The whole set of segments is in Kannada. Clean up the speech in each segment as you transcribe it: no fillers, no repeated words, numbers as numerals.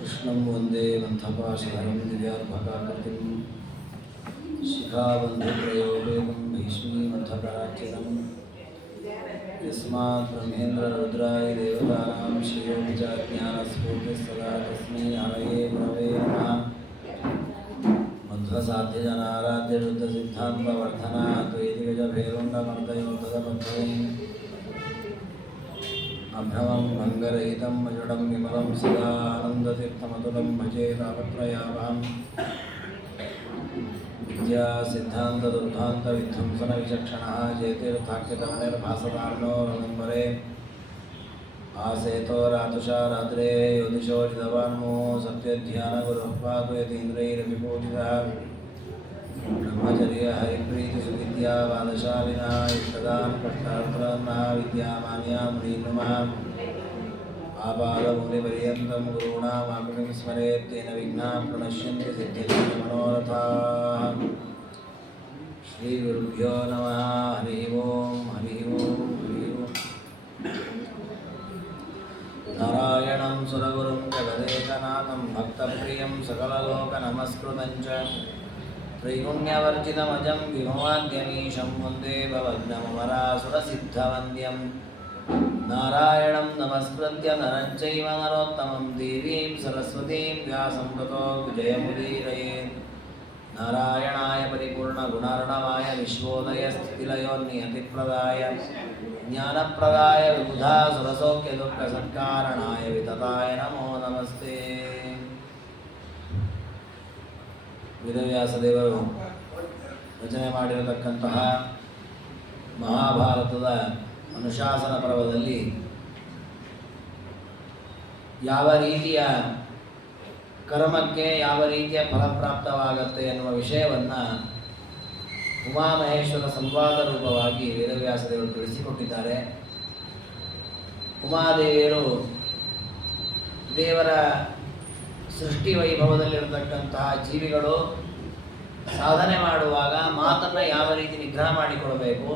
कृष्णं वन्दे मन्थपाशहरं दिव्यात्मकाकृतिं शिखाबन्धुप्रयोगेकं भीष्मीमन्थकाचिरं यस्मात् ब्रह्मेन्द्ररुद्राय देवतानां श्रेयोभिजाज्ञानस्फूर्तिस्सदा तस्मै हरये गुरवे नमः। मध्वसाध्यजनाराध्यशुद्धसिद्धान्तवर्धना द्वैतिगजभैरुण्डमर्दयोद्धतपद्धतिं अभ्रमं भङ्गरहितं मजुडं विमलं सदा आनन्दतीर्थमतुलं भजे तापत्रयावहम्। विद्यासिद्धान्तदुर्धान्तविध्वंसनविचक्षणः जयतीर्थाख्यतरणिर्भासतार्णो रघुम्बरे आसेतो रातुषा रात्रे योदिशो जितवान्मो सत्यध्यानगुरुः पातयतीन्द्रैरभिपूजितः ब्रह्मचर्य हरिप्रीतिसुविद्या वादशालिनः इष्टदान् कष्टार्त्रान्नः विद्यामान्यां नीनुमः आपादमूलिपर्यन्तं गुरूणामाकृतिं स्मरेत् तेन विघ्नाः प्रणश्यन्ति सिद्ध्यन्ति मनोरथाः। श्रीगुरुभ्यो नमः। हरिः ओं हरिः ओं हरिः ओं। नारायणं सुरगुरुं जगदेकनाथं भक्तप्रियं सकललोकनमस्कृतं च त्रैगुण्यवर्जितमजं विभवाद्यमीशं वन्दे भवघ्नममरासुरसिद्धवन्द्यं नारायणं नमस्कृत्य नरं चैव नरोत्तमं देवीं सरस्वतीं व्यासं ततो जयमुदीरयेत्। नारायणाय परिपूर्णगुणार्णवाय विश्वोदयस्थितिलयोन्नियतिप्रदाय ज्ञानप्रदाय विबुधासुरसौख्यदुःखसत्कारणाय वितताय नमो नमस्ते। ವೇದವ್ಯಾಸದೇವರು ರಚನೆ ಮಾಡಿರತಕ್ಕಂತಹ ಮಹಾಭಾರತದ ಅನುಶಾಸನ ಪರ್ವದಲ್ಲಿ ಯಾವ ರೀತಿಯ ಕರ್ಮಕ್ಕೆ ಯಾವ ರೀತಿಯ ಫಲಪ್ರಾಪ್ತವಾಗತ್ತೆ ಎನ್ನುವ ವಿಷಯವನ್ನು ಉಮಾಮಹೇಶ್ವರ ಸಂವಾದ ರೂಪವಾಗಿ ವೇದವ್ಯಾಸದೇವರು ತಿಳಿಸಿಕೊಟ್ಟಿದ್ದಾರೆ. ಉಮಾದೇವಿಯರು ದೇವರ ಸೃಷ್ಟಿ ವೈಭವದಲ್ಲಿರತಕ್ಕಂತಹ ಜೀವಿಗಳು ಸಾಧನೆ ಮಾಡುವಾಗ ಮಾತನ್ನು ಯಾವ ರೀತಿ ನಿಗ್ರಹ ಮಾಡಿಕೊಳ್ಬೇಕು,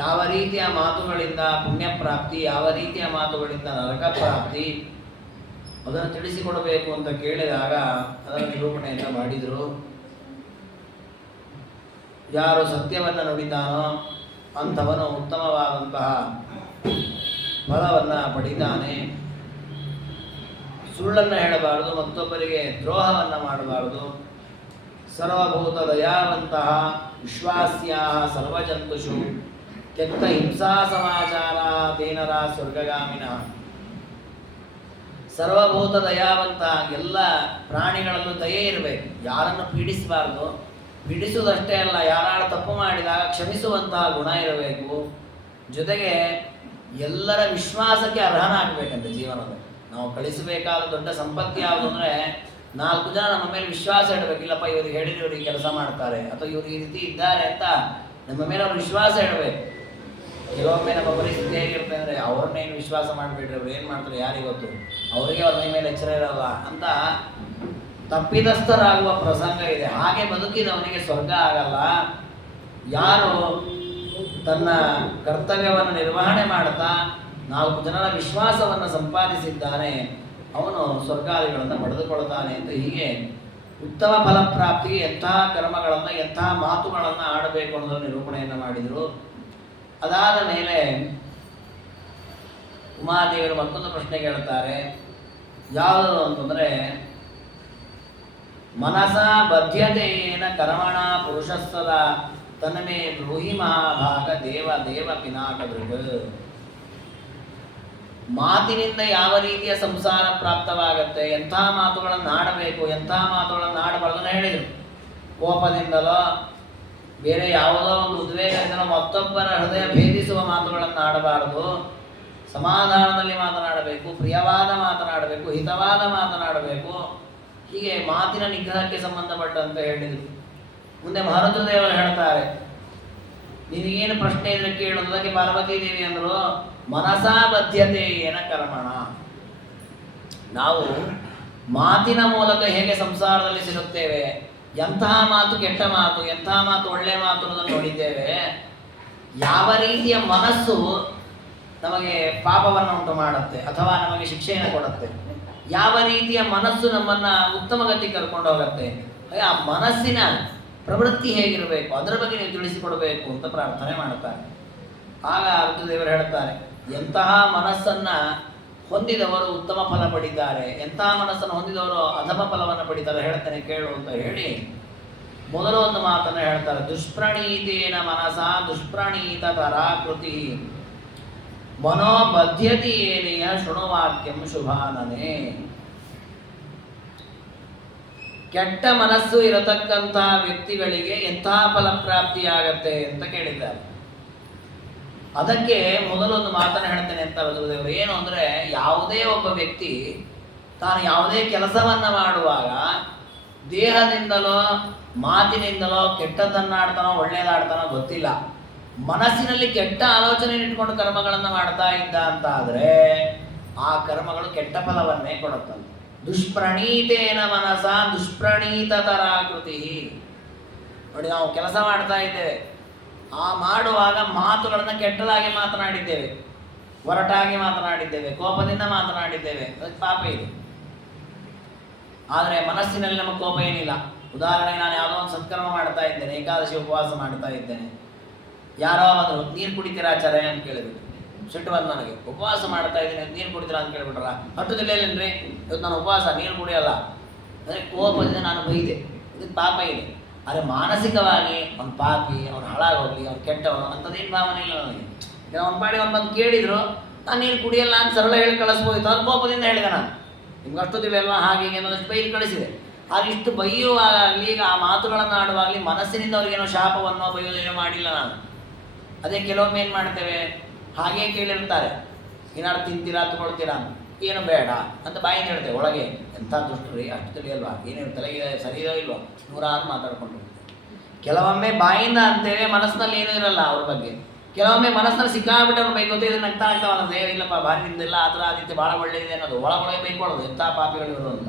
ಯಾವ ರೀತಿಯ ಮಾತುಗಳಿಂದ ಪುಣ್ಯ ಪ್ರಾಪ್ತಿ, ಯಾವ ರೀತಿಯ ಮಾತುಗಳಿಂದ ನರಕ ಪ್ರಾಪ್ತಿ, ಅದನ್ನು ತಿಳಿಸಿಕೊಡಬೇಕು ಅಂತ ಕೇಳಿದಾಗ ಅದನ್ನು ನಿರೂಪಣೆಯನ್ನು ಮಾಡಿದರು. ಯಾರು ಸತ್ಯವನ್ನು ನುಡಿತಾನೋ ಅಂಥವನು ಉತ್ತಮವಾದಂತಹ ಫಲವನ್ನು ಪಡಿತಾನೆ. ಸುಳ್ಳನ್ನು ಹೇಳಬಾರದು, ಮತ್ತೊಬ್ಬರಿಗೆ ದ್ರೋಹವನ್ನು ಮಾಡಬಾರದು. ಸರ್ವಭೂತ ದಯಾವಂತಹ ವಿಶ್ವಾಸ್ಯಾ ಸರ್ವಜಂತುಷು ತ್ಯಕ್ತ ಹಿಂಸಾ ಸಮಾಚಾರ ತೇನರ ಸ್ವರ್ಗಗಾಮಿನ. ಸರ್ವಭೂತ ದಯಾವಂತ, ಎಲ್ಲ ಪ್ರಾಣಿಗಳಲ್ಲೂ ದಯೆ ಇರಬೇಕು, ಯಾರನ್ನು ಪೀಡಿಸಬಾರ್ದು. ಪೀಡಿಸುವುದಷ್ಟೇ ಅಲ್ಲ, ಯಾರು ತಪ್ಪು ಮಾಡಿದಾಗ ಕ್ಷಮಿಸುವಂತಹ ಗುಣ ಇರಬೇಕು. ಜೊತೆಗೆ ಎಲ್ಲರ ವಿಶ್ವಾಸಕ್ಕೆ ಅರ್ಹನಾಗಬೇಕಂತೆ ಜೀವನದಲ್ಲಿ. ನಾವು ಕಳಿಸಬೇಕಾದ ದೊಡ್ಡ ಸಂಪತ್ತಿ ಯಾವುದು ಅಂದರೆ 4 ಜನ ನಮ್ಮ ಮೇಲೆ ವಿಶ್ವಾಸ ಇಡಬೇಕು. ಇಲ್ಲಪ್ಪ ಇವ್ರಿಗೆ ಹೇಳಿದ್ರೆ ಇವ್ರಿಗೆ ಕೆಲಸ ಮಾಡ್ತಾರೆ, ಅಥವಾ ಇವ್ರು ಈ ರೀತಿ ಇದ್ದಾರೆ ಅಂತ ನಮ್ಮ ಮೇಲೆ ಅವ್ರು ವಿಶ್ವಾಸ ಇಡಬೇಕು. ಕೆಲವೊಮ್ಮೆ ನಮ್ಮ ಪರಿಸ್ಥಿತಿ ಹೇಗಿರುತ್ತೆ ಅಂದರೆ ಅವ್ರನ್ನೇನು ವಿಶ್ವಾಸ ಮಾಡಿಬಿಟ್ರೆ ಅವ್ರು ಏನು ಮಾಡ್ತಾರೆ ಯಾರಿಗೊತ್ತು, ಅವರಿಗೆ ಅವ್ರ ಮೈ ಮೇಲೆ ಎಚ್ಚರ ಇರಲ್ಲ ಅಂತ ತಪ್ಪಿತಸ್ಥರಾಗುವ ಪ್ರಸಂಗ ಇದೆ. ಹಾಗೆ ಬದುಕಿದವನಿಗೆ ಸ್ವರ್ಗ ಆಗಲ್ಲ. ಯಾರು ತನ್ನ ಕರ್ತವ್ಯವನ್ನು ನಿರ್ವಹಣೆ ಮಾಡ್ತಾ 4 ಜನರ ವಿಶ್ವಾಸವನ್ನು ಸಂಪಾದಿಸಿದ್ದಾನೆ ಅವನು ಸ್ವರ್ಗಾದಿಗಳನ್ನು ಪಡೆದುಕೊಳ್ತಾನೆ ಅಂತ. ಹೀಗೆ ಉತ್ತಮ ಫಲಪ್ರಾಪ್ತಿಗೆ ಎಂಥ ಕರ್ಮಗಳನ್ನು ಎಂಥ ಮಾತುಗಳನ್ನು ಆಡಬೇಕು ಅನ್ನೋದನ್ನು ನಿರೂಪಣೆಯನ್ನು ಮಾಡಿದರು. ಅದಾದ ಮೇಲೆ ಉಮಾದೇವಿಯರು ಮತ್ತೊಂದು ಪ್ರಶ್ನೆ ಕೇಳ್ತಾರೆ. ಯಾವುದು ಅಂತಂದರೆ, ಮನಸ ಬದ್ಧತೆಯೇನ ಕರ್ಮಣ ಪುರುಷಸ್ಸದ ತನ್ಮೇ ಬ್ರೂಹಿ ಮಹಾಭಾಗ ದೇವ ದೇವ ಪಿನಾಕ ದೃಗ್. ಮಾತಿನಿಂದ ಯಾವ ರೀತಿಯ ಸಂಸಾರ ಪ್ರಾಪ್ತವಾಗತ್ತೆ, ಎಂಥ ಮಾತುಗಳನ್ನು ಆಡಬೇಕು, ಎಂಥ ಮಾತುಗಳನ್ನು ಆಡಬಾರ್ದನ್ನ ಹೇಳಿದರು. ಕೋಪದಿಂದಲೋ ಬೇರೆ ಯಾವುದೋ ಒಂದು ಉದ್ವೇಗದಿಂದಲೋ ಮತ್ತೊಬ್ಬರ ಹೃದಯ ಭೇದಿಸುವ ಮಾತುಗಳನ್ನು ಆಡಬಾರದು. ಸಮಾಧಾನದಲ್ಲಿ ಮಾತನಾಡಬೇಕು, ಪ್ರಿಯವಾದ ಮಾತನಾಡಬೇಕು, ಹಿತವಾದ ಮಾತನಾಡಬೇಕು. ಹೀಗೆ ಮಾತಿನ ನಿಗ್ರಹಕ್ಕೆ ಸಂಬಂಧಪಟ್ಟಂತೆ ಹೇಳಿದರು. ಮುಂದೆ ಮಹರುದ್ರದೇವರು ಹೇಳ್ತಾರೆ, ನಿನಗೇನು ಪ್ರಶ್ನೆ ಇದ್ರೆ ಕೇಳೋದು. ಅದಕ್ಕೆ ಪಾರ್ವತೀ ದೇವಿ ಅಂದರು, ಮನಸಾ ಬದ್ಧತೆಯೇನ ಕರ್ಮಣ. ನಾವು ಮಾತಿನ ಮೂಲಕ ಹೇಗೆ ಸಂಸಾರದಲ್ಲಿ ಸಿಗುತ್ತೇವೆ, ಎಂತಹ ಮಾತು ಕೆಟ್ಟ ಮಾತು, ಎಂತಹ ಮಾತು ಒಳ್ಳೆಯ ಮಾತು ಅನ್ನೋದನ್ನು ನೋಡಿದ್ದೇವೆ. ಯಾವ ರೀತಿಯ ಮನಸ್ಸು ನಮಗೆ ಪಾಪವನ್ನು ಉಂಟು ಮಾಡುತ್ತೆ ಅಥವಾ ನಮಗೆ ಶಿಕ್ಷೆಯನ್ನು ಕೊಡುತ್ತೆ, ಯಾವ ರೀತಿಯ ಮನಸ್ಸು ನಮ್ಮನ್ನ ಉತ್ತಮ ಗತಿ ಕರ್ಕೊಂಡು ಹೋಗುತ್ತೆ, ಆ ಮನಸ್ಸಿನ ಪ್ರವೃತ್ತಿ ಹೇಗಿರಬೇಕು ಅದರ ಬಗ್ಗೆ ನೀವು ತಿಳಿಸಿಕೊಡಬೇಕು ಅಂತ ಪ್ರಾರ್ಥನೆ ಮಾಡುತ್ತಾರೆ. ಆಗ ರುದ್ರದೇವರು ಹೇಳ್ತಾರೆ, ಎಂತಹ ಮನಸ್ಸನ್ನ ಹೊಂದಿದವರು ಉತ್ತಮ ಫಲ ಪಡಿತಾರೆ, ಎಂತಹ ಮನಸ್ಸನ್ನು ಹೊಂದಿದವರು ಅಧಮ ಫಲವನ್ನು ಪಡಿತಾರೆ, ಹೇಳ್ತಾನೆ ಕೇಳು ಅಂತ ಹೇಳಿ ಮೊದಲು ಒಂದು ಮಾತನ್ನು ಹೇಳ್ತಾರೆ. ದುಷ್ಪ್ರಣೀತೇನ ಮನಸ ದುಷ್ಪ್ರಣೀತ ತರಾಕೃತಿ ಮನೋಬದ್ಧತೆಯೇನೆಯ ಶೃಣುವಾಕ್ಯಂ ಶುಭಾನನೆ. ಕೆಟ್ಟ ಮನಸ್ಸು ಇರತಕ್ಕಂತಹ ವ್ಯಕ್ತಿಗಳಿಗೆ ಎಂತಹ ಫಲಪ್ರಾಪ್ತಿಯಾಗತ್ತೆ ಅಂತ ಕೇಳಿದ್ದಾರೆ. ಅದಕ್ಕೆ ಮೊದಲೊಂದು ಮಾತನ್ನು ಹೇಳ್ತೇನೆ ಅಂತ ರುದ್ರದೇವರು. ಏನು ಅಂದರೆ, ಯಾವುದೇ ಒಬ್ಬ ವ್ಯಕ್ತಿ ತಾನು ಯಾವುದೇ ಕೆಲಸವನ್ನು ಮಾಡುವಾಗ ದೇಹದಿಂದಲೋ ಮಾತಿನಿಂದಲೋ ಕೆಟ್ಟದ್ದನ್ನಾಡ್ತಾನೋ ಒಳ್ಳೆಯದಾಡ್ತಾನೋ ಗೊತ್ತಿಲ್ಲ, ಮನಸ್ಸಿನಲ್ಲಿ ಕೆಟ್ಟ ಆಲೋಚನೆ ಇಟ್ಕೊಂಡು ಕರ್ಮಗಳನ್ನು ಮಾಡ್ತಾ ಇದ್ದ ಅಂತ ಆದರೆ ಆ ಕರ್ಮಗಳು ಕೆಟ್ಟ ಫಲವನ್ನೇ ಕೊಡುತ್ತಂತೆ. ದುಷ್ಪ್ರಣೀತೇನ ಮನಸ ದುಷ್ಪ್ರಣೀತ ತರಾಕೃತಿ. ನೋಡಿ, ನಾವು ಕೆಲಸ ಮಾಡ್ತಾ ಇದ್ದೇವೆ, ಆ ಮಾಡುವಾಗ ಮಾತುಗಳನ್ನು ಕೆಟ್ಟದಾಗಿ ಮಾತನಾಡಿದ್ದೇವೆ, ಒರಟಾಗಿ ಮಾತನಾಡಿದ್ದೇವೆ, ಕೋಪದಿಂದ ಮಾತನಾಡಿದ್ದೇವೆ, ಅದಕ್ಕೆ ಪಾಪ ಇದೆ. ಆದರೆ ಮನಸ್ಸಿನಲ್ಲಿ ನಮಗೆ ಕೋಪ ಏನಿಲ್ಲ. ಉದಾಹರಣೆಗೆ, ನಾನು ಯಾವುದೋ ಒಂದು ಸತ್ಕರ್ಮ ಮಾಡ್ತಾ ಇದ್ದೇನೆ, ಏಕಾದಶಿ ಉಪವಾಸ ಮಾಡ್ತಾ ಇದ್ದೇನೆ, ಯಾರೋ ಬಂದರು, ನೀರು ಕುಡಿತೀರಾ ಆಚಾರ್ಯ ಅಂತ ಕೇಳಿಬಿಟ್ಟು ಸಿಟ್ಟು ಬಂದು ನನಗೆ, ಉಪವಾಸ ಮಾಡ್ತಾ ಇದ್ದೀನಿ ನೀರು ಕುಡಿತೀರಾ ಅಂತ ಕೇಳಿಬಿಟ್ರಲ್ಲ, ಹಟ್ಟುದಿಲ್ಲೇನ್ರಿ ಇವತ್ತು ನಾನು ಉಪವಾಸ ನೀರು ಕುಡಿಯಲ್ಲ ಅಂದರೆ ಕೋಪದಿಂದ ನಾನು ಬೈದೆ, ಇದಕ್ಕೆ ಪಾಪ ಇದೆ. ಆದರೆ ಮಾನಸಿಕವಾಗಿ ಅವ್ನು ಪಾಪಿ, ಅವ್ನು ಹಾಳಾಗೋಗ್ಲಿ, ಅವ್ನು ಕೆಟ್ಟವನು ಅಂಥದ್ದೇನು ಭಾವನೆ ಇಲ್ಲ ನನಗೆ. ಈಗ ಅವ್ನು ಪಾಡಿ ಅವ್ನು ಬಂದು ಕೇಳಿದ್ರು, ನಾನು ನೀರು ಕುಡಿಯಲ್ಲ ಅಂತ ಸರಳ ಹೇಳಿ ಕಳಿಸ್ಬೋದಿತ್ತು, ಅವ್ನು ಕೋಪದಿಂದ ಹೇಳಿದೆ ನಾನು, ನಿಮ್ಗೆ ಅಷ್ಟೊತ್ತಿವೆಲ್ಲ ಹಾಗೆ ಅನ್ನೋದಷ್ಟು ಬೈದು ಕಳಿಸಿದೆ. ಆದರೆ ಇಷ್ಟು ಬೈಯುವಾಗಲಿ, ಈಗ ಆ ಮಾತುಗಳನ್ನು ಆಡುವಾಗಲಿ ಮನಸ್ಸಿನಿಂದ ಅವ್ರಿಗೇನೋ ಶಾಪವನ್ನೋ ಬೈಯೋದೇನೋ ಮಾಡಿಲ್ಲ ನಾನು. ಅದೇ ಕೆಲವೊಮ್ಮೆ ಏನು ಮಾಡ್ತೇವೆ, ಹಾಗೇ ಕೇಳಿರ್ತಾರೆ, ಏನಾದ್ರು ತಿಂತೀರಾ ತಗೊಳ್ತೀರಾ ಅಂತ, ಏನು ಬೇಡ ಅಂತ ಬಾಯಿಂದ ಹೇಳ್ತೇವೆ, ಒಳಗೆ ಎಂಥ ದುಷ್ಟರಿ ಅಷ್ಟು ತಿಳಿಯಲ್ವಾ, ಏನೇನು ತಲೆಗೆ ಸರಿಯೋ ಇಲ್ವೋ ನೂರಾರು ಮಾತಾಡ್ಕೊಂಡು. ಕೆಲವೊಮ್ಮೆ ಬಾಯಿಂದ ಅಂತೇವೆ, ಮನಸ್ಸಿನಲ್ಲಿ ಏನೂ ಇರಲ್ಲ ಅವ್ರ ಬಗ್ಗೆ. ಕೆಲವೊಮ್ಮೆ ಮನಸ್ಸಿನಲ್ಲಿ ಸಿಕ್ಕಾಬಿಟ್ಟು ಅವ್ರು ಬೈಕೋತೆ, ಇದನ್ನ ನಗ್ತಾ ಆಗ್ತಾವಲ್ಲ, ದೇವ ಇಲ್ಲಪ್ಪ ಭಾರಿ ನಿಂದಿಲ್ಲ ಆ ಥರ ಆದಿತ್ಯ ಭಾಳ ಒಳ್ಳೆಯದಿದೆ ಅನ್ನೋದು ಒಳಗೊಳಗೆ ಬೈಕೊಳ್ಳೋದು, ಎಂಥ ಪಾಪಿಗಳು ಇವರು ಅಂತ.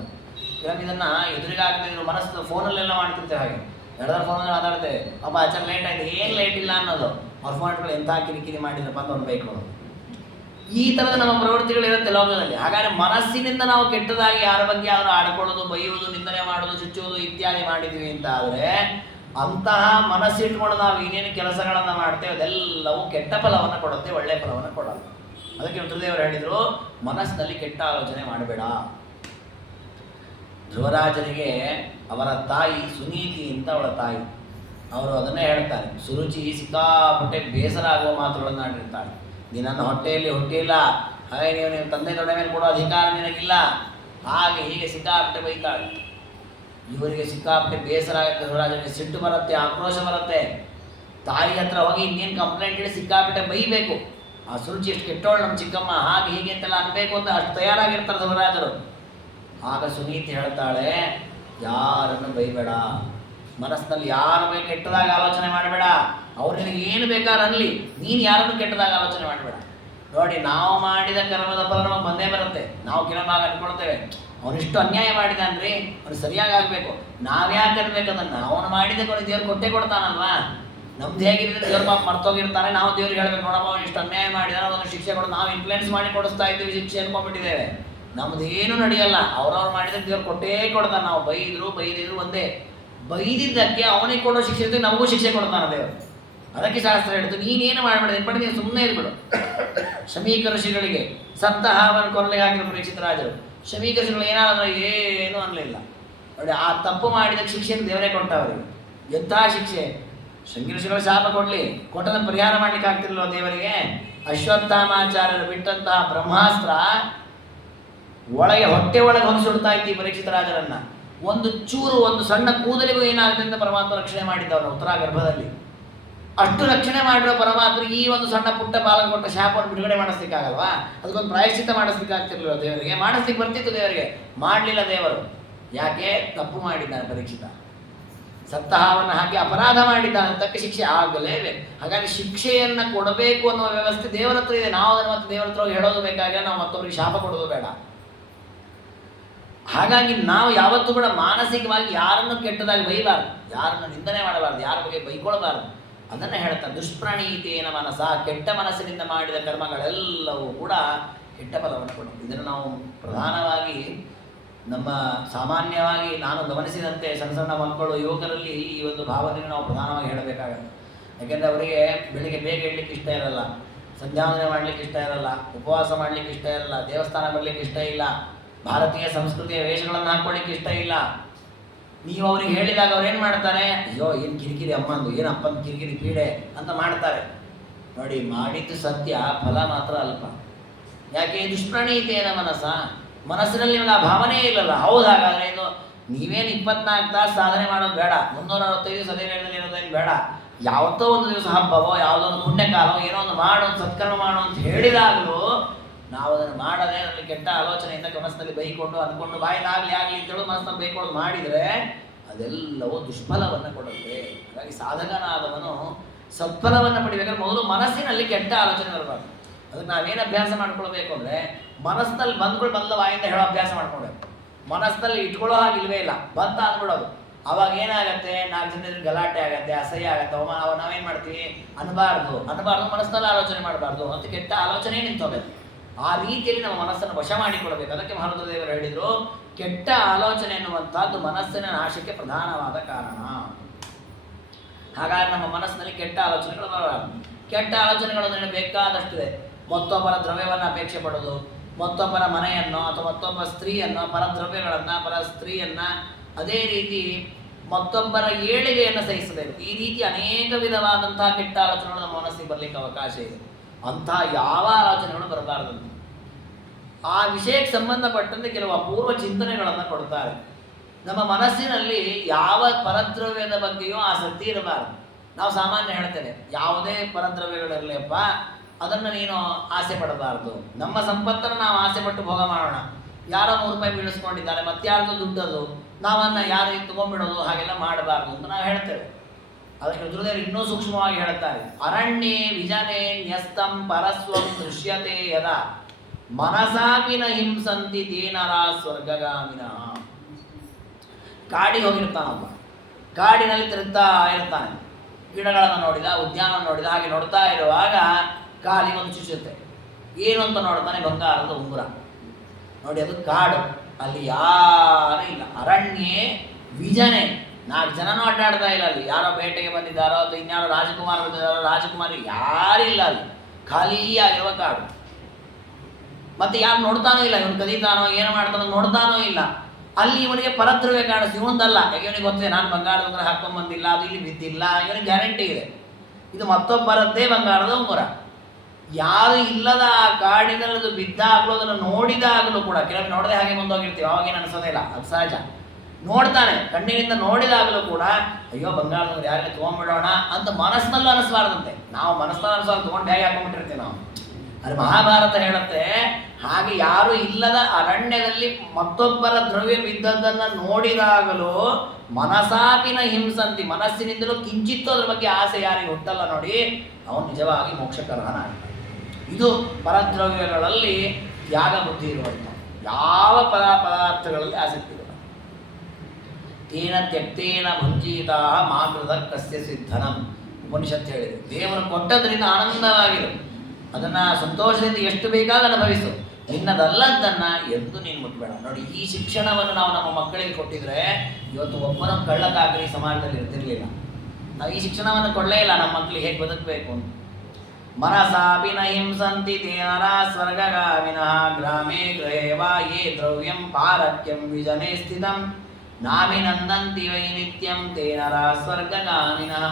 ಕೆಲವೊಮ್ಮೆ ಇದನ್ನು ಎದುರಿಗಾಗ್ತಿದ್ರು, ಮನಸ್ಸು ಫೋನಲ್ಲೆಲ್ಲ ಮಾಡ್ತಿರ್ತೇವೆ, ಹಾಗೆ ಎರಡರ ಫೋನಲ್ಲಿ ಮಾತಾಡ್ತೇವೆ, ಪಾಪ ಆಚಾರ ಲೇಟ್ ಆಯಿತು, ಏನು ಲೇಟ್ ಇಲ್ಲ ಅನ್ನೋದು, ಅವ್ರ ಫೋನ್ಗಳು ಎಂಥ ಕಿರಿಕಿರಿ ಮಾಡಿದ್ರಪ್ಪ ಅಂತ ಅವ್ರು ಬೈಕೊಳ್ಳೋದು. ಈ ಥರದ ನಮ್ಮ ಪ್ರವೃತ್ತಿಗಳಿರುತ್ತೆ ಲೋಕದಲ್ಲಿ. ಹಾಗಾದರೆ ಮನಸ್ಸಿನಿಂದ ನಾವು ಕೆಟ್ಟದಾಗಿ ಯಾರ ಬಗ್ಗೆ ಯಾರು ಆಡ್ಕೊಳ್ಳೋದು, ಬೈಯುವುದು, ನಿಂದನೆ ಮಾಡೋದು, ಚುಚ್ಚುವುದು ಇತ್ಯಾದಿ ಮಾಡಿದ್ವಿ ಅಂತ ಆದರೆ ಅಂತಹ ಮನಸ್ಸಿಟ್ಕೊಂಡು ನಾವು ಏನೇನು ಕೆಲಸಗಳನ್ನು ಮಾಡ್ತೇವೆ ಅದೆಲ್ಲವೂ ಕೆಟ್ಟ ಫಲವನ್ನು ಕೊಡುತ್ತೆ, ಒಳ್ಳೆಯ ಫಲವನ್ನು ಕೊಡಲ್ಲ. ಅದಕ್ಕೆ ರುದ್ರದೇವರು ಹೇಳಿದರು, ಮನಸ್ಸಿನಲ್ಲಿ ಕೆಟ್ಟ ಆಲೋಚನೆ ಮಾಡಬೇಡ. ಧ್ರುವರಾಜನಿಗೆ ಅವರ ತಾಯಿ ಸುನೀತಿ ಅಂತ ಅವಳ ತಾಯಿ, ಅವರು ಅದನ್ನೇ ಹೇಳ್ತಾರೆ, ಸುರುಚಿ ಸಿಕ್ಕಾಪಟ್ಟೆ ಬೇಸರ ಆಗುವ ಮಾತುಗಳನ್ನು ಆಡಿರ್ತಾಳೆ. ನನ್ನ ಹೊಟ್ಟೆಯಲ್ಲಿ ಹೊಟ್ಟೆಯಿಲ್ಲ, ಹಾಗೆ ನೀವು ತಂದೆ ತೊಡೆ ಮೇಲೆ ಕೊಡೋ ಅಧಿಕಾರ ನಿನಗಿಲ್ಲ, ಹಾಗೆ ಹೀಗೆ ಸಿಕ್ಕಾಪಟ್ಟೆ ಬೈತಾಳೆ. ಇವರಿಗೆ ಸಿಕ್ಕಾಪಟ್ಟೆ ಬೇಸರ ಆಗುತ್ತೆ, ಧ್ರುವರಾಜನಿಗೆ ಸಿಟ್ಟು ಬರುತ್ತೆ, ಆಕ್ರೋಶ ಬರುತ್ತೆ. ತಾಯಿ ಹತ್ರ ಹೋಗಿ ಇನ್ನೇನು ಕಂಪ್ಲೇಂಟ್ ಹೇಳಿ ಸಿಕ್ಕಾಪಟ್ಟೆ ಬೈಬೇಕು, ಆ ಸುರುಚಿ ಎಷ್ಟು ಕೆಟ್ಟೋಳು ನಮ್ಮ ಚಿಕ್ಕಮ್ಮ, ಹಾಗೆ ಹೀಗೆ ಅಂತೆಲ್ಲ ಅನ್ಬೇಕು ಅಂತ ಅಷ್ಟು ತಯಾರಾಗಿರ್ತಾರೆ ಧ್ರುವರಾಜರು. ಆಗ ಸುನೀತಿ ಹೇಳ್ತಾಳೆ, ಯಾರನ್ನು ಬೈಬೇಡ, ಮನಸ್ಸಿನಲ್ಲಿ ಯಾರ ಬಗ್ಗೆ ಕೆಟ್ಟದಾಗ ಆಲೋಚನೆ ಮಾಡಬೇಡ, ಅವ್ರು ನಿನಗೆ ಏನು ಬೇಕಾದ್ರೆ ಅನ್ನಲಿ, ನೀನು ಯಾರನ್ನು ಕೆಟ್ಟದಾಗ ಆಲೋಚನೆ ಮಾಡಬೇಡ. ನೋಡಿ, ನಾವು ಮಾಡಿದ ಕರ್ಮದ ಫಲ ನಮಗೆ ಬಂದೇ ಬರುತ್ತೆ. ನಾವು ಕೆಲವಾಗ ಅನ್ಕೊಳ್ತೇವೆ, ಅವನಿಷ್ಟು ಅನ್ಯಾಯ ಮಾಡಿದಾನ್ರಿ, ಅವ್ನು ಸರಿಯಾಗಿ ಆಗಬೇಕು, ನಾವ್ಯಾಕೆ ಅನ್ಬೇಕು ಅದನ್ನು, ಅವನು ಮಾಡಿದ ಕೊನೆ ದೇವ್ರು ಕೊಟ್ಟೇ ಕೊಡ್ತಾನಲ್ವಾ. ನಮ್ದು ಹೇಗಿದ್ರೆ ದೇವ್ರ ಪಾಪ ಮರ್ತೋಗಿರ್ತಾನೆ, ನಾವು ದೇವ್ರಿಗೆ ಹೇಳ್ಬೇಕು, ನೋಡಪ್ಪ ಅವನು ಇಷ್ಟು ಅನ್ಯಾಯ ಮಾಡಿದಾನೆ, ಅದನ್ನು ಶಿಕ್ಷೆ ಕೊಡು, ನಾವು ಇನ್ಫ್ಲೂಯೆನ್ಸ್ ಮಾಡಿ ಕೊಡಿಸ್ತಾ ಇದ್ದೀವಿ, ಶಿಕ್ಷೆ ಅನ್ಕೊಂಡ್ಬಿಟ್ಟಿದ್ದೇವೆ. ನಮ್ದು ಏನೂ ನಡೆಯಲ್ಲ, ಅವ್ರವ್ರು ಮಾಡಿದ ದೇವ್ರು ಕೊಟ್ಟೇ ಕೊಡ್ತಾನೆ. ನಾವು ಬೈದಿದ್ರು ಒಂದೇ, ಬೈದಿದ್ದಕ್ಕೆ ಅವನಿಗೆ ಕೊಡೋ ಶಿಕ್ಷೆ ಇರ್ತದೆ, ನಮಗೂ ಶಿಕ್ಷೆ ಕೊಡ್ತಾನೆ ದೇವರು. ಅದಕ್ಕೆ ಶಾಸ್ತ್ರ ಹೇಳ್ತು, ನೀನೇನು ಮಾಡಬೇಡ, ಇನ್ಪಟ್ಟು ನೀನು ಸುಮ್ಮನೆ ಇರ್ಬಿಡು. ಶಮೀಕ ಋಷಿಗಳಿಗೆ ಸತ್ತ ಹಾವನ್ನು ಕೊರಲಿಗೆ ಹಾಕಿರೋ ಪರೀಕ್ಷಿತ ರಾಜರು, ಶಮೀಕ ಋಷಿಗಳು ಏನಾದರೂ ಏನೂ ಅನ್ನಲಿಲ್ಲ. ನೋಡಿ, ಆ ತಪ್ಪು ಮಾಡಿದ ಶಿಕ್ಷೆಯನ್ನು ದೇವರೇ ಕೊಟ್ಟ ಅವರಿಗೆ. ಎಂಥ ಶಿಕ್ಷೆ! ಶಂಕಿ ಋಷಿಗಳು ಶಾಪ ಕೊಟ್ಟದನ್ನು ಪರಿಹಾರ ಮಾಡ್ಲಿಕ್ಕೆ ಆಗ್ತಿರಲಿಲ್ಲ ದೇವರಿಗೆ. ಅಶ್ವತ್ಥಾಮಾಚಾರ್ಯರು ಬಿಟ್ಟಂತಹ ಬ್ರಹ್ಮಾಸ್ತ್ರ ಹೊಟ್ಟೆ ಒಳಗೆ ಹೋಗಿ ಸುಡ್ತಾ ಇತ್ತು ಪರೀಕ್ಷಿತ ರಾಜರನ್ನ. ಒಂದು ಚೂರು, ಒಂದು ಸಣ್ಣ ಕೂದಲಿಗೂ ಏನಾಗುತ್ತೆ ಅಂತ ಪರಮಾತ್ಮ ರಕ್ಷಣೆ ಮಾಡಿದ್ದವನು ಉತ್ತರ ಗರ್ಭದಲ್ಲಿ. ಅಷ್ಟು ರಕ್ಷಣೆ ಮಾಡಿರೋ ಪರಮಾತ್ಮ ಈ ಒಂದು ಸಣ್ಣ ಪುಟ್ಟ ಬಾಲಕ ಕೊಟ್ಟ ಶಾಪವನ್ನು ಬಿಡುಗಡೆ ಮಾಡಿಸ್ಲಿಕ್ಕಾಗಲ್ವಾ? ಅದಕ್ಕೊಂದು ಪ್ರಾಯಶ್ಚಿತ್ತ ಮಾಡಿಸ್ಲಿಕ್ಕಾಗ್ತಿರ್ಲಿಲ್ಲ ದೇವರಿಗೆ. ಮಾಡಿಸ್ಲಿಕ್ಕೆ ಬರ್ತಿತ್ತು ದೇವರಿಗೆ, ಮಾಡಲಿಲ್ಲ ದೇವರು. ಯಾಕೆ? ತಪ್ಪು ಮಾಡಿದ್ದಾನೆ ಪರೀಕ್ಷಿತ. ಸತ್ತ ಹಾವನ್ನು ಹಾಕಿ ಅಪರಾಧ ಮಾಡಿದ್ದಾನೆ, ತಕ್ಕ ಶಿಕ್ಷೆ ಆಗಲೇಬೇಕು. ಹಾಗಾಗಿ ಶಿಕ್ಷೆಯನ್ನು ಕೊಡಬೇಕು ಅನ್ನುವ ವ್ಯವಸ್ಥೆ ದೇವರ ಹತ್ರ ಇದೆ. ನಾವು ಅದನ್ನು ಮತ್ತೆ ದೇವರ ಹತ್ರ ಹೇಳೋದು ಬೇಕಾಗಿಲ್ಲ, ನಾವು ಮತ್ತೊಬ್ಬರಿಗೆ ಶಾಪ ಕೊಡೋದು ಬೇಡ. ಹಾಗಾಗಿ ನಾವು ಯಾವತ್ತೂ ಕೂಡ ಮಾನಸಿಕವಾಗಿ ಯಾರನ್ನು ಕೆಟ್ಟದಾಗಿ ಬೈಬಾರ್ದು, ಯಾರನ್ನು ನಿಂದನೆ ಮಾಡಬಾರ್ದು, ಯಾರ ಬಗ್ಗೆ ಬೈಕೊಳ್ಬಾರ್ದು. ಅದನ್ನು ಹೇಳ್ತಾರೆ, ದುಷ್ಪ್ರಣೀತೇನ ಮನಸ, ಕೆಟ್ಟ ಮನಸ್ಸಿನಿಂದ ಮಾಡಿದ ಕರ್ಮಗಳೆಲ್ಲವೂ ಕೂಡ ಕೆಟ್ಟ ಫಲವನ್ನು ಕೊಡುತ್ತೆ. ಇದನ್ನು ನಾವು ಪ್ರಧಾನವಾಗಿ ನಮ್ಮ ಸಾಮಾನ್ಯವಾಗಿ ನಾನು ಗಮನಿಸಿದಂತೆ ಸಣ್ಣ ಸಣ್ಣ ಮಕ್ಕಳು, ಯುವಕರಲ್ಲಿ ಈ ಒಂದು ಭಾವನೆಯನ್ನು ನಾವು ಪ್ರಧಾನವಾಗಿ ಹೇಳಬೇಕಾಗತ್ತೆ. ಯಾಕೆಂದರೆ ಅವರಿಗೆ ಬೆಳಿಗ್ಗೆ ಬೇಗ ಹೇಳಲಿಕ್ಕೆ ಇಷ್ಟ ಇರಲ್ಲ, ಸಂಧ್ಯಾವಂದನೆ ಮಾಡಲಿಕ್ಕೆ ಇಷ್ಟ ಇರಲ್ಲ, ಉಪವಾಸ ಮಾಡಲಿಕ್ಕೆ ಇಷ್ಟ ಇರಲ್ಲ, ದೇವಸ್ಥಾನ ಬರಲಿಕ್ಕೆ ಇಷ್ಟ ಇಲ್ಲ, ಭಾರತೀಯ ಸಂಸ್ಕೃತಿಯ ವೇಷಗಳನ್ನು ಹಾಕ್ಕೊಳ್ಳಿಕ್ಕೆ ಇಷ್ಟ ಇಲ್ಲ. ನೀವು ಅವ್ರಿಗೆ ಹೇಳಿದಾಗ ಅವ್ರು ಏನು ಮಾಡ್ತಾರೆ, ಅಯ್ಯೋ ಏನು ಕಿರಿಕಿರಿ ಅಮ್ಮಂದು, ಏನು ಅಪ್ಪನ ಕಿರಿಕಿರಿ ಪೀಡೆ ಅಂತ ಮಾಡ್ತಾರೆ. ನೋಡಿ, ಮಾಡಿದ್ದು ಸತ್ಯ, ಫಲ ಮಾತ್ರ ಅಲ್ಪ. ಯಾಕೆ? ದುಷ್ಪ್ರಣೀತೇನ ಮನಸ್ಸ, ಮನಸ್ಸಿನಲ್ಲಿ ನಿಮಗೆ ಆ ಭಾವನೆ ಇಲ್ಲಲ್ಲ. ಹೌದು, ಹಾಗಾದರೆ ಇದು ನೀವೇನು 24 ತಾಸು ಸಾಧನೆ ಮಾಡೋದು ಬೇಡ, 365 ದಿವಸ ಅದೇ ವೇಳೆಯಲ್ಲಿ ಇರೋದೇನು ಬೇಡ. ಯಾವತ್ತೋ ಒಂದು ದಿವಸ ಹಬ್ಬವೋ ಯಾವುದೋ ಒಂದು ಪುಣ್ಯಕಾಲವೋ ಏನೋ ಒಂದು ಮಾಡು, ಸತ್ಕರ್ಮ ಮಾಡು ಅಂತ ಹೇಳಿದಾಗಲೂ ನಾವು ಅದನ್ನು ಮಾಡದೆ ಅದರಲ್ಲಿ ಕೆಟ್ಟ ಆಲೋಚನೆಯಿಂದ ಮನಸ್ಸಿನಲ್ಲಿ ಬೈಕೊಂಡು ಅಂದ್ಕೊಂಡು ಬಾಯಿಲಾಗಲಿ ಆಗಲಿ ಅಂತೇಳಿ ಮನಸ್ಸನ್ನು ಬೈಕೊಂಡು ಮಾಡಿದರೆ ಅದೆಲ್ಲವೂ ದುಷ್ಫಲವನ್ನು ಕೊಡುತ್ತೆ. ಹಾಗಾಗಿ ಸಾಧಕನಾದವನು ಸತ್ಫಲವನ್ನು ಪಡಿಬೇಕಾದ್ರೆ ಮೊದಲು ಮನಸ್ಸಿನಲ್ಲಿ ಕೆಟ್ಟ ಆಲೋಚನೆ ಬರಬಾರ್ದು. ಅದಕ್ಕೆ ನಾವೇನು ಅಭ್ಯಾಸ ಮಾಡ್ಕೊಳ್ಬೇಕು ಅಂದರೆ, ಮನಸ್ಸಿನಲ್ಲಿ ಬಂದ ಬಾಯಿಂದ ಹೇಳೋ ಅಭ್ಯಾಸ ಮಾಡ್ಕೊಳ್ಬೇಕು. ಮನಸ್ಸಿನಲ್ಲಿ ಇಟ್ಕೊಳ್ಳೋ ಹಾಗಿಲ್ವೇ ಇಲ್ಲ, ಬಂತ ಅಂದ್ಬಿಡೋದು. ಅವಾಗ ಏನಾಗತ್ತೆ, 4 ಜನರಿಗೆ ಗಲಾಟೆ ಆಗತ್ತೆ, ಅಸಹ್ಯ ಆಗತ್ತೆ, ಅವಾಗ ನಾವೇನು ಮಾಡ್ತೀವಿ, ಅನ್ಬಾರ್ದು ಮನಸ್ಸಿನಲ್ಲಿ ಆಲೋಚನೆ ಮಾಡಬಾರ್ದು ಅಂತ ಕೆಟ್ಟ ಆಲೋಚನೆ ನಿಂತೋಗುತ್ತೆ. ಆ ರೀತಿಯಲ್ಲಿ ನಮ್ಮ ಮನಸ್ಸನ್ನು ವಶ ಮಾಡಿಕೊಳ್ಬೇಕು. ಅದಕ್ಕೆ ಮಹಾರುದ್ರದೇವರು ಹೇಳಿದರು, ಕೆಟ್ಟ ಆಲೋಚನೆ ಎನ್ನುವಂಥದ್ದು ಮನಸ್ಸಿನ ನಾಶಕ್ಕೆ ಪ್ರಧಾನವಾದ ಕಾರಣ. ಹಾಗಾಗಿ ನಮ್ಮ ಮನಸ್ಸಿನಲ್ಲಿ ಕೆಟ್ಟ ಆಲೋಚನೆಗಳು ಬರಬಾರದು. ಕೆಟ್ಟ ಆಲೋಚನೆಗಳು ಬೇಕಾದಷ್ಟಿದೆ. ಮತ್ತೊಬ್ಬರ ದ್ರವ್ಯವನ್ನು ಅಪೇಕ್ಷೆ ಪಡೋದು, ಮತ್ತೊಬ್ಬರ ಮನೆಯನ್ನು ಅಥವಾ ಮತ್ತೊಬ್ಬ ಸ್ತ್ರೀಯನ್ನು, ಪರದ್ರವ್ಯಗಳನ್ನು, ಪರ ಸ್ತ್ರೀಯನ್ನು, ಅದೇ ರೀತಿ ಮತ್ತೊಬ್ಬರ ಏಳಿಗೆಯನ್ನು ಸಹಿಸಬೇಕು. ಈ ರೀತಿ ಅನೇಕ ವಿಧವಾದಂತಹ ಕೆಟ್ಟ ಆಲೋಚನೆಗಳು ನಮ್ಮ ಮನಸ್ಸಿಗೆ ಬರಲಿಕ್ಕೆ ಅವಕಾಶ ಇದೆ. ಅಂಥ ಯಾವ ಆಲೋಚನೆಗಳು ಬರಬಾರದು. ಆ ವಿಷಯಕ್ಕೆ ಸಂಬಂಧಪಟ್ಟಂತೆ ಕೆಲವು ಅಪೂರ್ವ ಚಿಂತನೆಗಳನ್ನು ಕೊಡ್ತಾರೆ. ನಮ್ಮ ಮನಸ್ಸಿನಲ್ಲಿ ಯಾವ ಪರದ್ರವ್ಯದ ಬಗ್ಗೆಯೂ ಆಸಕ್ತಿ ಇರಬಾರದು. ನಾವು ಸಾಮಾನ್ಯ ಹೇಳ್ತೇವೆ, ಯಾವುದೇ ಪರದ್ರವ್ಯಗಳಿರಲಿಯಪ್ಪ, ಅದನ್ನು ನೀನು ಆಸೆ ಪಡಬಾರ್ದು. ನಮ್ಮ ಸಂಪತ್ತನ್ನು ನಾವು ಆಸೆ ಪಟ್ಟು ಭೋಗ ಮಾಡೋಣ. ಯಾರೋ 3 ರೂಪಾಯಿ ಬೀಳಿಸ್ಕೊಂಡಿದ್ದಾರೆ, ಮತ್ತಾರ್ದು ದುಡ್ಡದು, ನಾವನ್ನ ಯಾರು ತಗೊಂಡ್ಬಿಡೋದು, ಹಾಗೆಲ್ಲ ಮಾಡಬಾರ್ದು ಅಂತ ನಾವು ಹೇಳ್ತೇವೆ. ಅದಕ್ಕೆ ರುದ್ರದೇವರು ಇನ್ನೂ ಸೂಕ್ಷ್ಮವಾಗಿ ಹೇಳುತ್ತಾರೆ, ಅರಣ್ಯೇ ವಿಜನೆ ನ್ಯಸ್ತಂ ಪರಸ್ವಂ ದೃಶ್ಯತೆ ಯದ ಮನಸಾಪಿನ ಹಿಂಸಂತಿ ತೇನರ ಸ್ವರ್ಗಗಾಮಿನ. ಕಾಡಿಗೆ ಹೋಗಿರ್ತಾನೊಬ್ಬ, ಕಾಡಿನಲ್ಲಿ ತಿರುಗ್ತಾ ಇರ್ತಾನೆ, ಗಿಡಗಳನ್ನು ನೋಡಿದ, ಉದ್ಯಾನ ನೋಡಿದ, ಹಾಗೆ ನೋಡ್ತಾ ಇರುವಾಗ ಕಾಲಿಗೆ ಒಂದು ಚುಚ್ಚುತ್ತೆ. ಏನು ಅಂತ ನೋಡ್ತಾನೆ, ಬಂಗಾರದ ಉಂಗುರ. ನೋಡಿ, ಅದು ಕಾಡು, ಅಲ್ಲಿ ಯಾರೂ ಇಲ್ಲ. ಅರಣ್ಯೇ ವಿಜನೆ, 4 ಜನನೂ ಅಡ್ಡಾಡ್ತಾ ಇಲ್ಲ ಅಲ್ಲಿ. ಯಾರೋ ಬೇಟೆಗೆ ಬಂದಿದ್ದಾರೋ ಅಥವಾ ಇನ್ಯಾರೋ ರಾಜಕುಮಾರ ಬಂದಿದ್ದಾರೋ, ರಾಜಕುಮಾರಿ ಯಾರಿಲ್ಲ ಅಲ್ಲಿ, ಖಾಲಿಯಾಗಿರುವ ಕಾಡು. ಮತ್ತೆ ಯಾರು ನೋಡ್ತಾನೋ ಇಲ್ಲ, ಇವನು ಕದೀತಾನೋ ಏನು ಮಾಡ್ತಾನೋ ನೋಡ್ತಾನೋ ಇಲ್ಲ. ಅಲ್ಲಿ ಇವನಿಗೆ ಪರದ್ರವ್ಯ ಕಾಣಿಸ್ತು, ಇವನದಲ್ಲ. ಯಾಕೆ ಇವನಿಗೆ ಗೊತ್ತಿದೆ, ನಾನು ಬಂಗಾರದ ಉಂಗುರ ಹಾಕ್ಕೊಂಡು ಬಂದಿಲ್ಲ, ಅದು ಇಲ್ಲಿ ಬಿದ್ದಿಲ್ಲ, ಇವನಿಗೆ ಗ್ಯಾರಂಟಿ ಇದೆ ಇದು ಮತ್ತೊಬ್ಬರದ್ದೇ ಬಂಗಾರದ ಉಂಗುರ. ಯಾರು ಇಲ್ಲದ ಆ ಕಾಡಿನದು ಬಿದ್ದಾಗಲೂ, ಅದನ್ನು ನೋಡಿದಾಗಲೂ ಕೂಡ, ಕೆಲವೊಮ್ಮೆ ನೋಡದೆ ಹಾಗೆ ಮುಂದೋಗಿರ್ತೀವಿ, ಅವಾಗೇನು ಅನಿಸೋದೇ ಇಲ್ಲ, ಅದು ಸಹಜ. ನೋಡ್ತಾನೆ, ಕಣ್ಣಿನಿಂದ ನೋಡಿದಾಗಲೂ ಕೂಡ, ಅಯ್ಯೋ ಬಂಗಾರದ ಯಾರಿಗೆ ತೊಗೊಂಡ್ಬಿಡೋಣ ಅಂತ ಮನಸ್ಸಿನಲ್ಲೂ ಅನಿಸ್ಬಾರ್ದಂತೆ. ನಾವು ಮನಸ್ಸಲ್ಲಿ ಅನಿಸೋದು ತೊಗೊಂಡು ಹೇಗೆ ಹಾಕೊಂಡ್ಬಿಟ್ಟಿರ್ತೀವಿ ನಾವು. ಅದು ಮಹಾಭಾರತ ಹೇಳುತ್ತೆ, ಹಾಗೆ ಯಾರು ಇಲ್ಲದ ಅರಣ್ಯದಲ್ಲಿ ಮತ್ತೊಬ್ಬರ ದ್ರವ್ಯ ಬಿದ್ದದ್ದನ್ನು ನೋಡಿದಾಗಲೂ ಮನಸಾಪಿನ ಹಿಂಸಂತಿ, ಮನಸ್ಸಿನಿಂದಲೂ ಕಿಂಚಿತ್ತು ಅದ್ರ ಬಗ್ಗೆ ಆಸೆ ಯಾರಿಗೆ ಹುಟ್ಟಲ್ಲ ನೋಡಿ, ಅವನು ನಿಜವಾಗಿ ಮೋಕ್ಷಕರನಾಗ್ತಾನೆ. ಇದು ಪರದ್ರವ್ಯಗಳಲ್ಲಿ ತ್ಯಾಗ ಬುದ್ಧಿ ಇರುವಂಥ. ಯಾವ ಪದಾರ್ಥಗಳಲ್ಲಿ ಆಸಕ್ತಿ ಇರಲ್ಲ. ತೇನ ತ್ಯಕ್ತೇನ ಭುಂಜೀತಾ ಮಾಕೃತ ಕಸ್ಯ ಸಿದ್ಧನಂ ಉಪನಿಷತ್ತು ಹೇಳಿದೆ. ದೇವರು ಕೊಟ್ಟದ್ರಿಂದ ಆನಂದವಾಗಿರು, ಅದನ್ನು ಸಂತೋಷದಿಂದ ಎಷ್ಟು ಬೇಕಾದ ಅನುಭವಿಸು, ನಿನ್ನದಲ್ಲದನ್ನು ಎಂದು ನೀನು ಮುಟ್ಬೇಡ. ನೋಡಿ, ಈ ಶಿಕ್ಷಣವನ್ನು ನಾವು ನಮ್ಮ ಮಕ್ಕಳಿಗೆ ಕೊಟ್ಟಿದ್ರೆ ಇವತ್ತು ಒಬ್ಬನ ಕಳ್ಳಕಾಕರಿ ಸಮಾಜದಲ್ಲಿ ಇರ್ತಿರ್ಲಿಲ್ಲ. ನಾವು ಈ ಶಿಕ್ಷಣವನ್ನು ಕೊಡಲೇ ಇಲ್ಲ ನಮ್ಮ ಮಕ್ಕಳಿಗೆ ಹೇಗೆ ಬದುಕಬೇಕು ಅಂತ. ಮನಸಾಪಿನ ಹಿಂಸಂತಿ ತೇನರ ಸ್ವರ್ಗಗಾಮಿನಃ ಗ್ರಾಮೇ ಗೃಹೇ ವಾ ಯೇ ದ್ರವ್ಯಂ ಪಾರಕ್ಯಂ ವಿಜನೆ ಸ್ಥಿತಂ ನಾಭಿನಂದಂತಿ ವೈ ನಿತ್ಯಂ ತೇನರ ಸ್ವರ್ಗಗಾಮಿನಃ.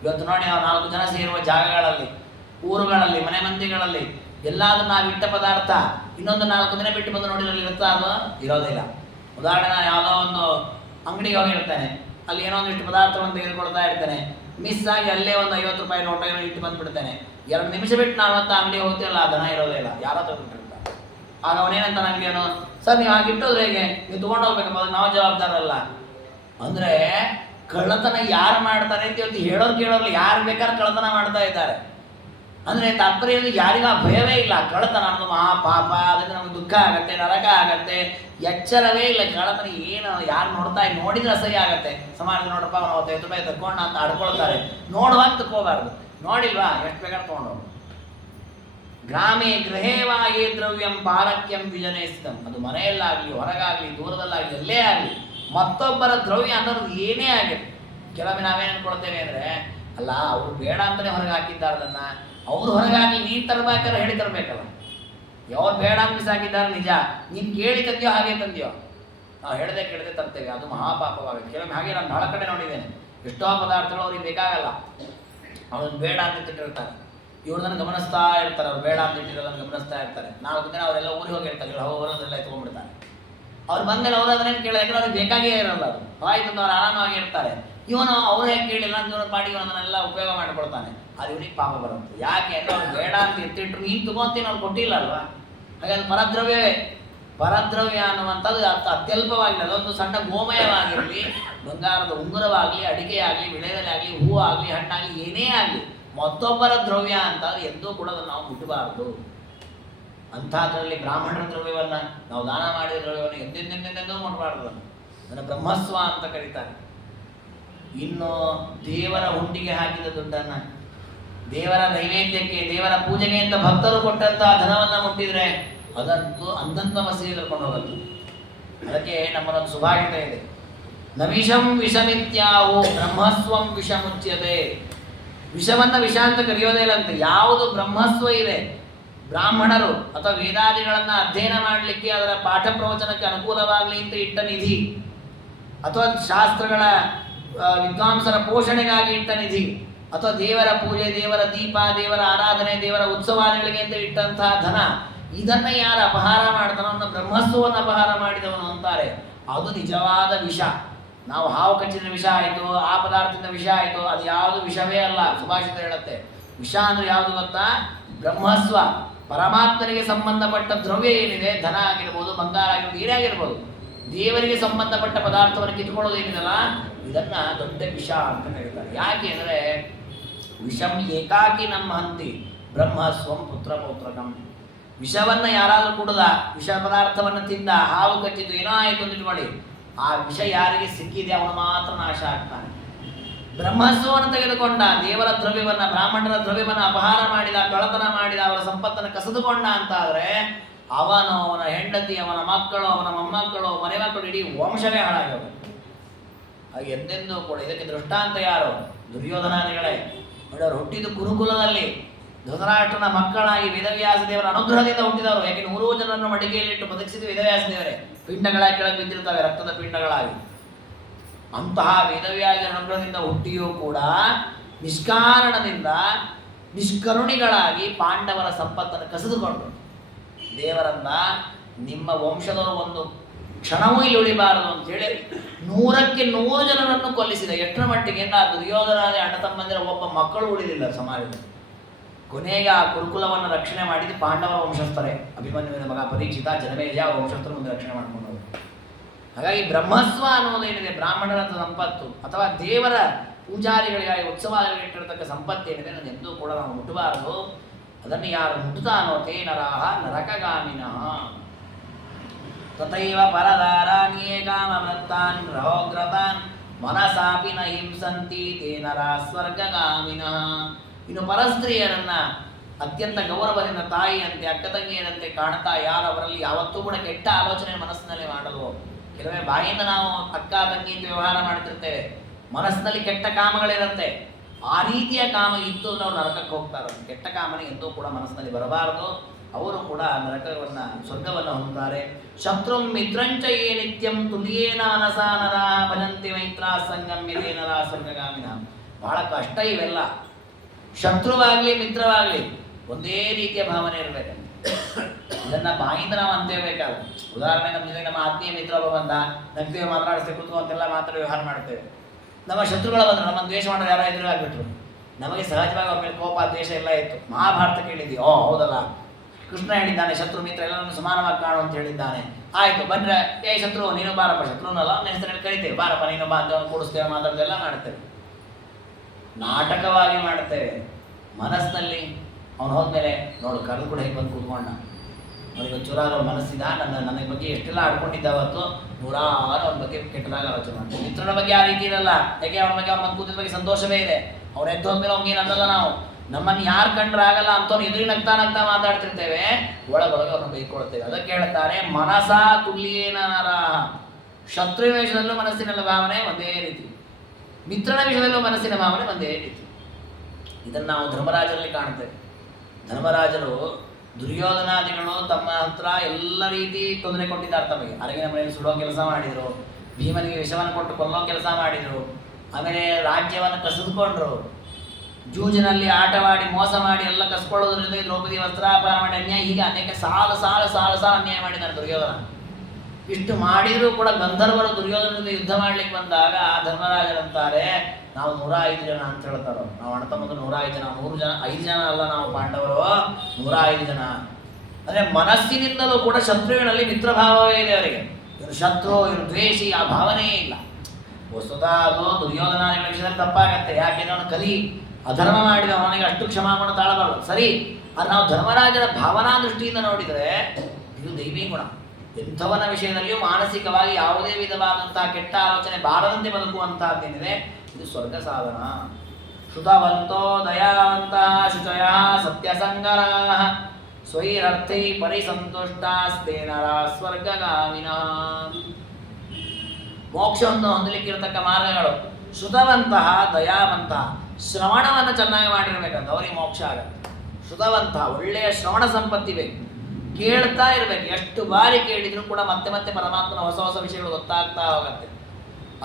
ಇವತ್ತು ನೋಡಿ, ನಾವು 4 ಜನ ಸೇರುವ ಜಾಗಗಳಲ್ಲಿ, ಊರುಗಳಲ್ಲಿ, ಮನೆ ಮಂದಿಗಳಲ್ಲಿ ಎಲ್ಲಾದ್ರೂ ನಾವು ಇಟ್ಟ ಪದಾರ್ಥ ಇನ್ನೊಂದು 4 ದಿನ ಬಿಟ್ಟು ಬಂದು ನೋಡಿದ್ರಲ್ಲಿ ಇರುತ್ತಾ? ಅದು ಇರೋದಿಲ್ಲ. ಉದಾಹರಣೆ, ನಾನು ಯಾವುದೋ ಒಂದು ಅಂಗಡಿಗೆ ಹೋಗಿರ್ತೇನೆ, ಅಲ್ಲಿ ಏನೋ ಒಂದಿಷ್ಟು ಪದಾರ್ಥವನ್ನು ತೆಗೆದುಕೊಳ್ತಾ ಇರ್ತೇನೆ, ಮಿಸ್ ಆಗಿ ಅಲ್ಲೇ ಒಂದು 50 ರೂಪಾಯಿ ನೋಟ ಏನೋ ಇಟ್ಟು ಬಂದುಬಿಡ್ತೇನೆ. 2 ನಿಮಿಷ ಬಿಟ್ಟು ನಾವು ಮತ್ತೆ ಅಂಗಡಿ ಹೋಗ್ತೀವಲ್ಲ, ಆ ದನ ಇರೋದೇ ಇಲ್ಲ, ಯಾರೋ ತಗೊಂಡಿರ್ತಾರೆ. ಆಗ ಅವನೇನಂತ ನನಗೇನು, ಸರ್ ನೀವು ಹಾಗಿಟ್ಟೋದ್ರೆ ಹೇಗೆ, ನೀವು ತೊಗೊಂಡು ಹೋಗ್ಬೇಕಪ್ಪ, ಅದಕ್ಕೆ ನಾವು ಜವಾಬ್ದಾರಲ್ಲ ಅಂದರೆ ಕಳ್ಳತನ ಯಾರು ಮಾಡ್ತಾರೆ ಅಂತ ಇವತ್ತು ಹೇಳೋರು ಕೇಳೋರು ಯಾರು ಬೇಕಾದ್ರೆ ಕಳ್ಳತನ ಮಾಡ್ತಾ ಇದ್ದಾರೆ. ಅಂದರೆ ತಾತ್ಪರ್ಯದಲ್ಲಿ ಯಾರಿಗೂ ಆ ಭಯವೇ ಇಲ್ಲ. ಕಳ್ಳತನ ಅನ್ನೋದು ಮಹಾ ಪಾಪ, ಅದರಿಂದ ನಮಗೆ ದುಃಖ ಆಗತ್ತೆ, ನರಕ ಆಗತ್ತೆ, ಎಚ್ಚರವೇ ಇಲ್ಲ. ಕಳ್ಳತನ ಏನು ಯಾರು ನೋಡಿದ್ರೆ ಅಸಹ್ಯ ಆಗತ್ತೆ. ಸಮಾಜ ನೋಡಪ್ಪ ಅವನು 50 ರೂಪಾಯಿ ತಗೊಂಡ ಅಂತ ಆಡ್ಕೊಳ್ತಾರೆ. ನೋಡುವಾಗ ತಗೋಬಾರ್ದು. ನೋಡಿಲ್ವಾ ಎಷ್ಟು ಬೇಕಾದ್ರೆ ತೊಗೊಂಡು. ಗ್ರಾಮೇ ಗೃಹೇವಾಯೇ ದ್ರವ್ಯಂ ಪಾರಕ್ಯಂ ವಿಜನೇಸಿತಂ. ಅದು ಮನೆಯಲ್ಲಾಗಲಿ, ಹೊರಗಾಗಲಿ, ದೂರದಲ್ಲಾಗಲಿ, ಎಲ್ಲೇ ಆಗಲಿ ಮತ್ತೊಬ್ಬರ ದ್ರವ್ಯ ಅನ್ನೋದು ಏನೇ ಆಗಲಿ. ಕೆಲವೊಮ್ಮೆ ನಾವೇನು ಅನ್ಕೊಳ್ತೇವೆ ಅಂದರೆ, ಅಲ್ಲ ಅವರು ಬೇಡ ಅಂತಲೇ ಹೊರಗೆ ಹಾಕಿದ್ದಾರೆ ಅದನ್ನು, ಅವ್ರು ಹೊರಗಾಗಲಿ ನೀನು ತರಬೇಕಾದ್ರೆ ಹೇಳಿ ತರಬೇಕಲ್ಲ. ಯಾವ್ದು ಬೇಡ ಅಂತ ಹಾಕಿದ್ದಾರೆ ನಿಜ, ನೀನು ಕೇಳಿ ತಂದ್ಯೋ ಹಾಗೆ ತಂದ್ಯೋ, ನಾವು ಹೇಳದೆ ಕೇಳದೆ ತರ್ತೇವೆ, ಅದು ಮಹಾಪಾಪವಾಗುತ್ತೆ. ಕೆಲವೊಮ್ಮೆ ಹಾಗೆ ನಾನು ಬಹಳ ಕಡೆ ನೋಡಿದ್ದೇನೆ. ಎಷ್ಟೋ ಪದಾರ್ಥಗಳು ಅವ್ರಿಗೆ ಬೇಕಾಗಲ್ಲ, ಅವ್ರನ್ನ ಬೇಡ ಅಂತ ಇಟ್ಟಿರ್ತಾರೆ. ಇವ್ರದನ್ನು ಗಮನಿಸ್ತಾ ಇರ್ತಾರೆ, ಅವ್ರು ಬೇಡ ಅಂತ ಇಟ್ಟಿರೋದನ್ನು ಗಮನಿಸ್ತಾ ಇರ್ತಾರೆ. 4 ದಿನ ಅವರೆಲ್ಲ ಊರಿಗೆ ಹೋಗಿರ್ತಾರೆ, ಅವರನ್ನೆಲ್ಲ ಎತ್ಕೊಂಡ್ಬಿಡ್ತಾರೆ. ಅವ್ರು ಬಂದಮೇಲೆ ಅವರು ಅದನ್ನೇನು ಕೇಳಿದ್ರೆ ಯಾಕಂದ್ರೆ ಅವ್ರಿಗೆ ಬೇಕಾಗೇ ಇರಲ್ಲ. ಅದು ಆಯ್ತು ಅವ್ರು ಆರಾಮಾಗಿ ಇರ್ತಾರೆ. ಇವನು ಅವ್ರು ಹೇಗೆ ಕೇಳಿಲ್ಲ ಅಂತ ಇವನ ಪಾಟಿಗೆ ಅದನ್ನೆಲ್ಲ ಉಪಯೋಗ ಮಾಡ್ಕೊಳ್ತಾನೆ. ಅದು ಇವನಿಗೆ ಪಾಪ ಬರುತ್ತೆ. ಯಾಕೆ ಅಂದರೆ ಅವ್ರು ಬೇಡ ಅಂತ ಎತ್ತಿಟ್ರು, ನೀನು ತಗೊಂತೀನಿ ಅವ್ರು ಕೊಟ್ಟಿಲ್ಲ ಅಲ್ವಾ. ಹಾಗಾಗಿ ಪರದ್ರವ್ಯವೇ. ಪರದ್ರವ್ಯ ಅನ್ನುವಂಥದ್ದು ಅತ್ಯಲ್ಪವಾಗಿದೆ. ಅದೊಂದು ಸಣ್ಣ ಗೋಮಯವಾಗಿರಲಿ, ಬಂಗಾರದ ಉಂಗುರವಾಗಲಿ, ಅಡಿಕೆಯಾಗಲಿ, ವಿಳೆದೆಲೆ ಆಗಲಿ, ಹೂವು ಆಗಲಿ, ಹಣ್ಣಾಗಲಿ, ಏನೇ ಆಗಲಿ ಮತ್ತೊಬ್ಬರ ದ್ರವ್ಯ ಅಂತಂದ್ರೆ ಎಂದೂ ಕೂಡ ಅದನ್ನು ನಾವು ಮುಟ್ಟಬಾರದು. ಅಂಥದ್ರಲ್ಲಿ ಬ್ರಾಹ್ಮಣರ ದ್ರವ್ಯವನ್ನು, ನಾವು ದಾನ ಮಾಡಿದ ದ್ರವ್ಯವನ್ನು ಎಂದೆಂದೆಂದೆಂದೆಂದೂ ಮುಟ್ಟಬಾರ್ದು. ಅದನ್ನು ಬ್ರಹ್ಮಸ್ವ ಅಂತ ಕರೀತಾರೆ. ಇನ್ನು ದೇವರ ಹುಂಡಿಗೆ ಹಾಕಿದ ದುಡ್ಡನ್ನು, ದೇವರ ನೈವೇದ್ಯಕ್ಕೆ, ದೇವರ ಪೂಜೆಗೆ ಅಂತ ಭಕ್ತರು ಕೊಟ್ಟಂತಹ ಧನವನ್ನು ಮುಟ್ಟಿದ್ರೆ ಅದಂತೂ ಅಂದಂತ ಮಸಿಗೆ ಕರ್ಕೊಂಡು ಹೋಗಲ್ಲ. ಅದಕ್ಕೆ ನಮ್ಮದೊಂದು ಸುಭಾಷಿತ ಇದೆ, ನವಿಷಂ ವಿಷಮಿತ್ಯಾವು ಬ್ರಹ್ಮಸ್ವಂ ವಿಷಮುಚ್ಯತೆ. ವಿಷವನ್ನು ವಿಷ ಅಂತ ಕರೆಯೋದೇ ಇಲ್ಲಂತೆ. ಯಾವುದು ಬ್ರಹ್ಮಸ್ವ ಇದೆ, ಬ್ರಾಹ್ಮಣರು ಅಥವಾ ವೇದಾದಿಗಳನ್ನು ಅಧ್ಯಯನ ಮಾಡಲಿಕ್ಕೆ, ಅದರ ಪಾಠ ಪ್ರವಚನಕ್ಕೆ ಅನುಕೂಲವಾಗಲಿ ಅಂತ ಇಟ್ಟ ನಿಧಿ, ಅಥವಾ ಶಾಸ್ತ್ರಗಳ ವಿದ್ವಾಂಸರ ಪೋಷಣೆಗಾಗಿ ಇಟ್ಟ ನಿಧಿ, ಅಥವಾ ದೇವರ ಪೂಜೆ, ದೇವರ ದೀಪ, ದೇವರ ಆರಾಧನೆ, ದೇವರ ಉತ್ಸವಾದಿಗಳಿಗೆ ಅಂತ ಇಟ್ಟಂತಹ ಧನ, ಇದನ್ನು ಯಾರು ಅಪಹಾರ ಮಾಡ್ತಾನೋ ಅವನ ಬ್ರಹ್ಮಸ್ವವನ್ನು ಅಪಹಾರ ಮಾಡಿದವನು ಅಂತಾರೆ. ಅದು ನಿಜವಾದ ವಿಷ. ನಾವು ಹಾವು ಕಚ್ಚಿದ ವಿಷ ಆಯಿತು, ಆ ಪದಾರ್ಥದಿಂದ ವಿಷ ಆಯಿತು, ಅದು ಯಾವುದು ವಿಷವೇ ಅಲ್ಲ. ಸುಭಾಷಿತ ಹೇಳುತ್ತೆ, ವಿಷ ಅಂದರೆ ಯಾವುದು ಗೊತ್ತಾ? ಬ್ರಹ್ಮಸ್ವ, ಪರಮಾತ್ಮನಿಗೆ ಸಂಬಂಧಪಟ್ಟ ದ್ರವ್ಯ ಏನಿದೆ, ಧನ ಆಗಿರ್ಬೋದು, ಬಂಗಾರ ಆಗಿರ್ಬೋದು, ಏನೇ ಆಗಿರ್ಬೋದು, ದೇವರಿಗೆ ಸಂಬಂಧಪಟ್ಟ ಪದಾರ್ಥವನ್ನು ಕಿತ್ಕೊಳ್ಳೋದು ಏನಿದೆಲ್ಲ, ಇದನ್ನು ದೊಡ್ಡ ವಿಷ ಅಂತ ಹೇಳ್ತಾರೆ. ಯಾಕೆ ಅಂದರೆ ವಿಷಂ ಏಕಾಕಿ ನಮ್ಮ ಹಂತಿ ಬ್ರಹ್ಮಸ್ವಂ ಪುತ್ರ ಪೌತ್ರಕಂ. ವಿಷವನ್ನು ಯಾರಾದರೂ ಕುಡಿದ, ವಿಷ ಪದಾರ್ಥವನ್ನು ತಿಂದ, ಹಾವು ಕಚ್ಚಿದ್ದು, ಏನೋ ಆಯಿತು ಅಂತ ಇಟ್ಕೊಳ್ಳಿ, ಆ ವಿಷ ಯಾರಿಗೆ ಸಿಕ್ಕಿದೆ ಅವನು ಮಾತ್ರ ನಾಶ ಆಗ್ತಾನೆ. ಬ್ರಹ್ಮಸ್ವವನ್ನು ತೆಗೆದುಕೊಂಡ, ದೇವರ ದ್ರವ್ಯವನ್ನು, ಬ್ರಾಹ್ಮಣರ ದ್ರವ್ಯವನ್ನು ಅಪಹಾರ ಮಾಡಿದ, ಕಳ್ಳತನ ಮಾಡಿದ, ಅವರ ಸಂಪತ್ತನ್ನು ಕಸಿದುಕೊಂಡ ಅಂತಾದರೆ ಅವನು, ಅವನ ಹೆಂಡತಿ, ಅವನ ಮಕ್ಕಳು, ಅವನ ಮೊಮ್ಮಕ್ಕಳು, ಮನೆ ಮಕ್ಕಳು, ಇಡೀ ವಂಶವೇ ಹಾಳಾಗಿ ಹೋಗುತ್ತೆ. ಹಾಗೆ ಎಂದೆಂದೂ ಕೂಡ ಇದಕ್ಕೆ ದೃಷ್ಟಾಂತ ಯಾರು? ದುರ್ಯೋಧನಾದಿಗಳೇ. ನೋಡಿ, ಅವರು ಹುಟ್ಟಿದ್ದು ಕುರುಕುಲದಲ್ಲಿ, ಧೃತರಾಷ್ಟ್ರನ ಮಕ್ಕಳಾಗಿ ವೇದವ್ಯಾಸ ದೇವರ ಅನುಗ್ರಹದಿಂದ ಹುಟ್ಟಿದವರು. ಯಾಕೆ 100 ಜನರನ್ನು ಮಡಿಕೆಯಲ್ಲಿಟ್ಟು ಬದುಕಿಸಿದ ವೇದವ್ಯಾಸ ದೇವರೇ. ಪಿಂಡಗಳಾಗಿ ಕೆಳಗೆ ಬಿದ್ದಿರ್ತವೆ, ರಕ್ತದ ಪಿಂಡಗಳಾಗಿ. ಅಂತಹ ವೇದವ್ಯಾಸ ಅನುಗ್ರಹದಿಂದ ಹುಟ್ಟಿಯೂ ಕೂಡ ನಿಷ್ಕಾರಣದಿಂದ ನಿಷ್ಕರುಣಿಗಳಾಗಿ ಪಾಂಡವರ ಸಂಪತ್ತನ್ನು ಕಸಿದುಕೊಂಡು ದೇವರನ್ನ, ನಿಮ್ಮ ವಂಶದವರು ಒಂದು ಕ್ಷಣವೂ ಇಲ್ಲಿ ಉಳಿಬಾರದು ಅಂತೇಳಿ 100ಕ್ಕೆ 100 ಜನರನ್ನು ಕೊಲ್ಲಿಸಿದ. ಎಷ್ಟರ ಮಟ್ಟಿಗೆ ಆ ದುರ್ಯೋಧನಾದಿ ಅಣ್ಣ ತಮ್ಮಂದಿರ ಒಬ್ಬ ಮಕ್ಕಳು ಉಳಿದಿಲ್ಲ ಸಮಾಜದಲ್ಲಿ. ಕೊನೆಗೆ ಆ ಕುರುಕುಲವನ್ನು ರಕ್ಷಣೆ ಮಾಡಿದ್ದು ಪಾಂಡವರ ವಂಶಸ್ಥರೇ. ಅಭಿಮನ್ಯುವಿನ ಮಗ ಪರೀಕ್ಷಿತ, ಜನಮೇಜಯ ಅವರ ವಂಶಸ್ಥರು ಮುಂದೆ ರಕ್ಷಣೆ ಮಾಡಿಕೊಂಡು. ಹಾಗಾಗಿ ಬ್ರಹ್ಮಸ್ವ ಅನ್ನೋದೇನಿದೆ, ಬ್ರಾಹ್ಮಣರ ಸಂಪತ್ತು ಅಥವಾ ದೇವರ ಪೂಜಾರಿಗಳಿಗಾಗಿ ಉತ್ಸವಾದಿಗಳಿಗೆ ಇಟ್ಟಿರತಕ್ಕ ಸಂಪತ್ತೇನಿದೆ, ಅದನ್ನು ಎಂದೂ ಕೂಡ ನಾವು ಮುಟ್ಟಬಾರದು. ಅದನ್ನು ಯಾರು ಮುಟ್ಟುತ್ತಾನೋ ತೇ ನರಾಹ ನರಕಗಾಮಿನಃ. ತಥೈವ ಪರದಾರಾಣಿಯೇ ಕಾಮವೃತ್ತಾನ್ ರಹೋಗ್ರತಾನ್ ಮನಸಾಪಿ ನ ಹಿಂಸಂತಿ ತೇ ನರಾ ಸ್ವರ್ಗಗಾಮಿನಃ. ಇನ್ನು ಪರಸ್ತ್ರೀಯರನ್ನ ಅತ್ಯಂತ ಗೌರವದಿಂದ ತಾಯಿಯಂತೆ, ಅಕ್ಕ ತಂಗಿಯರಂತೆ ಕಾಣ್ತಾ ಯಾರು ಅವರಲ್ಲಿ ಯಾವತ್ತೂ ಕೂಡ ಕೆಟ್ಟ ಆಲೋಚನೆ ಮನಸ್ಸಿನಲ್ಲಿ ಮಾಡಲು. ಕೆಲವೇ ಬಾಯಿಂದ ನಾವು ಅಕ್ಕ ತಂಗಿ ಅಂತ ವ್ಯವಹಾರ ಮಾಡ್ತಿರ್ತೇವೆ, ಮನಸ್ಸಿನಲ್ಲಿ ಕೆಟ್ಟ ಕಾಮಗಳಿರುತ್ತೆ. ಆ ರೀತಿಯ ಕಾಮ ಇತ್ತು ಅಂದ್ರೆ ಅವ್ರು ನರಕಕ್ಕೆ ಹೋಗ್ತಾರೆ. ಕೆಟ್ಟ ಕಾಮನೆ ಎಂದೂ ಕೂಡ ಮನಸ್ಸಿನಲ್ಲಿ ಬರಬಾರದು. ಅವರು ಕೂಡ ನರಕವನ್ನು, ಸ್ವರ್ಗವನ್ನು ಹೊಂದುತ್ತಾರೆ. ಶತ್ರುಂ ಮಿತ್ರಂಚ ಯೇ ನಿತ್ಯಂ ತುಲ್ಯೇನ ಮನಸಾ ನರಾ ಭಜಂತಿ ಮೈತ್ರಾ ಸಂಗಮ್ಯತೆ ನರಾ ಸ್ವರ್ಗಗಾಮಿನ. ಬಹಳ ಕಷ್ಟ ಇವೆಲ್ಲ. ಶತ್ರುವಾಗಲಿ ಮಿತ್ರವಾಗಲಿ ಒಂದೇ ರೀತಿಯ ಭಾವನೆ ಇರಬೇಕು. ಇದನ್ನು ಬಾಯಿಂದ ನಾವು ಅಂತೇಬೇಕಾದ್ರೆ, ಉದಾಹರಣೆ ನಮ್ಮ ಜೊತೆಗೆ ನಮ್ಮ ಆತ್ಮೀಯ ಮಿತ್ರ ಒಬ್ಬ ಬಂದ, ನಗ್ತೇವೆ, ಮಾತನಾಡಿಸ್ತೇವೆ, ಕೂತು ಅಂತೆಲ್ಲ ಮಾತ್ರ ವ್ಯವಹಾರ ಮಾಡ್ತೇವೆ. ನಮ್ಮ ಶತ್ರುಗಳ ಬಂದರು, ನಮ್ಮನ್ನು ದ್ವೇಷ ಮಾಡೋರು ಯಾರೋ ಎದುರಾಗ್ಬಿಟ್ರು. ನಮಗೆ ಸಹಜವಾಗಿ ಅವ್ರ ಮೇಲೆ ಕೋಪ, ದ್ವೇಷ ಎಲ್ಲ ಇತ್ತು. ಮಹಾಭಾರತ ಕೇಳಿದ್ವಿ, ಓ ಹೌದಲ್ಲ, ಕೃಷ್ಣ ಹೇಳಿದ್ದಾನೆ ಶತ್ರು ಮಿತ್ರ ಎಲ್ಲರನ್ನು ಸಮಾನವಾಗಿ ಕಾಣು ಅಂತ ಹೇಳಿದ್ದಾನೆ. ಆಯ್ತು ಬಂದ್ರೆ ಏ ಶತ್ರು ನೀನು ಬಾರಪ್ಪ, ಶತ್ರುನಲ್ಲ ಅವನ ಹೆಸರಲ್ಲಿ ಕರಿತೇವೆ, ಬಾರಪ್ಪ ನೀನು ಬಾ ಅಂತ ಕೂಡಿಸ್ತೇವೆ, ಮಾತಾಡೋದೆಲ್ಲ ಮಾಡ್ತೇವೆ, ನಾಟಕವಾಗಿ ಮಾಡ್ತೇವೆ. ಮನಸ್ಸಿನಲ್ಲಿ ಅವನು ಹೋದ್ಮೇಲೆ ನೋಡು ಕರೆದು ಕೂಡ ಹೇಗೆ ಬಂದು ಕೂತ್ಕೊಂಡ, ಅವನಿಗೆ ಚೂರಾದ ಮನಸ್ಸಿದ ನನ್ನ ಬಗ್ಗೆ ಎಷ್ಟೆಲ್ಲ ಆಡ್ಕೊಂಡಿದ್ದ ಅವತ್ತು, ನೂರಾರು ಅವನ ಬಗ್ಗೆ ಕೆಟ್ಟದಾಗ ಆಲೋಚನೆ ಮಾಡ್ತೀವಿ. ಮಿತ್ರನ ಬಗ್ಗೆ ಆ ರೀತಿ ಇರಲ್ಲ, ಯಾಕೆ ಅವನ ಬಗ್ಗೆ ಅವನ ಕೂತಿದ ಬಗ್ಗೆ ಸಂತೋಷವೇ ಇದೆ. ಅವ್ನು ಎದ್ದು ಹೋದ್ಮೇಲೆ ಅವ್ನಿಗೇನು ಅನ್ನಲ್ಲ, ನಾವು ನಮ್ಮನ್ನು ಯಾರು ಕಂಡ್ರೆ ಆಗಲ್ಲ ಅಂತವ್ನು ಎದುರಿಗೆ ನಗ್ತಾ ನಗ್ತಾ ಮಾತಾಡ್ತಿರ್ತೇವೆ, ಒಳಗೊಳಗೆ ಅವ್ರನ್ನ ಬೈಕೊಳ್ತೇವೆ. ಅದಕ್ಕೆ ಹೇಳ್ತಾರೆ ಮನಸ ತುಲ್ಯೇನ ನರಃ. ಶತ್ರುವಿನ ವಿಷಯದಲ್ಲೂ ಮನಸ್ಸಿನ ಭಾವನೆ ಒಂದೇ ರೀತಿ, ಮಿತ್ರನ ವಿಷಯದಲ್ಲೂ ಮನಸ್ಸಿನ ಭಾವನೆ ಒಂದೇ ರೀತಿ. ಇದನ್ನು ನಾವು ಧರ್ಮರಾಜರಲ್ಲಿ ಕಾಣ್ತೇವೆ. ಧರ್ಮರಾಜರು ದುರ್ಯೋಧನಾದಿಗಳು ತಮ್ಮ ಹತ್ರ ಎಲ್ಲ ರೀತಿ ತೊಂದರೆ ಕೊಟ್ಟಿದ್ದಾರೆ. ತಮಗೆ ಅರಗಿನ ಮನೆಯಲ್ಲಿ ಸುಡೋ ಕೆಲಸ ಮಾಡಿದರು, ಭೀಮನಿಗೆ ವಿಷವನ್ನು ಕೊಟ್ಟು ಕೊಲ್ಲೋ ಕೆಲಸ ಮಾಡಿದರು, ಆಮೇಲೆ ರಾಜ್ಯವನ್ನು ಕಸಿದುಕೊಂಡ್ರು, ಜೂಜಿನಲ್ಲಿ ಆಟವಾಡಿ ಮೋಸ ಮಾಡಿ ಎಲ್ಲ ಕಸ್ಕೊಳ್ಳೋದ್ರಿಂದ ದ್ರೌಪದಿ ವಸ್ತ್ರಾಪಹರಣ ಮಾಡಿ ಅನ್ಯಾಯ, ಹೀಗೆ ಅನೇಕ ಸಾಲ ಅನ್ಯಾಯ ಮಾಡಿದ್ದಾರೆ ದುರ್ಯೋಧನ. ಇಷ್ಟು ಮಾಡಿದರೂ ಕೂಡ ಗಂಧರ್ವರು ದುರ್ಯೋಧನದಿಂದ ಯುದ್ಧ ಮಾಡ್ಲಿಕ್ಕೆ ಬಂದಾಗ ಧರ್ಮರಾಜರಂತಾರೆ ನಾವು 105 ಜನ ಅಂತ ಹೇಳ್ತಾರೋ, ನಾವು ಅಣ್ಣತಮ್ಮಂದು 105 ಜನ, 100 ಜನ, 5 ಜನ ಅಲ್ಲ ನಾವು ಪಾಂಡವರು, 105 ಜನ. ಅಂದರೆ ಮನಸ್ಸಿನಿಂದಲೂ ಕೂಡ ಶತ್ರುವಿನಲ್ಲಿ ಮಿತ್ರಭಾವವೇ ಇದೆ ಅವರಿಗೆ. ಇವನು ಶತ್ರು, ಇವನು ದ್ವೇಷಿ, ಆ ಭಾವನೆಯೇ ಇಲ್ಲ. ವಸ್ತುತಃ ಅದು ದುರ್ಯೋಧನಾದಿಗಳ ವಿಷಯದಲ್ಲಿ ತಪ್ಪಾಗತ್ತೆ. ಯಾಕೆಂದ್ರೆ ಅವನು ಕಲಿ ಅಧರ್ಮ ಮಾಡಿದ, ಅವನಿಗೆ ಅಷ್ಟು ಕ್ಷಮಾಗುಣ ತಾಳಬಾರದು ಸರಿ. ಅದು ನಾವು ಧರ್ಮರಾಜರ ಭಾವನಾ ದೃಷ್ಟಿಯಿಂದ ನೋಡಿದರೆ ಇದು ದೈವೀ ಗುಣ. ಎಂಥವನ ವಿಷಯದಲ್ಲಿಯೂ ಮಾನಸಿಕವಾಗಿ ಯಾವುದೇ ವಿಧವಾದಂತಹ ಕೆಟ್ಟ ಆಲೋಚನೆ ಬಾರದಂತೆ ಬದುಕುವಂತಹದ್ದೇನಿದೆ ಇದು ಸ್ವರ್ಗ ಸಾಧನ. ಶ್ರುತವಂತೋ ದಯಾವಂತ ಶುಚಯ ಸತ್ಯಸಂಗರಾಃ ಸ್ವೈರರ್ಥೈ ಪರಿಸಂತುಷ್ಟಾಸ್ತೆ ನರಾ ಸ್ವರ್ಗಗಾಮಿನಃ. ಮೋಕ್ಷವನ್ನು ಹೊಂದಲಿಕ್ಕಿರತಕ್ಕ ಮಾರ್ಗಗಳು ಶ್ರುತವಂತಹ ದಯಾವಂತಹ. ಶ್ರವಣವನ್ನು ಚೆನ್ನಾಗಿ ಮಾಡಿರ್ಬೇಕಂತ ಅವರಿಗೆ ಮೋಕ್ಷ ಆಗತ್ತೆ. ಶ್ರುತವಂತಹ ಒಳ್ಳೆಯ ಶ್ರವಣ ಸಂಪತ್ತಿ ಬೇಕು, ಕೇಳ್ತಾ ಇರಬೇಕು. ಎಷ್ಟು ಬಾರಿ ಕೇಳಿದ್ರು ಕೂಡ ಮತ್ತೆ ಮತ್ತೆ ಪರಮಾತ್ಮನ ಹೊಸ ಹೊಸ ವಿಷಯಗಳು ಗೊತ್ತಾಗ್ತಾ ಹೋಗುತ್ತೆ.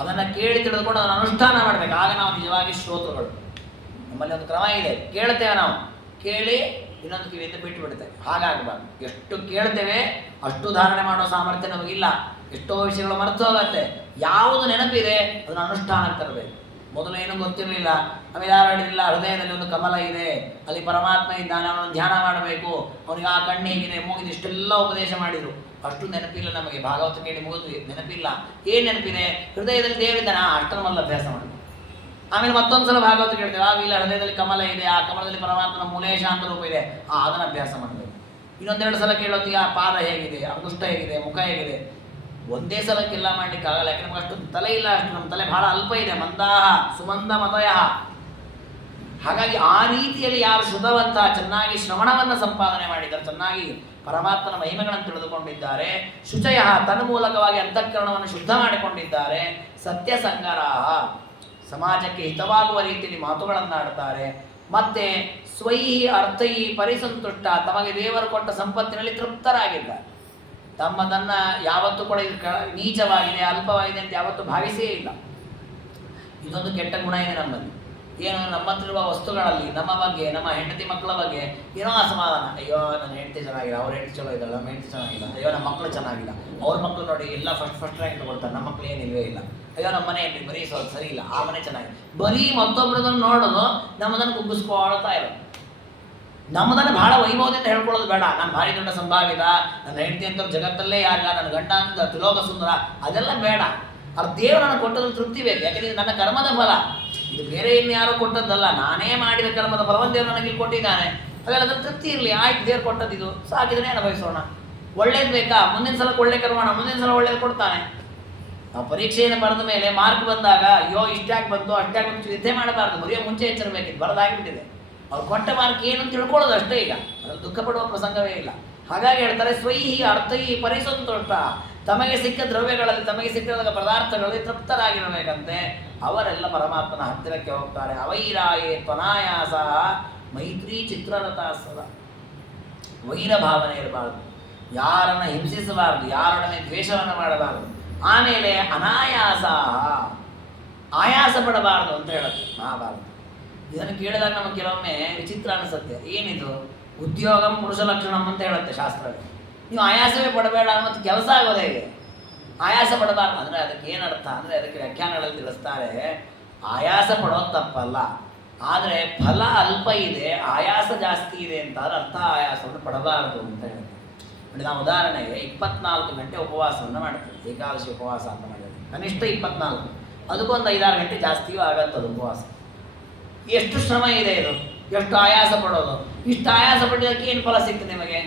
ಅದನ್ನು ಕೇಳಿ ತಿಳಿದುಕೊಂಡು ಅದನ್ನು ಅನುಷ್ಠಾನ ಮಾಡಬೇಕು. ಆಗ ನಾವು ನಿಜವಾಗಿ ಶ್ರೋತೃಗಳು. ನಮ್ಮಲ್ಲಿ ಒಂದು ಕ್ರಮ ಇದೆ, ಕೇಳ್ತೇವೆ ನಾವು, ಕೇಳಿ ಇನ್ನೊಂದು ಕಿವಿಯಿಂದ ಬಿಟ್ಟು ಬಿಡ್ತೇವೆ. ಹಾಗಾಗಬಾರ್ದು. ಎಷ್ಟು ಕೇಳ್ತೇವೆ ಅಷ್ಟು ಧಾರಣೆ ಮಾಡೋ ಸಾಮರ್ಥ್ಯ ನಮಗಿಲ್ಲ. ಎಷ್ಟೋ ವಿಷಯಗಳು ಮರೆತು ಹೋಗುತ್ತೆ. ಯಾವುದು ನೆನಪಿದೆ ಅದನ್ನು ಅನುಷ್ಠಾನಕ್ಕೆ ತರಬೇಕು. ಮೊದಲು ಏನೂ ಗೊತ್ತಿರಲಿಲ್ಲ, ಆಮೇಲೆ ಯಾರು ಹೇಳಿಲ್ಲ ಹೃದಯದಲ್ಲಿ ಒಂದು ಕಮಲ ಇದೆ, ಅಲ್ಲಿ ಪರಮಾತ್ಮ ಇದ್ದಾನೆ, ಅವನನ್ನು ಧ್ಯಾನ ಮಾಡಬೇಕು, ಅವನಿಗೆ ಆ ಕಣ್ಣು ಹೇಗಿದೆ ಮೂಗಿದೆ, ಇಷ್ಟೆಲ್ಲ ಉಪದೇಶ ಮಾಡಿದರು. ಅಷ್ಟು ನೆನಪಿಲ್ಲ ನಮಗೆ. ಭಾಗವತ ಕೇಳಿ ಮುಗಿದ್ವಿ, ನೆನಪಿಲ್ಲ. ಏನು ನೆನಪಿದೆ? ಹೃದಯದಲ್ಲಿ ದೇವರಿದ್ದಾನೆ, ಅಷ್ಟನ್ನು ಮೊದಲು ಅಭ್ಯಾಸ ಮಾಡಬೇಕು. ಆಮೇಲೆ ಮತ್ತೊಂದು ಸಲ ಭಾಗವತ ಕೇಳ್ತೇವೆ, ಇಲ್ಲ ಹೃದಯದಲ್ಲಿ ಕಮಲ ಇದೆ, ಆ ಕಮಲದಲ್ಲಿ ಪರಮಾತ್ಮನ ಮೂಲೇಶ ಅಂತ ರೂಪ ಇದೆ, ಅದನ್ನು ಅಭ್ಯಾಸ ಮಾಡಬೇಕು. ಇನ್ನೊಂದೆರಡು ಸಲ ಕೇಳೋತ್ತಿಗೆ ಆ ಪಾದ ಹೇಗಿದೆ, ಅಂಗುಷ್ಟ ಹೇಗಿದೆ, ಮುಖ ಹೇಗಿದೆ. ಒಂದೇ ಸಲಕ್ಕೆಲ್ಲ ಮಾಡ್ಲಿಕ್ಕೆ ಆಗಲ್ಲ, ಯಾಕೆ ನಮ್ಗೆ ಅಷ್ಟು ತಲೆ ಇಲ್ಲ, ಅಷ್ಟು ನಮ್ಮ ತಲೆ ಬಹಳ ಅಲ್ಪ ಇದೆ. ಮಂದಾಹ ಸುಮಂದ ಮತಯ. ಹಾಗಾಗಿ ಆ ರೀತಿಯಲ್ಲಿ ಯಾರು ಶುದ್ಧವಂತ ಚೆನ್ನಾಗಿ ಶ್ರವಣವನ್ನು ಸಂಪಾದನೆ ಮಾಡಿದ್ದಾರೆ, ಚೆನ್ನಾಗಿ ಪರಮಾತ್ಮನ ಮಹಿಮೆಗಳನ್ನು ತಿಳಿದುಕೊಂಡಿದ್ದಾರೆ, ಶುಚಯ ತನ್ಮೂಲಕವಾಗಿ ಅಂತಃಕರಣವನ್ನು ಶುದ್ಧ ಮಾಡಿಕೊಂಡಿದ್ದಾರೆ, ಸತ್ಯಸಂಗರಾಹ ಸಮಾಜಕ್ಕೆ ಹಿತವಾಗುವ ರೀತಿಯಲ್ಲಿ ಮಾತುಗಳನ್ನಾಡ್ತಾರೆ, ಮತ್ತೆ ಸ್ವೈಹಿ ಅರ್ಥೈ ಪರಿಸಂತುಷ್ಟ ತಮಗೆ ದೇವರು ಕೊಟ್ಟ ಸಂಪತ್ತಿನಲ್ಲಿ ತೃಪ್ತರಾಗಿದ್ದಾರೆ. ತಮ್ಮದನ್ನು ಯಾವತ್ತೂ ಕೂಡ ಇದು ನೀಚವಾಗಿದೆ ಅಲ್ಪವಾಗಿದೆ ಅಂತ ಯಾವತ್ತೂ ಭಾವಿಸೇ ಇಲ್ಲ. ಇದೊಂದು ಕೆಟ್ಟ ಗುಣ ಇದೆ ನಮ್ಮಲ್ಲಿ. ಏನು, ನಮ್ಮ ಹತ್ರ ಇರುವ ವಸ್ತುಗಳಲ್ಲಿ ನಮ್ಮ ಬಗ್ಗೆ, ನಮ್ಮ ಹೆಂಡತಿ ಮಕ್ಕಳ ಬಗ್ಗೆ ಏನೋ ಅಸಮಾಧಾನ. ಅಯ್ಯೋ ನನ್ನ ಹೆಂಡತಿ ಚೆನ್ನಾಗಿಲ್ಲ, ಅವ್ರ ಹೆಂಡತಿ ಚಲೋ ಇದ್ದಾಳೆ, ನಮ್ಮ ಹೆಂಡತಿ ಚೆನ್ನಾಗಿಲ್ಲ, ಅಯ್ಯೋ ನಮ್ಮ ಮಕ್ಕಳು ಚೆನ್ನಾಗಿಲ್ಲ, ಅವ್ರ ಮಕ್ಕಳು ನೋಡಿ ಎಲ್ಲ ಫಸ್ಟ್ ರ್ಯಾಂಕ್ ತಗೊಳ್ತಾರೆ, ನಮ್ಮ ಮಕ್ಕಳು ಏನಿಲ್ವೇ ಇಲ್ಲ, ಅಯ್ಯೋ ನಮ್ಮ ಮನೆ ಏನ್ರಿ ಬರೀ ಸ್ವಲ್ಪ ಸರಿ ಇಲ್ಲ, ಆ ಮನೆ ಚೆನ್ನಾಗಿದೆ. ಬರೀ ಮತ್ತೊಬ್ಬರದನ್ನು ನೋಡೋದು, ನಮ್ಮದನ್ನು ಕುಗ್ಗಿಸ್ಕೊಳ್ತಾ ಇರೋದು. ನಮ್ಮದನ್ನು ಬಹಳ ವೈಭವದಿಂದ ಹೇಳ್ಕೊಳ್ಳೋದು ಬೇಡ. ನಾನು ಭಾರಿ ದೊಡ್ಡ ಸಂಭಾವಿತ, ನನ್ನ ಹೆಂಡತಿ ಅಂತ ಜಗತ್ತಲ್ಲೇ ಯಾರಿಲ್ಲ, ನನ್ನ ಗಂಡ ಅಂತ ತ್ರಿಲೋಕ ಸುಂದರ, ಅದೆಲ್ಲ ಬೇಡ. ಅದು ದೇವರು ನನಗೆ ಕೊಟ್ಟದ್ದು ತೃಪ್ತಿ ಬೇಕು. ಯಾಕೆಂದರೆ ಇದು ನನ್ನ ಕರ್ಮದ ಫಲ, ಇದು ಬೇರೆ ಇನ್ಯಾರೋ ಕೊಟ್ಟದ್ದಲ್ಲ, ನಾನೇ ಮಾಡಿದ ಕರ್ಮದ ಫಲವನ್ನು ದೇವರು ನನಗೆ ಕೊಟ್ಟಿದ್ದಾನೆ. ಹಾಗಾಗಿ ಅದ್ರ ತೃಪ್ತಿ ಇರಲಿ, ಆಯ್ತು ದೇವ್ರು ಕೊಟ್ಟದಿದು ಸಾಕಿದ್ರೆ ಅನುಭವಿಸೋಣ. ಒಳ್ಳೇದು ಬೇಕಾ, ಮುಂದಿನ ಸಲ ಒಳ್ಳೆ ಕರ್ಮಣ, ಮುಂದಿನ ಸಲ ಒಳ್ಳೇದು ಕೊಡ್ತಾನೆ. ನಾವು ಪರೀಕ್ಷೆಯನ್ನು ಬರೆದ ಮೇಲೆ ಮಾರ್ಕ್ ಬಂದಾಗ ಅಯ್ಯೋ ಇಷ್ಟ್ಯಾಕೆ ಬಂತು ಅಷ್ಟ್ಯಾಕೆ ಬಂತು ಯುದ್ಧ ಮಾಡಬಾರ್ದು, ಬರೆಯೋ ಮುಂಚೆ ಎಚ್ಚರಬೇಕಿತ್ತು, ಬರೆದಾಗಿಬಿಟ್ಟಿದೆ. ಅವ್ರು ಕೊಟ್ಟ ಮಾರ್ಕ್ ಏನು ತಿಳ್ಕೊಳ್ಳೋದು ಅಷ್ಟೇ. ಈಗ ಅದ್ರಲ್ಲಿ ದುಃಖ ಪಡುವ ಪ್ರಸಂಗವೇ ಇಲ್ಲ. ಹಾಗಾಗಿ ಹೇಳ್ತಾರೆ ಸ್ವೈಹಿ ಅರ್ಥೈ ಪರಿಸಂತುಷ್ಟ. ತಮಗೆ ಸಿಕ್ಕ ದ್ರವ್ಯಗಳಲ್ಲಿ, ತಮಗೆ ಸಿಕ್ಕ ಪದಾರ್ಥಗಳಲ್ಲಿ ತೃಪ್ತರಾಗಿರಬೇಕಂತೆ. ಅವರೆಲ್ಲ ಪರಮಾತ್ಮನ ಹತ್ತಿರಕ್ಕೆ ಹೋಗ್ತಾರೆ. ಅವೈರಾಯೇ ತ್ವನಾಯಾಸ ಮೈತ್ರಿ ಚಿತ್ರರಥಾಸದ. ವೈರ ಭಾವನೆ ಇರಬಾರ್ದು, ಯಾರನ್ನು ಹಿಂಸಿಸಬಾರ್ದು, ಯಾರೊಡನೆ ದ್ವೇಷವನ್ನು ಮಾಡಬಾರ್ದು. ಆಮೇಲೆ ಅನಾಯಾಸ, ಆಯಾಸ ಪಡಬಾರ್ದು ಅಂತ ಹೇಳುತ್ತೆ ಮಹಾಭಾರತ. ಇದನ್ನು ಕೇಳಿದಾಗ ನಮಗೆ ಕೆಲವೊಮ್ಮೆ ವಿಚಿತ್ರ ಅನಿಸುತ್ತೆ. ಏನಿದು ಉದ್ಯೋಗಂ ಪುರುಷ ಲಕ್ಷಣಂ ಅಂತ ಹೇಳುತ್ತೆ ಶಾಸ್ತ್ರವೇ. ನೀವು ಆಯಾಸವೇ ಪಡಬೇಡ ಮತ್ತು ಕೆಲಸ ಆಗೋದು ಹೇಗೆ? ಆಯಾಸ ಪಡಬಾರ್ದು ಅಂದರೆ ಅದಕ್ಕೆ ಏನರ್ಥ ಅಂದರೆ ಅದಕ್ಕೆ ವ್ಯಾಖ್ಯಾನಗಳಲ್ಲಿ ತಿಳಿಸ್ತಾರೆ. ಆಯಾಸ ಪಡೋದು ತಪ್ಪಲ್ಲ, ಆದರೆ ಫಲ ಅಲ್ಪ ಇದೆ, ಆಯಾಸ ಜಾಸ್ತಿ ಇದೆ ಅಂತಾದ್ರೆ ಅರ್ಥ ಆಯಾಸವನ್ನು ಪಡಬಾರದು ಅಂತ ಹೇಳ್ತಾರೆ. ನೋಡಿ, ನಾವು ಉದಾಹರಣೆಗೆ 24 ಗಂಟೆ ಉಪವಾಸವನ್ನು ಮಾಡ್ತೀವಿ, ಏಕಾದಶಿ ಉಪವಾಸ ಅಂತ ಮಾಡಿದ್ರೆ ಕನಿಷ್ಠ 24, ಅದಕ್ಕೊಂದು 5-6 ಗಂಟೆ ಜಾಸ್ತಿಯೂ ಆಗತ್ತದು ಉಪವಾಸ. ಎಷ್ಟು ಶ್ರಮ ಇದೆ ಇದು, ಎಷ್ಟು ಆಯಾಸ ಪಡೋದು. ಇಷ್ಟು ಆಯಾಸ ಪಡೋದಕ್ಕೆ ಏನು ಫಲ ಸಿಗ್ತದೆ ನಿಮಗೆ?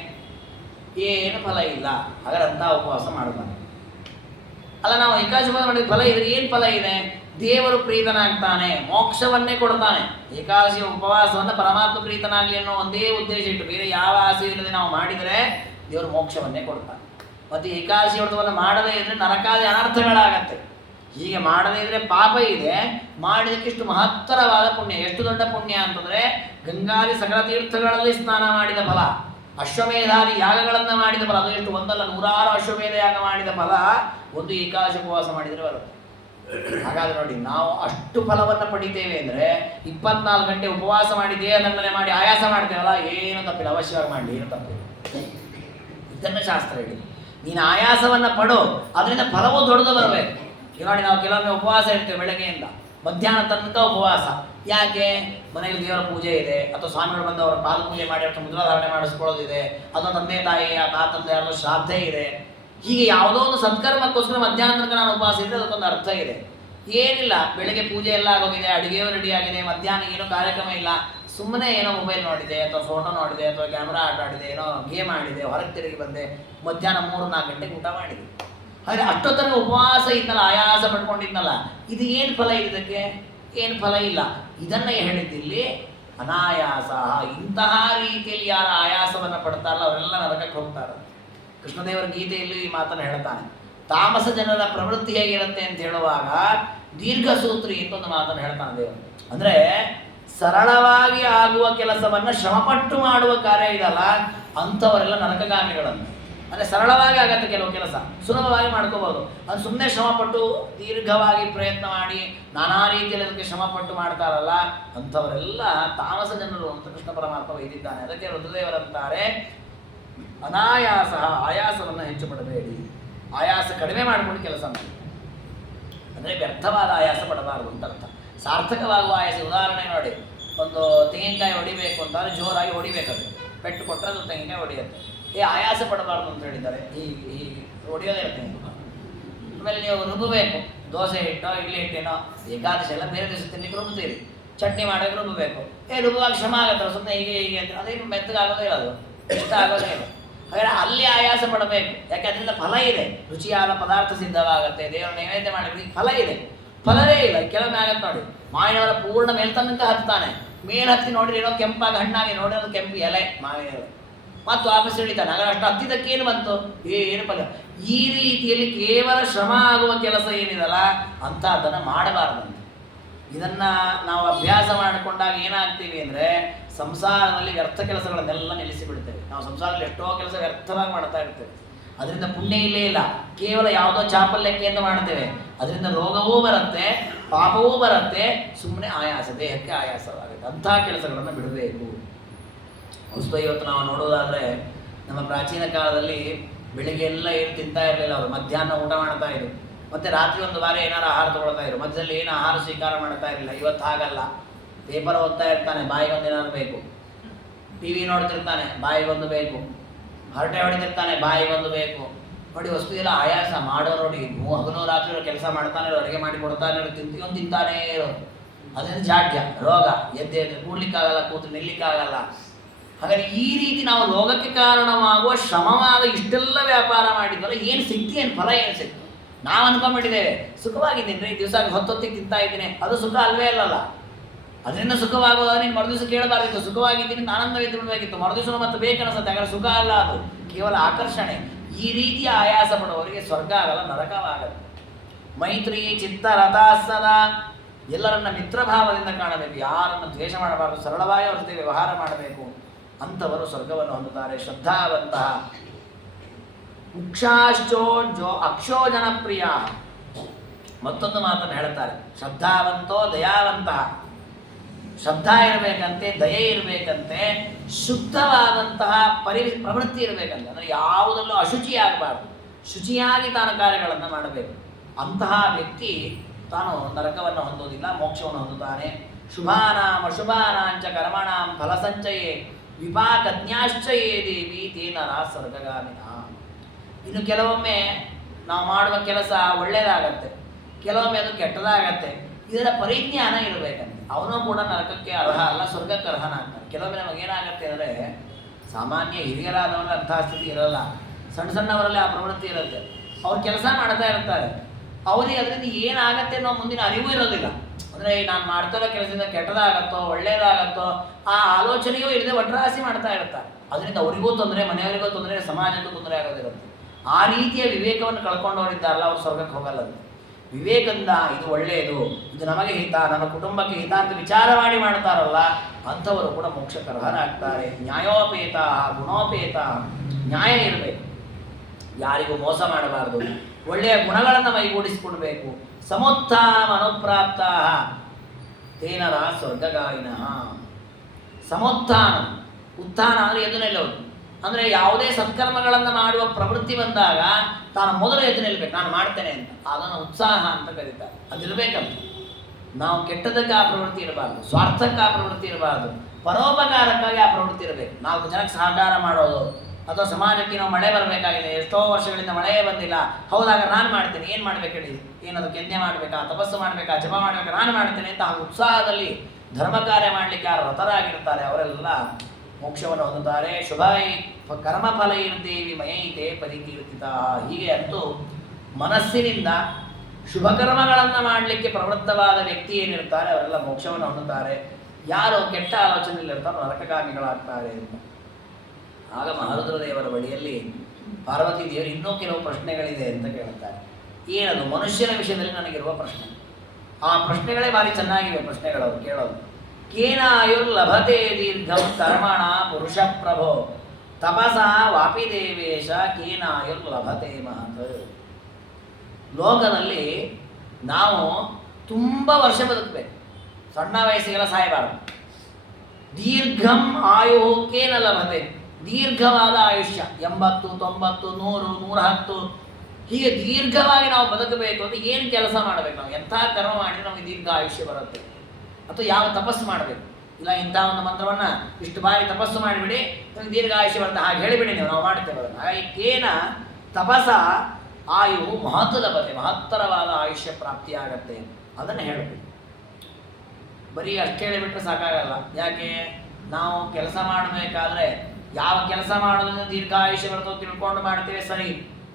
ಏನು ಫಲ ಇಲ್ಲ. ಹಾಗಾದ್ರೆ ಅಂಥ ಉಪವಾಸ ಮಾಡ್ತಾನೆ ಅಲ್ಲ. ನಾವು ಏಕಾದಶಿ ಮಾಡಿದ ಫಲ ಇದ್ರೆ ಏನು ಫಲ ಇದೆ? ದೇವರು ಪ್ರೀತನಾಗ್ತಾನೆ, ಮೋಕ್ಷವನ್ನೇ ಕೊಡ್ತಾನೆ. ಏಕಾದಶಿ ಉಪವಾಸವನ್ನು ಪರಮಾತ್ಮ ಪ್ರೀತನಾಗಲಿ ಅನ್ನೋ ಒಂದೇ ಉದ್ದೇಶ ಇಟ್ಟು ಬೇರೆ ಯಾವ ಆಸೆ ಇಲ್ಲದೆ ನಾವು ಮಾಡಿದರೆ ದೇವರು ಮೋಕ್ಷವನ್ನೇ ಕೊಡ್ತಾನೆ. ಮತ್ತು ಏಕಾದಶಿ ವ್ರತವನ್ನು ಮಾಡದೇ ಇದ್ರೆ ನರಕಾದಿ ಅನರ್ಥಗಳಾಗತ್ತೆ. ಹೀಗೆ ಮಾಡದೇ ಇದ್ರೆ ಪಾಪ ಇದೆ, ಮಾಡಿದಕ್ಕೆ ಇಷ್ಟು ಮಹತ್ತರವಾದ ಪುಣ್ಯ. ಎಷ್ಟು ದೊಡ್ಡ ಪುಣ್ಯ ಅಂತಂದರೆ ಗಂಗಾದಿ ಸಕಲ ತೀರ್ಥಗಳಲ್ಲಿ ಸ್ನಾನ ಮಾಡಿದ ಫಲ, ಅಶ್ವಮೇಧಾದಿ ಯಾಗಗಳನ್ನು ಮಾಡಿದ ಫಲ, ಅದು ಎಷ್ಟು ಒಂದಲ್ಲ 100 ಅಶ್ವಮೇಧ ಯಾಗ ಮಾಡಿದ ಫಲ ಒಂದು ಏಕಾದಶಿ ಉಪವಾಸ ಮಾಡಿದರೆ ಬರುತ್ತೆ. ಹಾಗಾದ್ರೆ ನೋಡಿ, ನಾವು ಅಷ್ಟು ಫಲವನ್ನು ಪಡಿತೇವೆ ಅಂದರೆ 24 ಗಂಟೆ ಉಪವಾಸ ಮಾಡಿ ದೇಹದಂಡನೆ ಮಾಡಿ ಆಯಾಸ ಮಾಡ್ತೇವಲ್ಲ, ಏನು ತಪ್ಪಿಲ್ಲ, ಅವಶ್ಯವಾಗಿ ಮಾಡಿ, ಏನು ತಪ್ಪಿಲ್ಲ. ಇದನ್ನು ಶಾಸ್ತ್ರ ಹೇಳಿ. ನೀನು ಆಯಾಸವನ್ನು ಪಡು, ಅದರಿಂದ ಫಲವೂ ದೊಡ್ಡದು ಬರಬೇಕು. ಈಗ ನೋಡಿ, ನಾವು ಕೆಲವೊಮ್ಮೆ ಉಪವಾಸ ಇರ್ತೇವೆ, ಬೆಳಗ್ಗೆಯಿಂದ ಮಧ್ಯಾಹ್ನ ತನಕ ಉಪವಾಸ. ಯಾಕೆ? ಮನೆಯಲ್ಲಿ ದೇವರ ಪೂಜೆ ಇದೆ, ಅಥವಾ ಸ್ವಾಮಿಗಳು ಬಂದು ಅವರ ಪಾದ ಪೂಜೆ ಮಾಡಿ ಅಥವಾ ಮುದ್ರಾಧಾರಣೆ ಮಾಡಿಸ್ಕೊಳ್ಳೋದಿದೆ, ಅಥವಾ ತಂದೆ ತಾಯಿ ತಾತಂದೆ ಯಾರೋ ಶ್ರಾದ್ದ ಇದೆ. ಹೀಗೆ ಯಾವುದೋ ಒಂದು ಸತ್ಕರ್ಮಕ್ಕೋಸ್ಕರ ಮಧ್ಯಾಹ್ನ ತನಕ ನಾನು ಉಪವಾಸ ಇದ್ದರೆ ಅದಕ್ಕೊಂದು ಅರ್ಥ ಇದೆ. ಏನಿಲ್ಲ, ಬೆಳಗ್ಗೆ ಪೂಜೆ ಎಲ್ಲ ಆಗೋಗಿದೆ, ಅಡುಗೆಯೂ ರೆಡಿ ಆಗಿದೆ, ಮಧ್ಯಾಹ್ನ ಏನೋ ಕಾರ್ಯಕ್ರಮ ಇಲ್ಲ, ಸುಮ್ಮನೆ ಏನೋ ಮೊಬೈಲ್ ನೋಡಿದೆ ಅಥವಾ ಫೋಟೋ ನೋಡಿದೆ ಅಥವಾ ಕ್ಯಾಮ್ರಾ ಆಟ ಆಡಿದೆ, ಏನೋ ಗೇಮ್ ಆಡಿದೆ, ಹೊರಗೆ ತಿರುಗಿ ಬಂದೆ, ಮಧ್ಯಾಹ್ನ 3-4 ಗಂಟೆಗೆ ಊಟ ಮಾಡಿದೆ. ಆದರೆ ಅಷ್ಟೊತ್ತನ ಉಪವಾಸ ಇದ್ನಲ್ಲ, ಆಯಾಸ ಪಡ್ಕೊಂಡಿದ್ನಲ್ಲ, ಇದು ಏನು ಫಲ ಇದಕ್ಕೆ? ಏನು ಫಲ ಇಲ್ಲ. ಇದನ್ನು ಹೇಳಿದ್ದಿಲ್ಲಿ ಅನಾಯಾಸ. ಇಂತಹ ರೀತಿಯಲ್ಲಿ ಯಾರು ಆಯಾಸವನ್ನು ಪಡ್ತಾರಲ್ಲ ಅವರೆಲ್ಲ ನರಕಕ್ಕೆ ಹೋಗ್ತಾರೆ. ಕೃಷ್ಣದೇವರ ಗೀತೆಯಲ್ಲಿ ಈ ಮಾತನ್ನು ಹೇಳ್ತಾನೆ. ತಾಮಸ ಜನರ ಪ್ರವೃತ್ತಿ ಹೇಗಿರುತ್ತೆ ಅಂತ ಹೇಳುವಾಗ ದೀರ್ಘಸೂತ್ರಿ ಅಂತ ಒಂದು ಮಾತನ್ನು ಹೇಳ್ತಾನೆ ದೇವರು. ಅಂದರೆ ಸರಳವಾಗಿ ಆಗುವ ಕೆಲಸವನ್ನು ಶ್ರಮಪಟ್ಟು ಮಾಡುವ ಕಾರ್ಯ ಇದಲ್ಲ, ಅಂಥವರೆಲ್ಲ ನರಕಗಾಮಿಗಳನ್ನು. ಅಂದರೆ ಸರಳವಾಗಿ ಆಗತ್ತೆ ಕೆಲವು ಕೆಲಸ, ಸುಲಭವಾಗಿ ಮಾಡ್ಕೋಬೋದು. ಅದು ಸುಮ್ಮನೆ ಶ್ರಮಪಟ್ಟು ದೀರ್ಘವಾಗಿ ಪ್ರಯತ್ನ ಮಾಡಿ ನಾನಾ ರೀತಿಯಲ್ಲಿ ಅದಕ್ಕೆ ಶ್ರಮಪಟ್ಟು ಮಾಡ್ತಾರಲ್ಲ, ಅಂಥವರೆಲ್ಲ ತಾಮಸ ಜನರು ಅಂತ ಕೃಷ್ಣ ಪರಮಾತ್ಮ ಬೈದಿದ್ದಾನೆ. ಅದಕ್ಕೆ ರುದ್ರದೇವರಂತಾರೆ, ಅನಾಯಾಸ, ಆಯಾಸವನ್ನು ಹೆಚ್ಚು ಪಡಬೇಡಿ, ಆಯಾಸ ಕಡಿಮೆ ಮಾಡಿಕೊಂಡು ಕೆಲಸ ಮಾಡಿ. ಅಂದರೆ ವ್ಯರ್ಥವಾದ ಆಯಾಸ ಪಡಬಾರದು ಅಂತ ಅರ್ಥ. ಸಾರ್ಥಕವಾಗುವ ಆಯಾಸ. ಉದಾಹರಣೆ ನೋಡಿ, ಒಂದು ತೆಂಗಿನಕಾಯಿ ಹೊಡಿಬೇಕು ಅಂತಂದರೆ ಜೋರಾಗಿ ಹೊಡಿಬೇಕದು, ಪೆಟ್ಟು ಕೊಟ್ಟರೆ ಅದು ತೆಂಗಿನಕಾಯಿ ಹೊಡಿಯುತ್ತೆ. ಆಯಾಸ ಪಡಬಾರ್ದು ಅಂತ ಹೇಳಿದ್ದಾರೆ. ಈ ಹೊಡಿಯೋದೇ ಇರ್ತೇನೆ. ಆಮೇಲೆ ನೀವು ರುಬ್ಬಬೇಕು, ದೋಸೆ ಹಿಟ್ಟೋ ಇಡ್ಲಿ ಹಿಟ್ಟೇನೋ, ಏಕಾದಶಿ ಎಲ್ಲ ಬೇರೆ ದಿವಸ ತಿನ್ನಲಿಕ್ಕೆ ರುಬ್ಬುತ್ತೀರಿ, ಚಟ್ನಿ ಮಾಡೋಕೆ ರುಬ್ಬಬೇಕು. ರುಬ್ಬುವಾಗ ಶ್ರಮ ಆಗುತ್ತಲ್ಲ, ಸುಮ್ಮನೆ ಹೀಗೆ ಅಂತ ಅದೇನು ಮೆತ್ತಗಾಗೋದೇ ಇಲ್ಲ, ಅದು ಇಷ್ಟ ಆಗೋದೇ ಇಲ್ಲ. ಹಾಗಾದರೆ ಅಲ್ಲಿ ಆಯಾಸ ಪಡಬೇಕು. ಯಾಕೆ? ಅದರಿಂದ ಫಲ ಇದೆ, ರುಚಿಯಾದ ಪದಾರ್ಥ ಸಿದ್ಧವಾಗುತ್ತೆ, ದೇವರ ನೈವೇದ್ಯ ಮಾಡಬೇಕು, ಫಲ ಇದೆ. ಫಲವೇ ಇಲ್ಲ. ಕೆಲವೊಮ್ಮೆ ಆಗತ್ತೆ ನೋಡಿ, ಮಾವಿನ ಪೂರ್ಣ ಮೇಲ್ತನಕ ಹತ್ತಾನೆ, ಮೇಲೆ ಹತ್ತಿ ನೋಡಿದ್ರೆ ಏನೋ ಕೆಂಪಾಗಿ ಹಣ್ಣಾಗಿ ನೋಡಿ, ಅದು ಕೆಂಪು ಎಲೆ ಮಾವಿನ ಎಲೆ, ಮತ್ತು ವಾಪಸ್ ಇಳಿತಾನೆ. ಹಾಗಾದ್ರೆ ಅಷ್ಟು ಹತ್ತಿದ್ದಕ್ಕೇನು ಬಂತು? ಏನು ಫಲ? ಈ ರೀತಿಯಲ್ಲಿ ಕೇವಲ ಶ್ರಮ ಆಗುವ ಕೆಲಸ ಏನಿದಲ್ಲ ಅಂಥದ್ದನ್ನು ಮಾಡಬಾರ್ದಂತೆ. ಇದನ್ನು ನಾವು ಅಭ್ಯಾಸ ಮಾಡಿಕೊಂಡಾಗ ಏನಾಗ್ತೀವಿ ಅಂದರೆ ಸಂಸಾರದಲ್ಲಿ ವ್ಯರ್ಥ ಕೆಲಸಗಳನ್ನೆಲ್ಲ ನಿಲ್ಲಿಸಿಬಿಡ್ತೇವೆ. ನಾವು ಸಂಸಾರದಲ್ಲಿ ಎಷ್ಟೋ ಕೆಲಸ ವ್ಯರ್ಥವಾಗಿ ಮಾಡ್ತಾ ಇರ್ತೇವೆ, ಅದರಿಂದ ಪುಣ್ಯ ಇಲ್ಲೇ ಇಲ್ಲ. ಕೇವಲ ಯಾವುದೋ ಚಾಪಲ್ಯಕ್ಕೆ ಅಂತ ಮಾಡ್ತೇವೆ, ಅದರಿಂದ ರೋಗವೂ ಬರುತ್ತೆ, ಪಾಪವೂ ಬರುತ್ತೆ, ಸುಮ್ಮನೆ ಆಯಾಸ, ದೇಹಕ್ಕೆ ಆಯಾಸವಾಗುತ್ತೆ. ಅಂಥ ಕೆಲಸಗಳನ್ನು ಬಿಡಬೇಕು. ವಸ್ತು ಇವತ್ತು ನಾವು ನೋಡೋದಾದರೆ ನಮ್ಮ ಪ್ರಾಚೀನ ಕಾಲದಲ್ಲಿ ಬೆಳಿಗ್ಗೆ ಎಲ್ಲ ಏನು ತಿಂತಾ ಇರಲಿಲ್ಲ, ಅವರು ಮಧ್ಯಾಹ್ನ ಊಟ ಮಾಡ್ತಾ ಇದ್ರು, ಮತ್ತು ರಾತ್ರಿ ಒಂದು ಬಾರಿ ಏನಾರು ಆಹಾರ ತೊಗೊಳ್ತಾ ಇದ್ರು, ಮಧ್ಯದಲ್ಲಿ ಏನು ಆಹಾರ ಸ್ವೀಕಾರ ಮಾಡ್ತಾ ಇರಲಿಲ್ಲ. ಇವತ್ತು ಹಾಗಲ್ಲ. ಪೇಪರ್ ಓದ್ತಾ ಇರ್ತಾನೆ, ಬಾಯಿಗೊಂದು ಏನಾದ್ರು ಬೇಕು, ಟಿ ವಿ ನೋಡ್ತಿರ್ತಾನೆ, ಬಾಯಿಗೊಂದು ಬೇಕು, ಹರಟೆ ಹೊಡಿತಿರ್ತಾನೆ, ಬಾಯಿಗೊಂದು ಬೇಕು. ನೋಡಿ, ವಸ್ತು ಎಲ್ಲ ಆಯಾಸ ಮಾಡೋ ನೋಡಿ, ಹಗಲು ರಾತ್ರಿ ಕೆಲಸ ಮಾಡ್ತಾನೆ ಇರೋ, ಅಡುಗೆ ಮಾಡಿ ಕೊಡ್ತಾನೆ ಇರೋ, ತಿಂತಾನೇ ಇರೋ, ಅದರಿಂದ ಜಾಡ್ಯ, ರೋಗ, ಎದ್ದು ಕೂಡ್ಲಿಕ್ಕಾಗಲ್ಲ, ಕೂತು ನಿಲ್ಲಿಕ್ಕಾಗಲ್ಲ. ಹಾಗಾದರೆ ಈ ರೀತಿ ನಾವು ರೋಗಕ್ಕೆ ಕಾರಣವಾಗುವ ಶ್ರಮವಾದ ಇಷ್ಟೆಲ್ಲ ವ್ಯಾಪಾರ ಮಾಡಿದ್ವಲ್ಲ, ಏನು ಸಿಕ್ತಿ, ಏನು ಫಲ ಏನು ಸಿಕ್ತು? ನಾವು ಅನ್ಕೊಂಡ್ಬಿಟ್ಟಿದ್ದೇವೆ, ಸುಖವಾಗಿದ್ದೀನಿ ರೀ, ದಿವಸ ಹೊತ್ತೊತ್ತಿಗೆ ತಿಂತಾ ಇದ್ದೀನಿ, ಅದು ಸುಖ ಅಲ್ವೇ ಅಲ್ಲಲ್ಲ. ಅದರಿಂದ ಸುಖವಾಗೋದಾದ್ರೆ ನೀನು ಮರುದಿವಸ ಕೇಳಬಾರ್ದಿತ್ತು, ಸುಖವಾಗಿದ್ದೀನಿ ಆನಂದವಿದ್ದು ಬಿಡಬೇಕಿತ್ತು, ಮರುದಿವಸ ಮತ್ತೆ ಬೇಕನ್ನಿಸುತ್ತೆ. ಹಾಗಾದ್ರೆ ಸುಖ ಅಲ್ಲ, ಅದು ಕೇವಲ ಆಕರ್ಷಣೆ. ಈ ರೀತಿಯ ಆಯಾಸ ಪಡುವವರಿಗೆ ಸ್ವರ್ಗ ಆಗಲ್ಲ, ನರಕವಾಗಲ್ಲ. ಮೈತ್ರಿ ಚಿತ್ತ ರಥಾಸದ, ಎಲ್ಲರನ್ನ ಮಿತ್ರಭಾವದಿಂದ ಕಾಣಬೇಕು, ಯಾರನ್ನು ದ್ವೇಷ ಮಾಡಬಾರದು, ಸರಳವಾಗಿ ಅವ್ರ ಜೊತೆ ವ್ಯವಹಾರ ಮಾಡಬೇಕು. ಅಂಥವರು ಸ್ವರ್ಗವನ್ನು ಹೊಂದುತ್ತಾರೆ. ಶ್ರದ್ಧಾವಂತಹ ಉಕ್ಷಾಶ್ಚೋ ಅಕ್ಷೋ ಜನಪ್ರಿಯ. ಮತ್ತೊಂದು ಮಾತನ್ನು ಹೇಳ್ತಾರೆ, ಶ್ರದ್ಧಾವಂತೋ ದಯಾವಂತಹ. ಶ್ರದ್ಧಾ ಇರಬೇಕಂತೆ, ದಯೆ ಇರಬೇಕಂತೆ, ಶುದ್ಧವಾದಂತಹ ಪ್ರವೃತ್ತಿ ಇರಬೇಕಂತೆ. ಅಂದರೆ ಯಾವುದಲ್ಲೂ ಅಶುಚಿಯಾಗಬಾರ್ದು, ಶುಚಿಯಾಗಿ ತಾನು ಕಾರ್ಯಗಳನ್ನು ಮಾಡಬೇಕು. ಅಂತಹ ವ್ಯಕ್ತಿ ತಾನು ನರಕವನ್ನು ಹೊಂದೋದಿಲ್ಲ, ಮೋಕ್ಷವನ್ನು ಹೊಂದುತ್ತಾನೆ. ಶುಭಾನಾಂ ಅಶುಭಾನಾಂಚ ಕರ್ಮಣಾಂ ಫಲಸಂಚಯೇ ವಿಪಾಕಜ್ಞಾಶ್ಚಯೇ ದೇವಿ ತೇನರ ಸ್ವರ್ಗಗಾಮಿನ. ಇನ್ನು ಕೆಲವೊಮ್ಮೆ ನಾವು ಮಾಡುವ ಕೆಲಸ ಒಳ್ಳೆಯದಾಗತ್ತೆ, ಕೆಲವೊಮ್ಮೆ ಅದು ಕೆಟ್ಟದಾಗತ್ತೆ. ಇದರ ಪರಿಜ್ಞಾನ ಇರಬೇಕಂತೆ. ಅವನು ಕೂಡ ನರಕಕ್ಕೆ ಅರ್ಹ ಅಲ್ಲ, ಸ್ವರ್ಗಕ್ಕೆ ಅರ್ಹನಾಗ್ತಾನೆ. ಕೆಲವೊಮ್ಮೆ ನಮಗೇನಾಗತ್ತೆ ಅಂದರೆ, ಸಾಮಾನ್ಯ ಹಿರಿಯರಾದವರ ಅಂತಹ ಇರಲ್ಲ, ಸಣ್ಣ ಸಣ್ಣವರಲ್ಲಿ ಆ ಪ್ರವೃತ್ತಿ ಇರುತ್ತೆ. ಅವ್ರು ಕೆಲಸ ಮಾಡ್ತಾ ಇರ್ತಾರೆ, ಅವರಿಗೆ ಅದರಿಂದ ಏನಾಗತ್ತೆ ಅನ್ನೋ ಮುಂದಿನ ಅರಿವು ಇರೋದಿಲ್ಲ. ಅಂದರೆ ನಾನು ಮಾಡ್ತಿರೋ ಕೆಲಸದಿಂದ ಕೆಟ್ಟದಾಗತ್ತೋ ಒಳ್ಳೆಯದಾಗತ್ತೋ ಆ ಆಲೋಚನೆಯೂ ಇಲ್ಲದೆ ಒಟ್ರಾಸಿ ಮಾಡ್ತಾ ಇರ್ತಾರೆ. ಅದರಿಂದ ಅವರಿಗೂ ತೊಂದರೆ, ಮನೆಯವರಿಗೂ ತೊಂದರೆ, ಸಮಾಜಕ್ಕೂ ತೊಂದರೆ ಆಗೋದಿರುತ್ತೆ. ಆ ರೀತಿಯ ವಿವೇಕವನ್ನು ಕಳ್ಕೊಂಡವರಿದ್ದಾರಲ್ಲ, ಅವ್ರು ಸ್ವರ್ಗಕ್ಕೆ ಹೋಗಲ್ಲ. ವಿವೇಕದಿಂದ ಇದು ಒಳ್ಳೆಯದು, ಇದು ನಮಗೆ ಹಿತ, ನಮ್ಮ ಕುಟುಂಬಕ್ಕೆ ಹಿತ ಅಂತ ವಿಚಾರ ಮಾಡಿ ಮಾಡ್ತಾರಲ್ಲ, ಅಂಥವರು ಕೂಡ ಮೋಕ್ಷಕ್ಕೆ ಅರ್ಹರಾಗ್ತಾರೆ. ನ್ಯಾಯೋಪೇತ ಗುಣೋಪೇತ, ನ್ಯಾಯ ಇರಬೇಕು, ಯಾರಿಗೂ ಮೋಸ ಮಾಡಬಾರದು, ಒಳ್ಳೆಯ ಗುಣಗಳನ್ನು ಮೈಗೂಡಿಸಿಕೊಳ್ಬೇಕು. ಸಮೋತ್ಥಾನ ಅನುಪ್ರಾಪ್ತ ತೇನರ ಸ್ವರ್ಗಗಾಯಿನ. ಸಮೋತ್ಥಾನ, ಉತ್ಥಾನ ಅಂದರೆ ಎದ್ದು ನಿಲ್ಲೋದು. ಅಂದರೆ ಯಾವುದೇ ಸತ್ಕರ್ಮಗಳನ್ನು ಮಾಡುವ ಪ್ರವೃತ್ತಿ ಬಂದಾಗ ತಾನು ಮೊದಲು ಎದ್ದು ನಿಲ್ಬೇಕು, ನಾನು ಮಾಡ್ತೇನೆ ಅಂತ. ಅದನ್ನು ಉತ್ಸಾಹ ಅಂತ ಕರೀತಾರೆ. ಅದಿರಬೇಕಂತ. ನಾವು ಕೆಟ್ಟದಕ್ಕೆ ಆ ಪ್ರವೃತ್ತಿ ಇರಬಾರ್ದು, ಸ್ವಾರ್ಥಕ್ಕೆ ಆ ಪ್ರವೃತ್ತಿ ಇರಬಾರ್ದು, ಪರೋಪಕಾರಕ್ಕಾಗಿ ಆ ಪ್ರವೃತ್ತಿ ಇರಬೇಕು. 4 ಜನಕ್ಕೆ ಸಹಕಾರ ಮಾಡೋದು, ಅಥವಾ ಸಮಾಜಕ್ಕೆ ನಾವು ಮಳೆ ಬರಬೇಕಾಗಿದೆ, ಎಷ್ಟೋ ವರ್ಷಗಳಿಂದ ಮಳೆಯೇ ಬಂದಿಲ್ಲ, ಹೌದಾಗ ನಾನು ಮಾಡ್ತೇನೆ, ಏನು ಮಾಡ್ಬೇಕು ಹೇಳಿ, ಏನದು ಯಜ್ಞ ಮಾಡಬೇಕಾ, ತಪಸ್ಸು ಮಾಡಬೇಕಾ, ಜಪ ಮಾಡಬೇಕಾ, ನಾನು ಮಾಡ್ತೇನೆ ಅಂತ ಆ ಉತ್ಸಾಹದಲ್ಲಿ ಧರ್ಮ ಕಾರ್ಯ ಮಾಡಲಿಕ್ಕೆ ಯಾರು ರತರಾಗಿರ್ತಾರೆ ಅವರೆಲ್ಲ ಮೋಕ್ಷವನ್ನು ಹೊಂದುತ್ತಾರೆ. ಶುಭೈ ಕರ್ಮಫಲ ಇರ್ದೇವಿ ಮಯೈತೆ ಪರಿಕೀರ್ತಿತ. ಹೀಗೆ ಅಂತೂ ಮನಸ್ಸಿನಿಂದ ಶುಭ ಕರ್ಮಗಳನ್ನು ಮಾಡಲಿಕ್ಕೆ ಪ್ರವೃತ್ತವಾದ ವ್ಯಕ್ತಿ ಏನಿರ್ತಾರೆ ಅವರೆಲ್ಲ ಮೋಕ್ಷವನ್ನು ಹೊಂದುತ್ತಾರೆ. ಯಾರು ಕೆಟ್ಟ ಆಲೋಚನೆಯಲ್ಲಿರ್ತಾರೋ ನರಕಗಾಮಿಗಳಾಗ್ತಾರೆ ಅಂತ. ಆಗ ಮಹಾರುದ್ರ ದೇವರ ಬಳಿಯಲ್ಲಿ ಪಾರ್ವತಿ ದೇವರು ಇನ್ನೂ ಕೆಲವು ಪ್ರಶ್ನೆಗಳಿದೆ ಅಂತ ಕೇಳುತ್ತಾರೆ. ಏನದು? ಮನುಷ್ಯನ ವಿಷಯದಲ್ಲಿ ನನಗಿರುವ ಪ್ರಶ್ನೆ. ಆ ಪ್ರಶ್ನೆಗಳೇ ಭಾರಿ ಚೆನ್ನಾಗಿವೆ ಪ್ರಶ್ನೆಗಳವರು ಕೇಳೋದು. ಕೇನಾಯುರ್ಲಭತೆ ದೀರ್ಘಂ ಕರ್ಮಣ ಪುರುಷ ಪ್ರಭೋ ತಪಸ ವಾಪಿ ದೇವೇಶ ಕೇನಾಯುರ್ಲಭತೆ ಮಹತ್. ಲೋಕದಲ್ಲಿ ನಾವು ತುಂಬ ವರ್ಷ ಬದುಕಬೇಕು, ಸಣ್ಣ ವಯಸ್ಸಿಗೆಲ್ಲ ಸಾಯಬಾರದು. ದೀರ್ಘಂ ಆಯು ಕೇನ ಲಭತೆ, ದೀರ್ಘವಾದ ಆಯುಷ್ಯ 80, 90, 100, 110 ಹೀಗೆ ದೀರ್ಘವಾಗಿ ನಾವು ಬದುಕಬೇಕು ಅಂದರೆ ಏನು ಕೆಲಸ ಮಾಡಬೇಕು, ನಾವು ಎಂಥ ಕರ್ಮ ಮಾಡಿದರೆ ನಮಗೆ ದೀರ್ಘ ಆಯುಷ್ಯ ಬರುತ್ತೆ, ಅಥವಾ ಯಾವ ತಪಸ್ಸು ಮಾಡಬೇಕು. ಇಲ್ಲ ಇಂಥ ಒಂದು ಮಂತ್ರವನ್ನು ಇಷ್ಟು ಬಾರಿ ತಪಸ್ಸು ಮಾಡಿಬಿಡಿ ನಮಗೆ ದೀರ್ಘ ಆಯುಷ್ಯ ಬರುತ್ತೆ, ಹಾಗೆ ಹೇಳಿಬಿಡಿ ನೀವು, ನಾವು ಮಾಡ್ತೇವೆ ಅದನ್ನು. ಹಾಗಾಗಿ ಕೇನ ತಪಸ್ಸ ಆಯು ಮಹತ್ವ ಲಭತೆ, ಮಹತ್ತರವಾದ ಆಯುಷ್ಯ ಪ್ರಾಪ್ತಿಯಾಗತ್ತೆ, ಅದನ್ನು ಹೇಳಬೇಕು. ಬರೀ ಅಷ್ಟು ಹೇಳಿಬಿಟ್ರೆ ಸಾಕಾಗಲ್ಲ. ಯಾಕೆ? ನಾವು ಕೆಲಸ ಮಾಡಬೇಕಾದ್ರೆ ಯಾವ ಕೆಲಸ ಮಾಡೋದ್ರಿಂದ ದೀರ್ಘಾಯುಷ್ಯ ಬರ್ತೋ ತಿಳ್ಕೊಂಡು ಮಾಡ್ತೇವೆ ಸರಿ,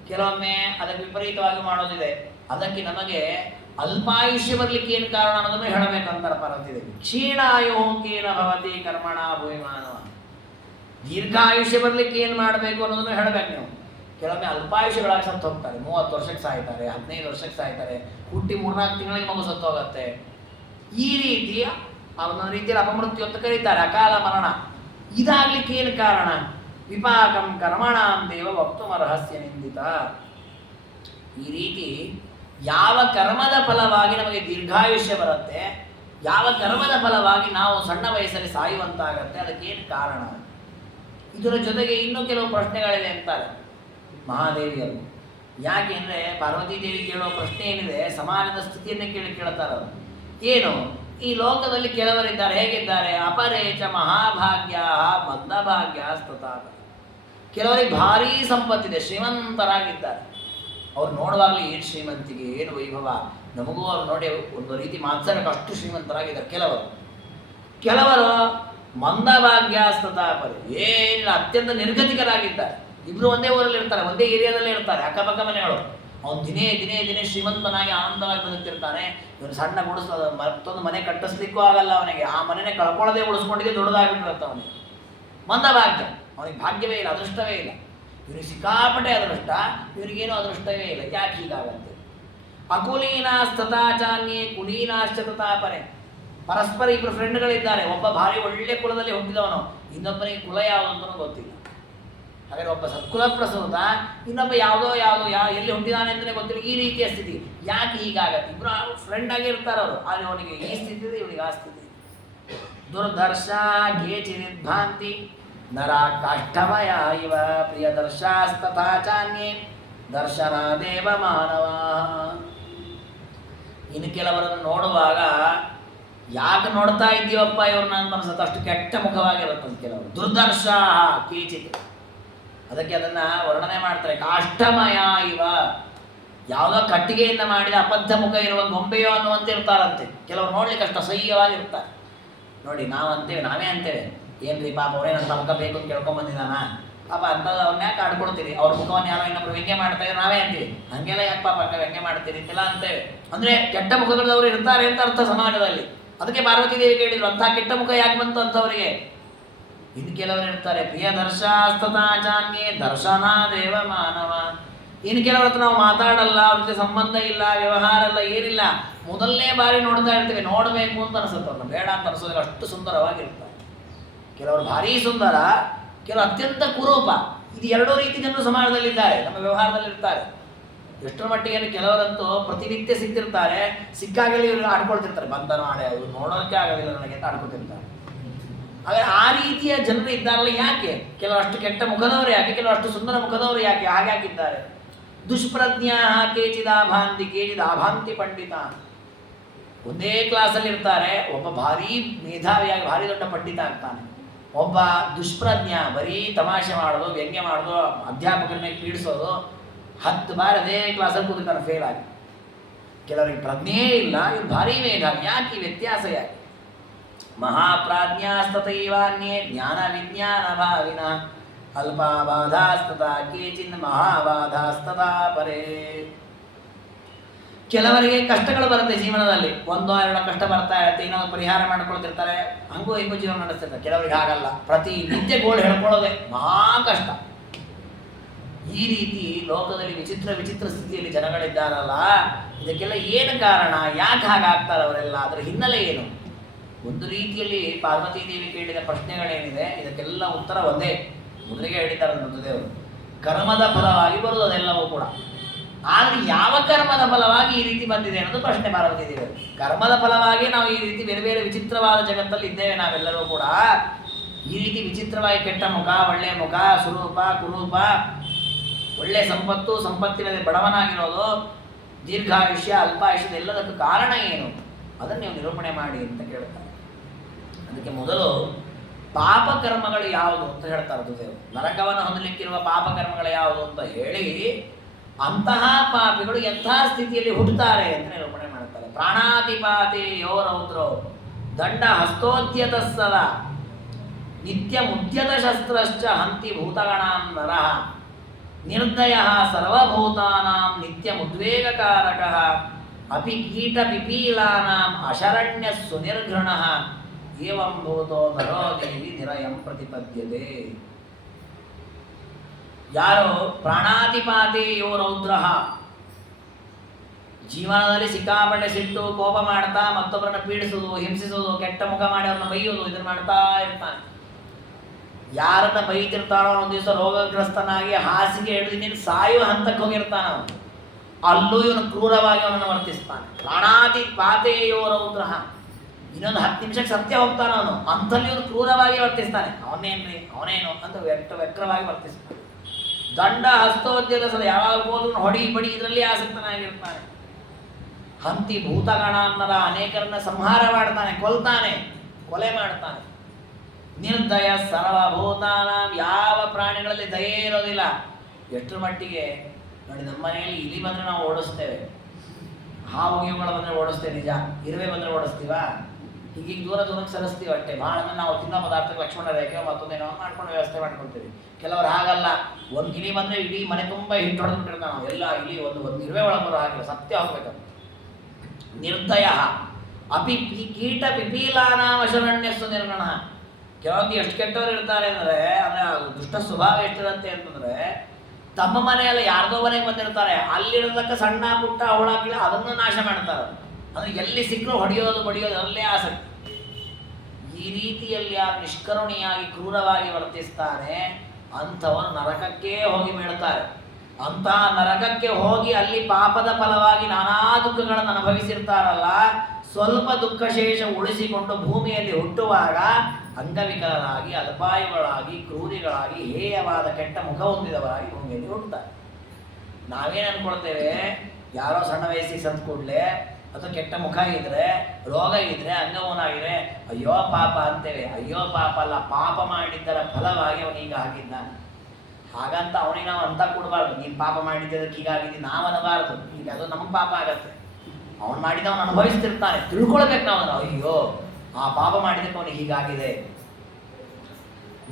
ಕೆಲವೊಮ್ಮೆ ಅದಕ್ಕೆ ವಿಪರೀತವಾಗಿ ಮಾಡೋದಿದೆ. ಅದಕ್ಕೆ ನಮಗೆ ಅಲ್ಪಾಯುಷ್ಯ ಬರಲಿಕ್ಕೆ ಏನು ಕಾರಣ ಅನ್ನೋದನ್ನು ಹೇಳಬೇಕಂತಾರೆ ಪಾರ್ವತಿದೆ. ಕ್ಷೀಣಾಯು ಕೇನ ಭವತಿ ಕರ್ಮಣ ಭೂಮಿಮಾನವ. ದೀರ್ಘಾಯುಷ್ಯ ಬರಲಿಕ್ಕೆ ಏನು ಮಾಡಬೇಕು ಅನ್ನೋದನ್ನು ಹೇಳಬೇಕು ನೀವು. ಕೆಲವೊಮ್ಮೆ ಅಲ್ಪಾಯುಷ್ಯಗಳಾಗಿ ಸತ್ತು ಹೋಗ್ತಾರೆ, 30 ವರ್ಷಕ್ಕೆ ಸಾಯ್ತಾರೆ, 15 ವರ್ಷಕ್ಕೆ ಸಾಯ್ತಾರೆ, ಹುಟ್ಟಿ 3-4 ತಿಂಗಳಿಗೆ ಮಗು ಸತ್ತು ಹೋಗುತ್ತೆ. ಈ ರೀತಿ ಒಂದೊಂದು ರೀತಿಯಲ್ಲಿ ಅಪಮೃತ್ಯು ಅಂತ ಕರೀತಾರೆ, ಅಕಾಲ ಮರಣ. ಇದಾಗಲಿಕ್ಕೆ ಏನು ಕಾರಣ? ವಿಪಾಕಂ ಕರ್ಮಣಾಂ ದೇವ ವಕ್ತುಮರ್ಹಸ್ಯ ನಿಂದಿತ. ಈ ರೀತಿ ಯಾವ ಕರ್ಮದ ಫಲವಾಗಿ ನಮಗೆ ದೀರ್ಘಾಯುಷ್ಯ ಬರುತ್ತೆ, ಯಾವ ಕರ್ಮದ ಫಲವಾಗಿ ನಾವು ಸಣ್ಣ ವಯಸ್ಸಲ್ಲಿ ಸಾಯುವಂತಾಗತ್ತೆ, ಅದಕ್ಕೇನು ಕಾರಣ? ಇದರ ಜೊತೆಗೆ ಇನ್ನೂ ಕೆಲವು ಪ್ರಶ್ನೆಗಳಿದೆ ಅಂತಾರೆ ಮಹಾದೇವಿಯರು. ಯಾಕೆ ಅಂದರೆ ಪಾರ್ವತಿ ದೇವಿ ಕೇಳೋ ಪ್ರಶ್ನೆ ಏನಿದೆ, ಸಮಾಜದ ಸ್ಥಿತಿಯನ್ನೇ ಕೇಳ್ತಾರೆ ಅವರು. ಏನು? ಈ ಲೋಕದಲ್ಲಿ ಕೆಲವರಿದ್ದಾರೆ, ಹೇಗಿದ್ದಾರೆ? ಅಪರೇಚ ಮಹಾಭಾಗ್ಯ ಮಂದಭಾಗ್ಯ ಸ್ತತಾಪ. ಕೆಲವರಿಗೆ ಭಾರೀ ಸಂಪತ್ತಿದೆ, ಶ್ರೀಮಂತರಾಗಿದ್ದಾರೆ. ಅವ್ರು ನೋಡುವಾಗಲೇ ಏನು ಶ್ರೀಮಂತಿಗೆ, ಏನು ವೈಭವ, ನಮಗೂ ಅವ್ರು ನೋಡಿ ಒಂದು ರೀತಿ ಮಾತ್ಸರಕ್ಕೆ ಅಷ್ಟು ಶ್ರೀಮಂತರಾಗಿದ್ದಾರೆ. ಕೆಲವರು ಮಂದಭಾಗ್ಯ ಸ್ತತಾಪದೆ, ಏನಿಲ್ಲ, ಅತ್ಯಂತ ನಿರ್ಗತಿಕರಾಗಿದ್ದಾರೆ. ಇಬ್ಬರು ಒಂದೇ ಊರಲ್ಲಿ ಇರ್ತಾರೆ, ಒಂದೇ ಏರಿಯಾದಲ್ಲೇ ಇರ್ತಾರೆ, ಅಕ್ಕಪಕ್ಕ ಮನೆಗಳು. ಅವನು ದಿನೇ ದಿನೇ ದಿನೇ ಶ್ರೀಮಂತನಾಗಿ ಆನಂದವಾಗಿ ಬದುಕ್ತಿರ್ತಾನೆ. ಇವನು ಸಣ್ಣ ಮತ್ತೊಂದು ಮನೆ ಕಟ್ಟಿಸ್ಲಿಕ್ಕೂ ಆಗಲ್ಲ ಅವನಿಗೆ, ಆ ಮನೆನೇ ಕಳ್ಕೊಳ್ಳೋದೇ ಉಳಿಸ್ಕೊಂಡಿದ್ದೆ ದೊಡ್ಡದಾಗಿಟ್ಟಿರುತ್ತೆ ಅವನಿಗೆ. ಮಂದಭಾಗ್ಯ, ಅವನಿಗೆ ಭಾಗ್ಯವೇ ಇಲ್ಲ, ಅದೃಷ್ಟವೇ ಇಲ್ಲ. ಇವನಿಗೆ ಸಿಕ್ಕಾಪಟ್ಟೆ ಅದೃಷ್ಟ, ಇವನಿಗೇನೂ ಅದೃಷ್ಟವೇ ಇಲ್ಲ. ಯಾಕೆ ಹೀಗಾಗತ್ತೆ? ಅಕುಲೀನಾಸ್ತತಾಚಾನ್ಯೇ ಕುಲೀನಾಶ್ಚ ತತಾಪರೆ. ಪರಸ್ಪರ ಇಬ್ಬರು ಫ್ರೆಂಡ್ಗಳಿದ್ದಾರೆ, ಒಬ್ಬ ಭಾರಿ ಒಳ್ಳೆ ಕುಲದಲ್ಲಿ ಹುಟ್ಟಿದವನು, ಇನ್ನೊಬ್ಬನಿಗೆ ಕುಲ ಯಾವುದಂತನೂ ಗೊತ್ತಿಲ್ಲ. ಹಾಗಾದರೆ ಒಬ್ಬ ಸತ್ಕುಲ ಪ್ರಸೂತ, ಇನ್ನೊಬ್ಬ ಯಾವುದೋ ಎಲ್ಲಿ ಹುಟ್ಟಿದಾನೆ ಅಂತಲೇ ಗೊತ್ತಿಲ್ಲ. ಈ ರೀತಿಯ ಸ್ಥಿತಿ ಯಾಕೆ ಹೀಗಾಗತ್ತೆ? ಇಬ್ಬರು ಫ್ರೆಂಡ್ ಆಗಿ ಇರ್ತಾರೆ ಅವರು, ಆದರೆ ಅವನಿಗೆ ಈ ಸ್ಥಿತಿ ಇದೆ, ಇವನಿಗೆ ಆ ಸ್ಥಿತಿ. ದುರ್ದರ್ಶ ಘೇಚಿ ನಿರ್ಭಾಂತಿ ನರ ಕಾಷ್ಠಮಯ ಇವ ಪ್ರಿಯದರ್ಶಾಸ್ತಥಾಚಾನ್ಯೇ ದರ್ಶನ ದೇವ ಮಾನವ. ಇನ್ನು ಕೆಲವರನ್ನು ನೋಡುವಾಗ ಯಾಕೆ ನೋಡ್ತಾ ಇದ್ದೀವಪ್ಪ ಇವ್ರನ್ನ ಅಂತ ಅನ್ಸುತ್ತೆ, ಅಷ್ಟು ಕೆಟ್ಟ ಮುಖವಾಗಿರುತ್ತಂತ ಕೆಲವರು. ದುರ್ದರ್ಶ ಕೀಚಿತ್, ಅದಕ್ಕೆ ಅದನ್ನು ವರ್ಣನೆ ಮಾಡ್ತಾರೆ. ಕಾಷ್ಟಮಯ ಇವ, ಯಾವುದೋ ಕಟ್ಟಿಗೆಯಿಂದ ಮಾಡಿದ ಅಬದ್ಧ ಮುಖ ಇರುವ ಗೊಂಬೆಯೋ ಅನ್ನುವಂತೆ ಇರ್ತಾರಂತೆ ಕೆಲವರು. ನೋಡ್ಲಿಕ್ಕೆ ಅಷ್ಟು ಅಸಹ್ಯವಾಗಿರ್ತಾರೆ. ನೋಡಿ ನಾವೇ ಅಂತೇವೆ, ಏನ್ರಿ ಪಾಪ ಅವರೇ ನನ್ನ ಮುಖ ಬೇಕು ಅಂತ ಕೇಳ್ಕೊಂಬಂದಿದ್ದಾನ ಪಾಪ ಅಂತ ಅವ್ರನ್ನ ಯಾಕೆ ಆಡ್ಕೊಳ್ತೀರಿ, ಅವ್ರ ಮುಖವನ್ನು ಯಾರೋ ಇನ್ನೊಬ್ರು ವ್ಯಂಗ್ಯ ಮಾಡ್ತಾ ಇದ್ರೆ ನಾವೇ ಅಂತೀವಿ ಹಂಗೆಲ್ಲ ಯಾಕೆ ಪಾಪ ವ್ಯಂಗ್ಯ ಮಾಡ್ತೀರಿ ಅಂತೆಲ್ಲ ಅಂತೇವೆ. ಅಂದರೆ ಕೆಟ್ಟ ಮುಖಗಳವರು ಇರ್ತಾರೆ ಅಂತ ಅರ್ಥ ಸಮಾಜದಲ್ಲಿ. ಅದಕ್ಕೆ ಪಾರ್ವತಿ ದೇವಿ ಕೇಳಿದ್ರು, ಅಂಥ ಕೆಟ್ಟ ಮುಖ ಯಾಕೆ ಬಂತು ಅಂತವರಿಗೆ. ಇನ್ನು ಕೆಲವರು ಇರ್ತಾರೆ ಪ್ರಿಯ ದರ್ಶಾಸ್ತತಾಚಾನ್ಯೇ ದರ್ಶನ ದೇವ ಮಾನವ. ಇನ್ನು ಕೆಲವ್ರ ಹತ್ರ ನಾವು ಮಾತಾಡಲ್ಲ, ಅವ್ರ ಜೊತೆ ಸಂಬಂಧ ಇಲ್ಲ, ವ್ಯವಹಾರ ಇಲ್ಲ, ಏನಿಲ್ಲ, ಮೊದಲನೇ ಬಾರಿ ನೋಡ್ತಾ ಇರ್ತೀವಿ, ನೋಡಬೇಕು ಅಂತ ಅನಿಸುತ್ತೆ, ಅವ್ರನ್ನ ಬೇಡ ಅಂತ ಅನಿಸೋದಿಲ್ಲ, ಅಷ್ಟು ಸುಂದರವಾಗಿರ್ತಾರೆ. ಕೆಲವರು ಭಾರೀ ಸುಂದರ, ಕೆಲವು ಅತ್ಯಂತ ಕುರೂಪ. ಇದು ಎರಡೂ ರೀತಿ ಜನರು ಸಮಾಜದಲ್ಲಿದ್ದಾರೆ, ನಮ್ಮ ವ್ಯವಹಾರದಲ್ಲಿರ್ತಾರೆ. ಎಷ್ಟರ ಮಟ್ಟಿಗೆ ಕೆಲವರಂತೂ ಪ್ರತಿನಿತ್ಯ ಸಿಗ್ತಿರ್ತಾರೆ, ಸಿಕ್ಕಾಗಲಿ ಇವರು ಆಡ್ಕೊಳ್ತಿರ್ತಾರೆ, ಬಂದ ನಾಳೆ ಅವರು ನೋಡೋಕ್ಕೆ ಆಗೋದಿಲ್ಲ ನನಗೆ ಅಂತ ಆಡ್ಕೊಳ್ತಿರ್ತಾರೆ. ಹಾಗೆ ಆ ರೀತಿಯ ಜನರು ಇದ್ದಾರಲ್ಲ, ಯಾಕೆ ಕೆಲವಷ್ಟು ಕೆಟ್ಟ ಮುಖದವರು ಯಾಕೆ, ಕೆಲವಷ್ಟು ಸುಂದರ ಮುಖದವರು ಯಾಕೆ ಹಾಗಾಗಿದ್ದಾರೆ. ದುಷ್ಪ್ರಜ್ಞಾ ಕೇಚಿದಾಭಾಂತಿ ಕೇಚಿದಾಭಾಂತಿ ಪಂಡಿತ. ಒಂದೇ ಕ್ಲಾಸಲ್ಲಿ ಇರ್ತಾರೆ, ಒಬ್ಬ ಭಾರೀ ಮೇಧಾವಿಯಾಗಿ ಭಾರಿ ದೊಡ್ಡ ಪಂಡಿತ ಆಗ್ತಾನೆ, ಒಬ್ಬ ದುಷ್ಪ್ರಜ್ಞ ಬರೀ ತಮಾಷೆ ಮಾಡೋದು, ವ್ಯಂಗ್ಯ ಮಾಡೋದು, ಅಧ್ಯಾಪಕರನ್ನೇ ಪೀಡಿಸೋದು, 10 ಬಾರಿ ಅದೇ ಕ್ಲಾಸಲ್ಲಿ ಕೂತಿರ್ತಾನೆ ಫೇಲ್ ಆಗಿ. ಕೆಲವರಿಗೆ ಪ್ರಜ್ಞೆಯೇ ಇಲ್ಲ, ಇವ್ರು ಭಾರೀ ಮೇಧಾವಿ. ಯಾಕೆ ಈ ವ್ಯತ್ಯಾಸ ಯಾಕೆ. ಮಹಾಪ್ರಾಜ್ಞಾಸ್ತತೈವಾನ್ಯೇ ಜ್ಞಾನ ವಿಜ್ಞಾನ ಭಾವಿನ ಅಲ್ಪಾಬಾಧಾಸ್ತತ ಕೇಚಿನ್ ಮಹಾಬಾಧಾಸ್ತತಾ ಪರೇ. ಕೆಲವರಿಗೆ ಕಷ್ಟಗಳು ಬರುತ್ತೆ ಜೀವನದಲ್ಲಿ, 1-2 ಕಷ್ಟ ಬರ್ತಾ ಇರುತ್ತೆ, ಇನ್ನೊಂದು ಪರಿಹಾರ ಮಾಡ್ಕೊಳ್ತಿರ್ತಾರೆ, ಹಂಗೂ ಹಿಂಗೂ ಜೀವನ ನಡೆಸ್ತಿರ್ತಾರೆ. ಕೆಲವರಿಗೆ ಆಗಲ್ಲ, ಪ್ರತಿ ನಿತ್ಯ ಗೋಳು ಹೇಳ್ಕೊಳ್ಳೋದೆ ಮಹಾ ಕಷ್ಟ. ಈ ರೀತಿ ಲೋಕದಲ್ಲಿ ವಿಚಿತ್ರ ಸ್ಥಿತಿಯಲ್ಲಿ ಜನಗಳಿದ್ದಾರಲ್ಲ, ಇದಕ್ಕೆಲ್ಲ ಏನು ಕಾರಣ, ಯಾಕೆ ಹಾಗಾಗ್ತಾರೆ ಅವರೆಲ್ಲ, ಅದರ ಹಿನ್ನೆಲೆ ಏನು. ಒಂದು ರೀತಿಯಲ್ಲಿ ಪಾರ್ವತಿ ದೇವಿ ಕೇಳಿದ ಪ್ರಶ್ನೆಗಳೇನಿದೆ ಇದಕ್ಕೆಲ್ಲ ಉತ್ತರ ಒಂದೇ. ಮೊದಲಿಗೆ ಹೇಳಿದ್ದಾರೆ ರುದ್ರದೇವರು, ಕರ್ಮದ ಫಲವಾಗಿ ಬರುವುದು ಅದೆಲ್ಲವೂ ಕೂಡ. ಆದರೆ ಯಾವ ಕರ್ಮದ ಫಲವಾಗಿ ಈ ರೀತಿ ಬಂದಿದೆ ಅನ್ನೋದು ಪ್ರಶ್ನೆ ಪಾರ್ವತಿ ದೇವರು. ಕರ್ಮದ ಫಲವಾಗಿ ನಾವು ಈ ರೀತಿ ಬೇರೆ ಬೇರೆ ವಿಚಿತ್ರವಾದ ಜಗತ್ತಲ್ಲಿ ಇದ್ದೇವೆ ನಾವೆಲ್ಲರೂ ಕೂಡ. ಈ ರೀತಿ ವಿಚಿತ್ರವಾಗಿ ಕೆಟ್ಟ ಮುಖ, ಒಳ್ಳೆಯ ಮುಖ, ಸ್ವರೂಪ, ಕುರೂಪ, ಒಳ್ಳೆಯ ಸಂಪತ್ತು, ಸಂಪತ್ತಿಲ್ಲದೆ ಬಡವನಾಗಿರೋದು, ದೀರ್ಘಾಯುಷ್ಯ, ಅಲ್ಪಾಯುಷ್ಯದ ಎಲ್ಲದಕ್ಕೂ ಕಾರಣ ಏನು, ಅದನ್ನು ನೀವು ನಿರೂಪಣೆ ಮಾಡಿ ಅಂತ ಕೇಳ್ತಾರೆ. ಅದಕ್ಕೆ ಮೊದಲು ಪಾಪಕರ್ಮಗಳು ಯಾವುದು ಅಂತ ಹೇಳ್ತಾರೆ ರುದ್ರದೇವರು. ನರಕವನ್ನು ಹೊಂದಲಿಕ್ಕಿರುವ ಪಾಪಕರ್ಮಗಳು ಯಾವುದು ಅಂತ ಹೇಳಿ, ಅಂತಹ ಪಾಪಿಗಳು ಎಂಥ ಸ್ಥಿತಿಯಲ್ಲಿ ಹುಟ್ಟುತ್ತಾರೆ ಅಂತ ನಿರೂಪಣೆ ಮಾಡ್ತಾರೆ. ಪ್ರಾಣಾತಿಪಾತಿ ಯೋ ರೌದ್ರೋ ದಂಡ ಹಸ್ತೋದ್ಯತ ಸದ ನಿತ್ಯ ಮುದ್ಯತ ಶಸ್ತ್ರಶ್ಚ ಹಂತಿ ಭೂತಗಣಾಂ ನರಃ ನಿರ್ದಯ ಸರ್ವಭೂತಾನಾಂ ನಿತ್ಯ ಮುದ್ವೇಗಕಾರಕಃ ಅಪಿ ಕೀಟ ಪಿಪೀಲಾನಾಂ ಅಶರಣ್ಯ ಸುನಿರ್ಘೃಣಃ ಏವಂ ಭೂತೋ ನರೋ ದೇವಿ ನಿರಯಂ ಪ್ರತಿಪದ್ಯತೆ. ಯಾರು ಪ್ರಾಣಾತಿಪಾತಿ ಯೋ ರೌದ್ರ, ಜೀವನದಲ್ಲಿ ಸಿಕ್ಕಾಪಟ್ಟೆ ಸಿಟ್ಟು ಕೋಪ ಮಾಡ್ತಾ ಮತ್ತೊಬ್ಬರನ್ನ ಪೀಡಿಸುವುದು, ಹಿಂಸಿಸುವುದು, ಕೆಟ್ಟ ಮುಖ ಮಾಡಿ ಅವ್ರನ್ನ ಬೈಯುವುದು, ಇದನ್ನು ಮಾಡ್ತಾ ಇರ್ತಾನೆ. ಯಾರನ್ನ ಬೈತಿರ್ತಾನೋ ಒಂದು ದಿವಸ ರೋಗಗ್ರಸ್ತನಾಗಿ ಹಾಸಿಗೆ ಹಿಡಿದು ನೀನು ಸಾಯುವ ಹಂತಕ್ಕೆ ಹೋಗಿರ್ತಾನ ಅವನು, ಅಲ್ಲೂ ಇವನು ಕ್ರೂರವಾಗಿ ಅವನನ್ನು ವರ್ತಿಸ್ತಾನೆ. ಪ್ರಾಣಾತಿಪಾತೇಯೋ ರೌದ್ರ, ಇನ್ನೊಂದು 10 ನಿಮಿಷಕ್ಕೆ ಸತ್ಯ ಹೋಗ್ತಾನ ಅವನು, ಅಂಥಲ್ಲಿ ಇವನು ಕ್ರೂರವಾಗಿ ವರ್ತಿಸ್ತಾನೆ. ಅವನೇನು ಅಂತ ವ್ಯಕ್ರವಾಗಿ ವರ್ತಿಸ್ತಾನೆ. ದಂಡ ಹಸ್ತೋದ್ಯದ ಸದ, ಯಾವಾಗ ಹೋದ್ರು ಹೊಡಿ ಬಡಿ ಇದರಲ್ಲಿ ಆಸಕ್ತನಾಗಿರ್ತಾನೆ. ಹಂತಿ ಭೂತಗಣ ಅನ್ನರ, ಅನೇಕರನ್ನ ಸಂಹಾರ ಮಾಡ್ತಾನೆ, ಕೊಲೆ ಮಾಡ್ತಾನೆ. ನಿರ್ದಯ ಸರ್ವಭೂತಾನ, ಯಾವ ಪ್ರಾಣಿಗಳಲ್ಲಿ ದಯೆ ಇರೋದಿಲ್ಲ. ಎಷ್ಟರ ಮಟ್ಟಿಗೆ ನೋಡಿ, ನಮ್ಮ ಮನೆಯಲ್ಲಿ ಇಲಿ ಬಂದರೆ ನಾವು ಓಡಿಸ್ತೇವೆ, ಹಾವು ಗಿವುಗಳು ಬಂದರೆ ಓಡಿಸ್ತೇವೆ, ನಿಜ. ಇರುವೆ ಬಂದರೆ ಓಡಿಸ್ತೀವಾ? ಹೀಗೆ ದೂರಕ್ಕೆ ಸರಿಸ್ತೀವಿ ಅಷ್ಟೇ. ಭಾಳ ನಾವು ತಿನ್ನೋ ಪದಾರ್ಥಕ್ಕೆ ಲಕ್ಷ್ಮಣ ರೇಖೆ ಮತ್ತೊಂದೇನೋ ಮಾಡ್ಕೊಂಡು ವ್ಯವಸ್ಥೆ ಮಾಡ್ಕೊಳ್ತೀವಿ. ಕೆಲವರು ಹಾಗಲ್ಲ, ಒಂದು ಇಲಿ ಬಂದರೆ ಇಡೀ ಮನೆ ತುಂಬ ಹಿಟ್ಟು ಹೊಡೆದ್ಬಿಟ್ಟಿರ್ತಾವೆ ನಾವು, ಎಲ್ಲ ಇಲಿ ಒಂದು ಇರುವೆ ಒಳಗೆ ಬರೋ ಹಾಗಿಲ್ಲ, ಸತ್ಯ ಹೋಗ್ಬೇಕು. ನಿರ್ದಯ ಅಪಿ ಕೀಟ ಪಿಪೀಲಾನಾಮಶರಣ್ಯಸ್ಸು ನಿರ್ಗಣ. ಕೆಲವೊಂದು ಎಷ್ಟು ಕೆಟ್ಟವರು ಇರ್ತಾರೆ ಅಂದರೆ ದುಷ್ಟ ಸ್ವಭಾವ ಎಷ್ಟಿರುತ್ತೆ ಅಂತಂದರೆ, ತಮ್ಮ ಮನೆಯಲ್ಲ ಯಾರ್ದೋ ಮನೆಗೆ ಬಂದಿರ್ತಾರೆ, ಅಲ್ಲಿರತಕ್ಕ ಸಣ್ಣ ಪುಟ್ಟ ಹುಳಗಿಳ ಅದನ್ನು ನಾಶ ಮಾಡ್ತಾರೆ. ಅಂದರೆ ಎಲ್ಲಿ ಸಿಕ್ಕರೂ ಹೊಡೆಯೋದು ಬಡಿಯೋದು ಅಲ್ಲೇ ಆಸಕ್ತಿ. ಈ ರೀತಿಯಲ್ಲಿ ಯಾರು ನಿಷ್ಕರುಣಿಯಾಗಿ ಕ್ರೂರವಾಗಿ ವರ್ತಿಸ್ತಾನೆ ಅಂಥವನು ನರಕಕ್ಕೆ ಹೋಗಿ ಬೀಳ್ತಾರೆ. ಅಂತಹ ನರಕಕ್ಕೆ ಹೋಗಿ ಅಲ್ಲಿ ಪಾಪದ ಫಲವಾಗಿ ನಾನಾ ದುಃಖಗಳನ್ನು ಅನುಭವಿಸಿರ್ತಾರಲ್ಲ, ಸ್ವಲ್ಪ ದುಃಖ ಶೇಷ ಉಳಿಸಿಕೊಂಡು ಭೂಮಿಯಲ್ಲಿ ಹುಟ್ಟುವಾಗ ಅಂಗವಿಕಲರಾಗಿ, ಅಲ್ಪಾಯುಗಳಾಗಿ, ಕ್ರೂರಿಗಳಾಗಿ, ಹೇಯವಾದ ಕೆಟ್ಟ ಮುಖ ಹೊಂದಿದವರಾಗಿ ಭೂಮಿಯಲ್ಲಿ ಹುಟ್ಟುತ್ತಾರೆ. ನಾವೇನು ಅಂದ್ಕೊಳ್ತೇವೆ, ಯಾರೋ ಸಣ್ಣ ವಯಸ್ಸಿಗೆ ಸತ್ತು ಕೂಡಲೇ ಅಥವಾ ಕೆಟ್ಟ ಮುಖ ಇದ್ರೆ, ರೋಗ ಇದ್ರೆ, ಅಂಗವನಾಗಿದ್ರೆ ಅಯ್ಯೋ ಪಾಪ ಅಂತೇವೆ. ಅಯ್ಯೋ ಪಾಪ ಅಲ್ಲ, ಪಾಪ ಮಾಡಿದ್ದರ ಫಲವಾಗಿ ಅವನೀಗ ಆಗಿದ್ದಾನೆ. ಹಾಗಂತ ಅವನಿಗೆ ನಾವು ಅಂತ ಕೊಡಬಾರ್ದು. ನೀನು ಪಾಪ ಮಾಡಿದ್ದಕ್ಕೆ ಹೀಗಾಗಿದ್ದೀನಿ ನಾವು ಅನ್ನಬಾರ್ದು. ಈಗ ಅದು ನಮಗೆ ಪಾಪ ಆಗತ್ತೆ. ಅವನು ಮಾಡಿದವನು ಅನುಭವಿಸ್ತಿರ್ತಾನೆ, ತಿಳ್ಕೊಳ್ಬೇಕು ನಾವು. ಅಯ್ಯೋ ಆ ಪಾಪ ಮಾಡಿದ್ದಕ್ಕೆ ಅವನಿಗೆ ಹೀಗಾಗಿದೆ.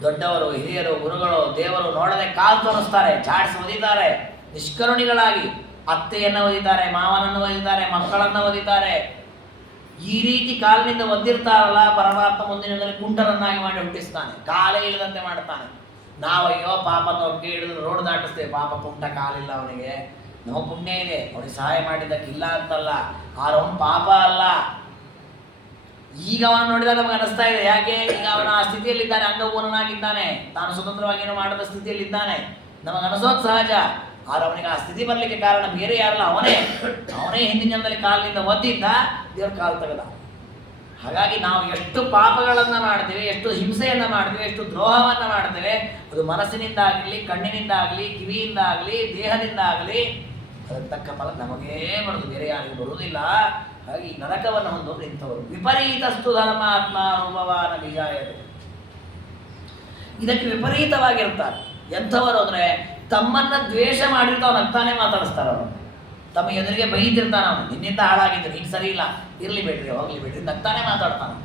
ದೊಡ್ಡವರು, ಹಿರಿಯರು, ಗುರುಗಳು, ದೇವರು ನೋಡದೆ ಕಾಲು ತೋರಿಸ್ತಾರೆ, ಚಾಡಿಸಿ ಒದಿತಾರೆ ನಿಷ್ಕರುಣಿಗಳಾಗಿ. ಅತ್ತೆಯನ್ನು ಒದಿತಾರೆ, ಮಾವನನ್ನು ಒದಿತಾರೆ, ಮಕ್ಕಳನ್ನು ಒದಿತಾರೆ. ಈ ರೀತಿ ಕಾಲಿನಿಂದ ಒದ್ದಿರ್ತಾರಲ್ಲ, ಪರಮಾತ್ಮ ಮುಂದಿನದಲ್ಲಿ ಕುಂಟರನ್ನಾಗಿ ಮಾಡಿ ಹುಟ್ಟಿಸ್ತಾನೆ, ಕಾಲೇ ಇಲ್ಲದಂತೆ ಮಾಡ್ತಾನೆ. ನಾವು ಅಯ್ಯೋ ಪಾಪದವ್ರಿಗೆ ಹಿಡಿದು ರೋಡ್ ದಾಟಿಸ್ತೇವೆ. ಪಾಪ ಪುಂಟ ಕಾಲಿಲ್ಲ ಅವನಿಗೆ, ನಮ್ಮ ಪುಣ್ಯ ಇದೆ, ಅವನಿಗೆ ಸಹಾಯ ಮಾಡಿದ್ದಕ್ಕಿಲ್ಲ ಅಂತಲ್ಲ, ಆದ್ರೆ ಅವನು ಪಾಪ ಅಲ್ಲ. ಈಗ ಅವನು ನೋಡಿದಾಗ ನಮಗೆ ಅನಿಸ್ತಾ ಇದೆ, ಯಾಕೆ ಈಗ ಅವನ ಆ ಸ್ಥಿತಿಯಲ್ಲಿದ್ದಾನೆ, ಅಂಗಪೂರ್ಣನಾಗಿದ್ದಾನೆ, ತಾನು ಸ್ವತಂತ್ರವಾಗಿ ಏನೋ ಮಾಡದ ಸ್ಥಿತಿಯಲ್ಲಿದ್ದಾನೆ, ನಮಗೆ ಅನಿಸೋದು ಸಹಜ. ಆದ್ರೆ ಅವನಿಗೆ ಆ ಸ್ಥಿತಿ ಬರಲಿಕ್ಕೆ ಕಾರಣ ಬೇರೆ ಯಾರಲ್ಲ, ಅವನೇ ಹಿಂದಿನ ಜನ್ಮದಲ್ಲಿ ಕಾಲಿನಿಂದ ಒದ್ದಿದ್ದ, ದೇವ್ರ ಕಾಲು ತೆಗೆದ. ಹಾಗಾಗಿ ನಾವು ಎಷ್ಟು ಪಾಪಗಳನ್ನು ಮಾಡ್ತೇವೆ, ಎಷ್ಟು ಹಿಂಸೆಯನ್ನು ಮಾಡ್ತೇವೆ, ಎಷ್ಟು ದ್ರೋಹವನ್ನು ಮಾಡ್ತೇವೆ, ಅದು ಮನಸ್ಸಿನಿಂದ ಆಗಲಿ, ಕಣ್ಣಿನಿಂದ ಆಗಲಿ, ಕಿವಿಯಿಂದ ಆಗಲಿ, ದೇಹದಿಂದ ಆಗಲಿ, ಅದಕ್ಕೆ ತಕ್ಕ ಫಲ ನಮಗೇ ಬರುವುದು, ಬೇರೆ ಯಾರಿಗೂ ಬರುವುದಿಲ್ಲ. ಹಾಗಾಗಿ ನರಕವನ್ನು ಹೊಂದೋರು ಇಂಥವರು. ವಿಪರೀತಸ್ತು ಧರ್ಮಾತ್ಮ ರೂಪವಾನ ಬೀಜಾಯತೆ. ಇದಕ್ಕೆ ವಿಪರೀತವಾಗಿರ್ತಾರೆ. ಎಂಥವರು ಅಂದರೆ ತಮ್ಮನ್ನ ದ್ವೇಷ ಮಾಡಿರ್ತಾವ ನಗ್ತಾನೆ ಮಾತಾಡಿಸ್ತಾರೆ. ಅವರು ತಮ್ಮ ಎದುರಿಗೆ ಬೈತಿರ್ತಾನೆ, ಅವನು ನಿನ್ನಿಂದ ಹಾಳಾಗಿದ್ರು, ನೀನು ಸರಿ ಇಲ್ಲ, ಇರಲಿ ಬಿಡ್ರಿ, ಹೋಗ್ಲಿ ಬಿಡ್ರಿ, ನಗ್ತಾನೆ ಮಾತಾಡ್ತಾನೆ.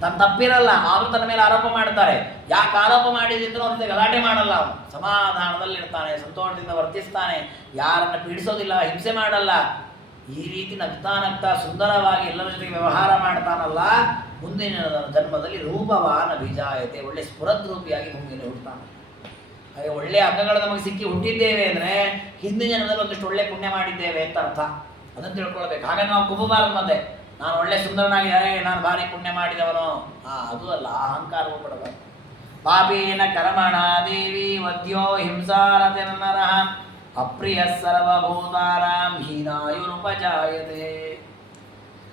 ತನ್ನ ತಪ್ಪಿರಲ್ಲ, ಆದರೂ ತನ್ನ ಮೇಲೆ ಆರೋಪ ಮಾಡ್ತಾರೆ. ಯಾಕೆ ಆರೋಪ ಮಾಡಿದ್ರು ಅಂತ ಗಲಾಟೆ ಮಾಡಲ್ಲ. ಅವನು ಸಮಾಧಾನದಲ್ಲಿರ್ತಾನೆ, ಸಂತೋಷದಿಂದ ವರ್ತಿಸ್ತಾನೆ, ಯಾರನ್ನು ಪೀಡಿಸೋದಿಲ್ಲ, ಹಿಂಸೆ ಮಾಡಲ್ಲ. ಈ ರೀತಿ ನಗ್ತಾ ನಗ್ತಾ ಸುಂದರವಾಗಿ ಎಲ್ಲರ ಜೊತೆಗೆ ವ್ಯವಹಾರ ಮಾಡ್ತಾನಲ್ಲ, ಮುಂದಿನ ಜನ್ಮದಲ್ಲಿ ರೂಪವಾನ ಬೀಜಾಯತೆ, ಒಳ್ಳೆ ಸ್ಫುರದ್ರೂಪಿಯಾಗಿ ಭೂಮಿಯಲ್ಲಿ ಹುಡ್ತಾನೆ. ಹಾಗೆ ಒಳ್ಳೆಯ ಅಂಗಗಳು ನಮಗೆ ಸಿಕ್ಕಿ ಹುಟ್ಟಿದ್ದೇವೆ ಅಂದರೆ ಹಿಂದಿನ ಜನ್ಮದಲ್ಲಿ ಒಂದಿಷ್ಟು ಒಳ್ಳೆ ಪುಣ್ಯ ಮಾಡಿದ್ದೇವೆ ಅಂತ ಅರ್ಥ. ಅದನ್ನು ತಿಳ್ಕೊಳ್ಬೇಕು. ಹಾಗೆ ನಾವು ಕುಬ್ಬಬಾರದು. ಮತ್ತೆ ನಾನು ಒಳ್ಳೆ ಸುಂದರನಾಗಿ, ನಾನು ಭಾರಿ ಪುಣ್ಯ ಮಾಡಿದವನು, ಅದು ಅಲ್ಲ, ಅಹಂಕಾರವೂ ಪಡಬಾರದು. ಪಾಪೇನ ಕರ್ಮಣ ದೇವಿ ವದ್ಯೋ ಹಿಂಸಾರತೆ ನರಃ ಅಪ್ರಿಯ ಸರ್ವಭೂತಾನಾಂ ಹೀನಾಯುರುಪಜಾಯತೆ.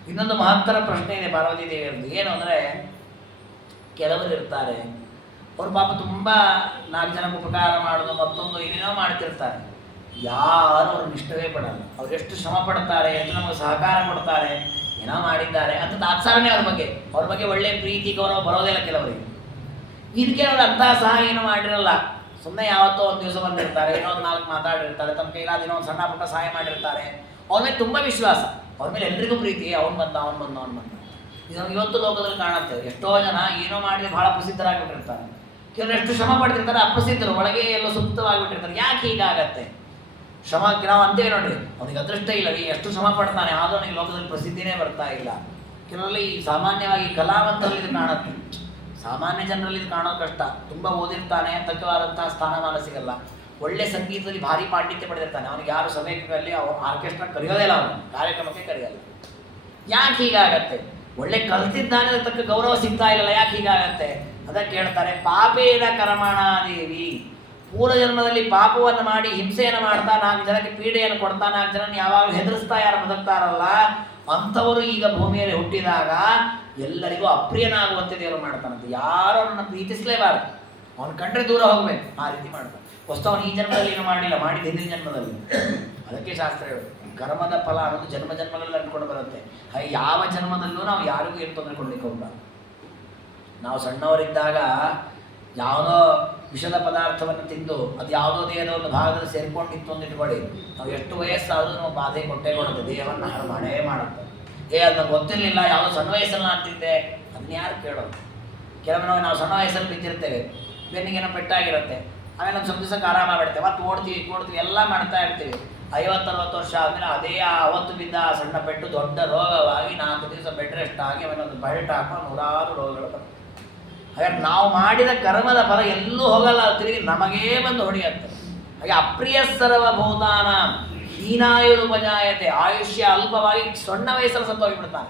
ಇನ್ನೊಂದು ಮಹತ್ತರ ಪ್ರಶ್ನೆ ಇದೆ ಪಾರ್ವತಿ ದೇವಿಯರದ್ದು. ಏನು ಅಂದರೆ, ಕೆಲವರು ಇರ್ತಾರೆ, ಅವ್ರ ಪಾಪ ತುಂಬ 4 ಜನಕ್ಕೆ ಉಪಕಾರ ಮಾಡೋದು, ಮತ್ತೊಂದು ಏನೇನೋ ಮಾಡ್ತಿರ್ತಾರೆ. ಯಾರು ಅವ್ರನ್ನ ಇಷ್ಟವೇ ಪಡಲ್ಲ. ಅವ್ರು ಎಷ್ಟು ಶ್ರಮ ಪಡ್ತಾರೆ, ಎಷ್ಟು ನಮಗೆ ಸಹಕಾರ ಕೊಡ್ತಾರೆ, ಏನೋ ಮಾಡಿದ್ದಾರೆ ಅಂತ ತಾತ್ಸಾರನೇ ಅವ್ರ ಬಗ್ಗೆ ಒಳ್ಳೆ ಪ್ರೀತಿ ಗೌರವ ಬರೋದಿಲ್ಲ ಕೆಲವರಿಗೆ. ಇದಕ್ಕೆ ಅವ್ರು ಅಂತಹ ಸಹ ಏನೋ ಮಾಡಿರಲ್ಲ, ಸುಮ್ಮನೆ ಯಾವತ್ತೋ ಒಂದು ದಿವಸ ಬಂದಿರ್ತಾರೆ, ಏನೋ ಒಂದು 4 ಮಾತಾಡಿರ್ತಾರೆ, ತಮ್ಮ ಕೈಲಾದ ಏನೋ ಒಂದು ಸಣ್ಣ ಪುಟ್ಟ ಸಹಾಯ ಮಾಡಿರ್ತಾರೆ. ಅವ್ರ ಮೇಲೆ ತುಂಬ ವಿಶ್ವಾಸ, ಅವ್ರ ಮೇಲೆ ಎಲ್ರಿಗೂ ಪ್ರೀತಿ. ಅವ್ನು ಬಂದ. ಇದು ನಮ್ಗೆ ಇವತ್ತು ಲೋಕದಲ್ಲಿ ಕಾಣುತ್ತೆ. ಎಷ್ಟೋ ಜನ ಏನೋ ಮಾಡಿ ಬಹಳ ಪ್ರಸಿದ್ಧರಾಗಿಬಿಟ್ಟಿರ್ತಾರೆ. ಕೆಲವರು ಎಷ್ಟು ಶ್ರಮ ಪಡ್ತಿರ್ತಾರೆ, ಅಪ್ರಸಿದ್ಧರು, ಒಳಗೆ ಎಲ್ಲೋ ಸುಪ್ತವಾಗಿಬಿಟ್ಟಿರ್ತಾರೆ. ಯಾಕೆ ಹೀಗಾಗತ್ತೆ? ಶ್ರಮ ನಾವು ಅಂತೇವೆ ನೋಡ್ರಿ, ಅವನಿಗೆ ಅದೃಷ್ಟ ಇಲ್ಲ, ಎಷ್ಟು ಶ್ರಮ ಪಡ್ತಾನೆ, ಆದರೂ ಅವನಿಗೆ ಲೋಕದಲ್ಲಿ ಪ್ರಸಿದ್ಧಿನೇ ಬರ್ತಾ ಇಲ್ಲ. ಕೆಲವರಲ್ಲಿ ಸಾಮಾನ್ಯವಾಗಿ ಕಲಾವಂತರಲ್ಲಿ ಇದು ಕಾಣುತ್ತೆ, ಸಾಮಾನ್ಯ ಜನರಲ್ಲಿ ಇದು ಕಾಣೋದು ಕಷ್ಟ. ತುಂಬ ಓದಿರ್ತಾನೆ, ತಕ್ಕವಾದಂತಹ ಸ್ಥಾನಮಾನ ಸಿಗಲ್ಲ. ಒಳ್ಳೆ ಸಂಗೀತದಲ್ಲಿ ಭಾರಿ ಪಾಂಡಿತ್ಯ ಪಡೆದಿರ್ತಾನೆ, ಅವನಿಗೆ ಯಾರು ಸಭೆಯಲ್ಲಿ ಆರ್ಕೆಸ್ಟ್ರಾ ಕರೆಯೋದೇ ಇಲ್ಲ, ಅವನು ಕಾರ್ಯಕ್ರಮಕ್ಕೆ ಕರೆಯಲ್ಲ. ಯಾಕೆ ಹೀಗಾಗತ್ತೆ? ಒಳ್ಳೆ ಕಲ್ತಿದ್ದಾನೆ, ತಕ್ಕ ಗೌರವ ಸಿಗ್ತಾ ಇಲ್ಲ, ಯಾಕೆ ಹೀಗಾಗತ್ತೆ? ಅದಕ್ಕೆ ಹೇಳ್ತಾರೆ, ಪಾಪೇನ ಕರ್ಮಣ ದೇವಿ. ಪೂರ್ವ ಜನ್ಮದಲ್ಲಿ ಪಾಪವನ್ನು ಮಾಡಿ ಹಿಂಸೆಯನ್ನು ಮಾಡ್ತಾ 4 ಜನಕ್ಕೆ ಪೀಡೆಯನ್ನು ಕೊಡ್ತಾ 4 ಜನನ ಯಾವಾಗಲೂ ಹೆದರಿಸ್ತಾ ಯಾರು ಬದುಕ್ತಾರಲ್ಲ, ಅಂಥವರು ಈಗ ಭೂಮಿಯಲ್ಲಿ ಹುಟ್ಟಿದಾಗ ಎಲ್ಲರಿಗೂ ಅಪ್ರಿಯನಾಗುವಂತೆ ದೇವರು ಮಾಡ್ತಾನಂತೆ. ಯಾರು ಅವನನ್ನು ಪ್ರೀತಿಸಲೇಬಾರದು, ಅವನು ಕಂಡ್ರೆ ದೂರ ಹೋಗ್ಬೇಕು, ಆ ರೀತಿ ಮಾಡ್ತಾನೆ. ಅವನು ಈ ಜನ್ಮದಲ್ಲಿ ಏನು ಮಾಡಿಲ್ಲ, ಮಾಡಿದ ಹಿಂದಿನ ಜನ್ಮದಲ್ಲಿ. ಅದಕ್ಕೆ ಶಾಸ್ತ್ರ ಹೇಳೋದು, ಕರ್ಮದ ಫಲ ಅನ್ನೋದು ಜನ್ಮ ಜನ್ಮಗಳಲ್ಲಿ ಅಂದ್ಕೊಂಡು ಬರುತ್ತೆ. ಹಾಗೆ ಯಾವ ಜನ್ಮದಲ್ಲೂ ನಾವು ಯಾರಿಗೂ ಏನು ತೊಂದರೆ ಕೊಡ್ಲಿಕ್ಕೆ ಹೋಗ್ಬಾರ್ದು. ನಾವು ಸಣ್ಣವರಿದ್ದಾಗ ಯಾವುದೋ ವಿಷದ ಪದಾರ್ಥವನ್ನು ತಿಂದು ಅದು ಯಾವುದೋ ದೇಹದ ಒಂದು ಭಾಗದಲ್ಲಿ ಸೇರ್ಕೊಂಡಿತ್ತು ಅಂತ ಇಟ್ಕೊಳ್ಳಿ, ನಾವು ಎಷ್ಟು ವಯಸ್ಸಾದರೂ ನಾವು ಬಾಧೆ ಕೊಟ್ಟೇ ಕೊಡುತ್ತೆ, ದೇಹವನ್ನು ಹಾಳು ಮಾಡೇ ಮಾಡುತ್ತೆ. ಅದನ್ನ ಗೊತ್ತಿರಲಿಲ್ಲ, ಯಾವುದೋ ಸಣ್ಣ ವಯಸ್ಸಲ್ಲಿ ನಾನು ತಿಂದೆ, ಅದನ್ನ ಯಾರು ಕೇಳೋದು? ಕೆಲವೊಮ್ಮೆ ನಾವು ಸಣ್ಣ ವಯಸ್ಸಲ್ಲಿ ಬಿದ್ದಿರ್ತೇವೆ, ಬೆನ್ನಿಗೇನೋ ಪೆಟ್ಟಾಗಿರುತ್ತೆ, ಆಮೇಲೆ ಒಂದು ಸ್ವಲ್ಪ ದಿವಸಕ್ಕೆ ಆರಾಮ ಬಿಡ್ತೇವೆ, ಮತ್ತೆ ಓಡ್ತೀವಿ ಎಲ್ಲ ಮಾಡ್ತಾ ಇರ್ತೀವಿ. 50-60 ವರ್ಷ ಆದಮೇಲೆ ಅದೇ ಅವತ್ತು ಬಿದ್ದ ಆ ಸಣ್ಣ ಪೆಟ್ಟು ದೊಡ್ಡ ರೋಗವಾಗಿ 4 ದಿವಸ ಬೆಡ್ ರೆಸ್ಟ್ ಆಗಿ ಆಮೇಲೆ ಒಂದು ಬೆಲ್ಟ್ ಹಾಕೊಂಡು 100 ರೋಗಗಳು ಬರ್ತವೆ. ಹಾಗಾದ್ರೆ ನಾವು ಮಾಡಿದ ಕರ್ಮದ ಫಲ ಎಲ್ಲೂ ಹೋಗಲ್ಲ, ತಿರುಗಿ ನಮಗೇ ಬಂದು ಹೊಡೆಯುತ್ತೆ. ಹಾಗೆ ಅಪ್ರಿಯ ಸರ್ವಭೂತಾನ ಹೀನಾಯುರುಪಜಾಯತೆ, ಆಯುಷ್ಯ ಅಲ್ಪವಾಗಿ ಸಣ್ಣ ವಯಸ್ಸಲ್ಲಿ ಸತ್ತೋಗಿಬಿಡ್ತಾನೆ.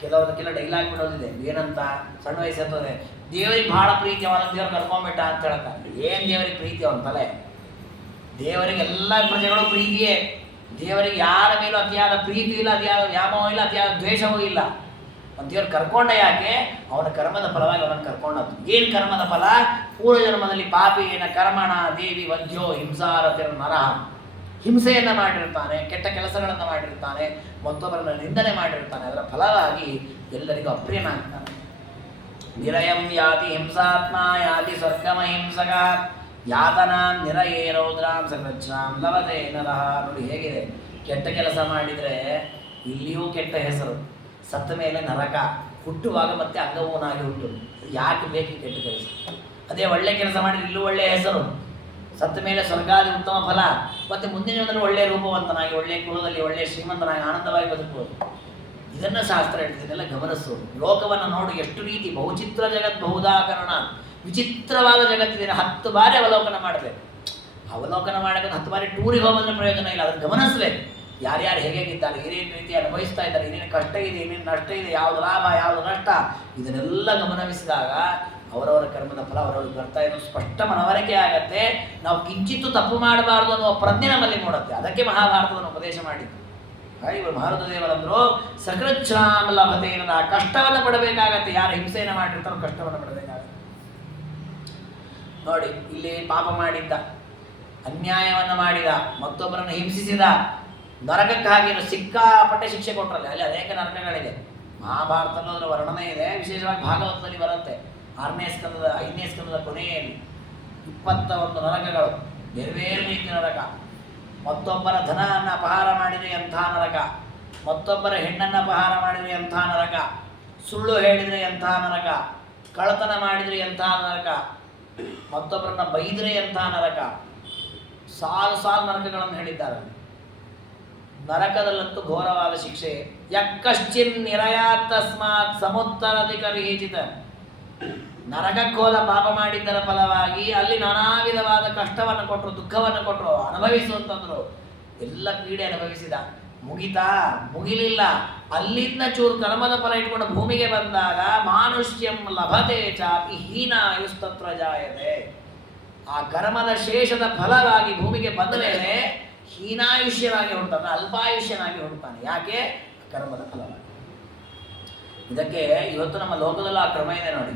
ಕೆಲವೊಂದಕ್ಕೆಲ್ಲ ಡೈಲಾಗ್ ಬಿಡೋದಿದೆ, ಏನಂತ? ಸಣ್ಣ ವಯಸ್ಸು ಹತ್ತೋದೆ, ದೇವರಿಗೆ ಬಹಳ ಪ್ರೀತಿ, ಅವನ ದೇವ್ರು ಕರ್ಕೊಂಡ್ಬಿಟ್ಟ ಅಂತ ಹೇಳ್ತಾರೆ. ಏನು ದೇವರಿಗೆ ಪ್ರೀತಿ ಅವನ ತಲೆ? ದೇವರಿಗೆ ಎಲ್ಲ ಪ್ರಜೆಗಳು ಪ್ರೀತಿಯೇ. ದೇವರಿಗೆ ಯಾರ ಮೇಲೂ ಅತಿಯಾದ ಪ್ರೀತಿ ಇಲ್ಲ, ಅತಿಯಾದ ವ್ಯಾಮೋಹ ಇಲ್ಲ, ಅತಿಯಾದ ದ್ವೇಷವೂ ಇಲ್ಲ. ಒಂದು ದೇವ್ರು ಕರ್ಕೊಂಡ ಯಾಕೆ? ಅವನ ಕರ್ಮದ ಫಲವಾಗಿ ಅವನನ್ನು ಕರ್ಕೊಂಡದ್ದು. ಏನು ಕರ್ಮದ ಫಲ? ಪೂರ್ವ ಜನ್ಮದಲ್ಲಿ ಪಾಪೇನ ಕರ್ಮಣ ದೇವಿ ವದ್ಯೋ ಹಿಂಸಾರತೆ ನರಃ ಹಿಂಸೆಯನ್ನು ಮಾಡಿರ್ತಾನೆ, ಕೆಟ್ಟ ಕೆಲಸಗಳನ್ನು ಮಾಡಿರ್ತಾನೆ, ಮತ್ತೊಬ್ಬರನ್ನು ನಿಂದನೆ ಮಾಡಿರ್ತಾನೆ. ಅದರ ಫಲವಾಗಿ ಎಲ್ಲರಿಗೂ ಅಪ್ರಿಯನಾಗ್ತಾನೆ. ನಿರಯಂ ಯಾತಿ ಹಿಂಸಾತ್ಮ ಯಾತಿ ಸ್ವರ್ಗಮಹಿಂಸಕ ಯಾತನಾಂ ನಿರಯೇ ರೌದ್ರಾಂ ಸಕೃಚ್ಛಾಂ ಲಭತೆ ನರಃ. ನೋಡಿ ಹೇಗಿದೆ, ಕೆಟ್ಟ ಕೆಲಸ ಮಾಡಿದರೆ ಇಲ್ಲಿಯೂ ಕೆಟ್ಟ ಹೆಸರು, ಸತ್ತ ಮೇಲೆ ನರಕ, ಹುಟ್ಟುವಾಗ ಮತ್ತೆ ಅಂಗವೂನಾಗಿ ಹುಟ್ಟುದು. ಯಾಕೆ ಬೇಕು ಕೆಟ್ಟ ಕೆಲಸ? ಅದೇ ಒಳ್ಳೆ ಕೆಲಸ ಮಾಡಿದ್ರೆ ಇಲ್ಲೂ ಒಳ್ಳೆಯ ಹೆಸರು, ಸತ್ತ ಮೇಲೆ ಸ್ವರ್ಗಾದಿ ಉತ್ತಮ ಫಲ, ಮತ್ತೆ ಮುಂದಿನ ಜನ್ಮದಲ್ಲಿ ಒಳ್ಳೆಯ ರೂಪವಂತನಾಗಿ, ಒಳ್ಳೆಯ ಕುಲದಲ್ಲಿ ಒಳ್ಳೆಯ ಶ್ರೀಮಂತನಾಗಿ ಆನಂದವಾಗಿ ಬದುಕುವುದು. ಇದನ್ನು ಶಾಸ್ತ್ರ ಹೇಳ್ತಿದ್ದೆಲ್ಲ ಗಮನಿಸು. ಲೋಕವನ್ನು ನೋಡು, ಎಷ್ಟು ರೀತಿ ಬಹುಚಿತ್ರ ಜಗತ್ ಬಹುದಾಕರಣ, ವಿಚಿತ್ರವಾದ ಜಗತ್ತಿದೆ. 10 ಬಾರಿ ಅವಲೋಕನ ಮಾಡಬೇಕು. ಅವಲೋಕನ ಮಾಡೋಕ್ಕೆ 10 ಬಾರಿ ಟೂರಿಗೆ ಹೋಗೋದ್ರ ಪ್ರಯೋಜನ ಇಲ್ಲ. ಅದನ್ನು ಗಮನಿಸಬೇಕು. ಯಾರ್ಯಾರು ಹೇಗಿದ್ದಾರೆ, ಏನೇನು ರೀತಿ ಅನುಭವಿಸ್ತಾ ಇದ್ದಾರೆ, ಏನೇನು ಕಷ್ಟ ಇದೆ, ಏನೇನು ನಷ್ಟ ಇದೆ, ಯಾವುದು ಲಾಭ ಯಾವುದು ನಷ್ಟ, ಇದನ್ನೆಲ್ಲ ಗಮನಿಸಿದಾಗ ಅವರವರ ಕರ್ಮದ ಫಲ ಅವರವ್ರಿಗೆ ಬರ್ತಾ ಇರೋ ಸ್ಪಷ್ಟ ಮನವರಿಕೆ ಆಗತ್ತೆ. ನಾವು ಕಿಂಚಿತ್ತು ತಪ್ಪು ಮಾಡಬಾರ್ದು ಅನ್ನುವ ಪ್ರಜ್ಞೆ ನಮ್ಮಲ್ಲಿ ಮೂಡುತ್ತೆ. ಅದಕ್ಕೆ ಮಹಾಭಾರತವನ್ನು ಉಪದೇಶ ಮಾಡಿದ್ದು. ಇವರು ಭಾರತ ದೇವರಂದ್ರು ಸಕೃಚ್ಛಾಂ ಲಭತೆ ಅನ್ನೋದು, ಆ ಕಷ್ಟವನ್ನು ಪಡಬೇಕಾಗತ್ತೆ. ಯಾರು ಹಿಂಸೆಯನ್ನು ಮಾಡಿರ್ತಾರೋ ಕಷ್ಟವನ್ನು ಪಡಬೇಕಾಗತ್ತೆ. ನೋಡಿ, ಇಲ್ಲಿ ಪಾಪ ಮಾಡಿದ್ದ, ಅನ್ಯಾಯವನ್ನು ಮಾಡಿದ, ಮತ್ತೊಬ್ಬರನ್ನು ಹಿಂಸಿಸಿದ, ನರಕಕ್ಕಾಗಿ ಸಿಕ್ಕಾಪಟ್ಟೆ ಶಿಕ್ಷೆ ಕೊಟ್ಟರಲ್ಲಿ. ಅಲ್ಲಿ ಅನೇಕ ನರಕಗಳಿದೆ. ಮಹಾಭಾರತದಲ್ಲೂ ಅದರ ವರ್ಣನೆ ಇದೆ. ವಿಶೇಷವಾಗಿ ಭಾಗವತದಲ್ಲಿ ಬರುತ್ತೆ. 6ನೇ ಸ್ಕಂದದ 5ನೇ ಸ್ಕಂದದ ಕೊನೆಯಲ್ಲಿ 21 ನರಕಗಳು, ಬೇರೆ ಬೇರೆ ರೀತಿಯ ನರಕ. ಮತ್ತೊಬ್ಬರ ಧನವನ್ನು ಅಪಹಾರ ಮಾಡಿದರೆ ಎಂಥ ನರಕ, ಮತ್ತೊಬ್ಬರ ಹೆಣ್ಣನ್ನು ಅಪಹಾರ ಮಾಡಿದರೆ ಎಂಥ ನರಕ, ಸುಳ್ಳು ಹೇಳಿದರೆ ಎಂಥ ನರಕ, ಕಳ್ಳತನ ಮಾಡಿದರೆ ಎಂಥ ನರಕ, ಮತ್ತೊಬ್ಬರನ್ನ ಬೈದರೆ ಎಂಥ ನರಕ, ಸಾಲು ಸಾಲು ನರಕಗಳನ್ನು ಹೇಳಿದ್ದಾರೆ. ನರಕದಲ್ಲಂತೂ ಘೋರವಾದ ಶಿಕ್ಷೆ. ಯಕ್ಕಶ್ಚಿನ್ ನಿರಯಾತ್ ತಸ್ಮಾತ್ ಸಮುತ್ತರಾಧಿಕರಿಹಿಚಿತ. ನರಕಕ್ಕೋಲ ಪಾಪ ಮಾಡಿದ್ದರ ಫಲವಾಗಿ ಅಲ್ಲಿ ನಾನಾ ವಿಧವಾದ ಕಷ್ಟವನ್ನು ಕೊಟ್ಟರು, ದುಃಖವನ್ನು ಕೊಟ್ಟರು, ಅನುಭವಿಸುವಂತಂದ್ರು. ಎಲ್ಲ ಪೀಡೆ ಅನುಭವಿಸಿದ. ಮುಗಿತಾ? ಮುಗಿಲಿಲ್ಲ. ಅಲ್ಲಿಂದ ಚೂರು ಕರ್ಮದ ಫಲ ಇಟ್ಕೊಂಡು ಭೂಮಿಗೆ ಬಂದಾಗ ಮಾನುಷ್ಯಂ ಲಭತೆ ಚಾಪಿ ಹೀನಾಯುಸ್ತತ್ರ ಜಾಯತೆ. ಆ ಕರ್ಮದ ಶೇಷದ ಫಲವಾಗಿ ಭೂಮಿಗೆ ಬಂದ ಮೇಲೆ ಹೀನಾಯುಷ್ಯನಾಗಿ ಹುಡ್ತಾನೆ, ಅಲ್ಪಾಯುಷ್ಯನಾಗಿ ಹುಡ್ತಾನೆ. ಯಾಕೆ? ಕರ್ಮದ ಫಲವಾಗಿ. ಇದಕ್ಕೆ ಇವತ್ತು ನಮ್ಮ ಲೋಕದಲ್ಲೂ ಆ ಕ್ರಮ ಇದೆ ನೋಡಿ.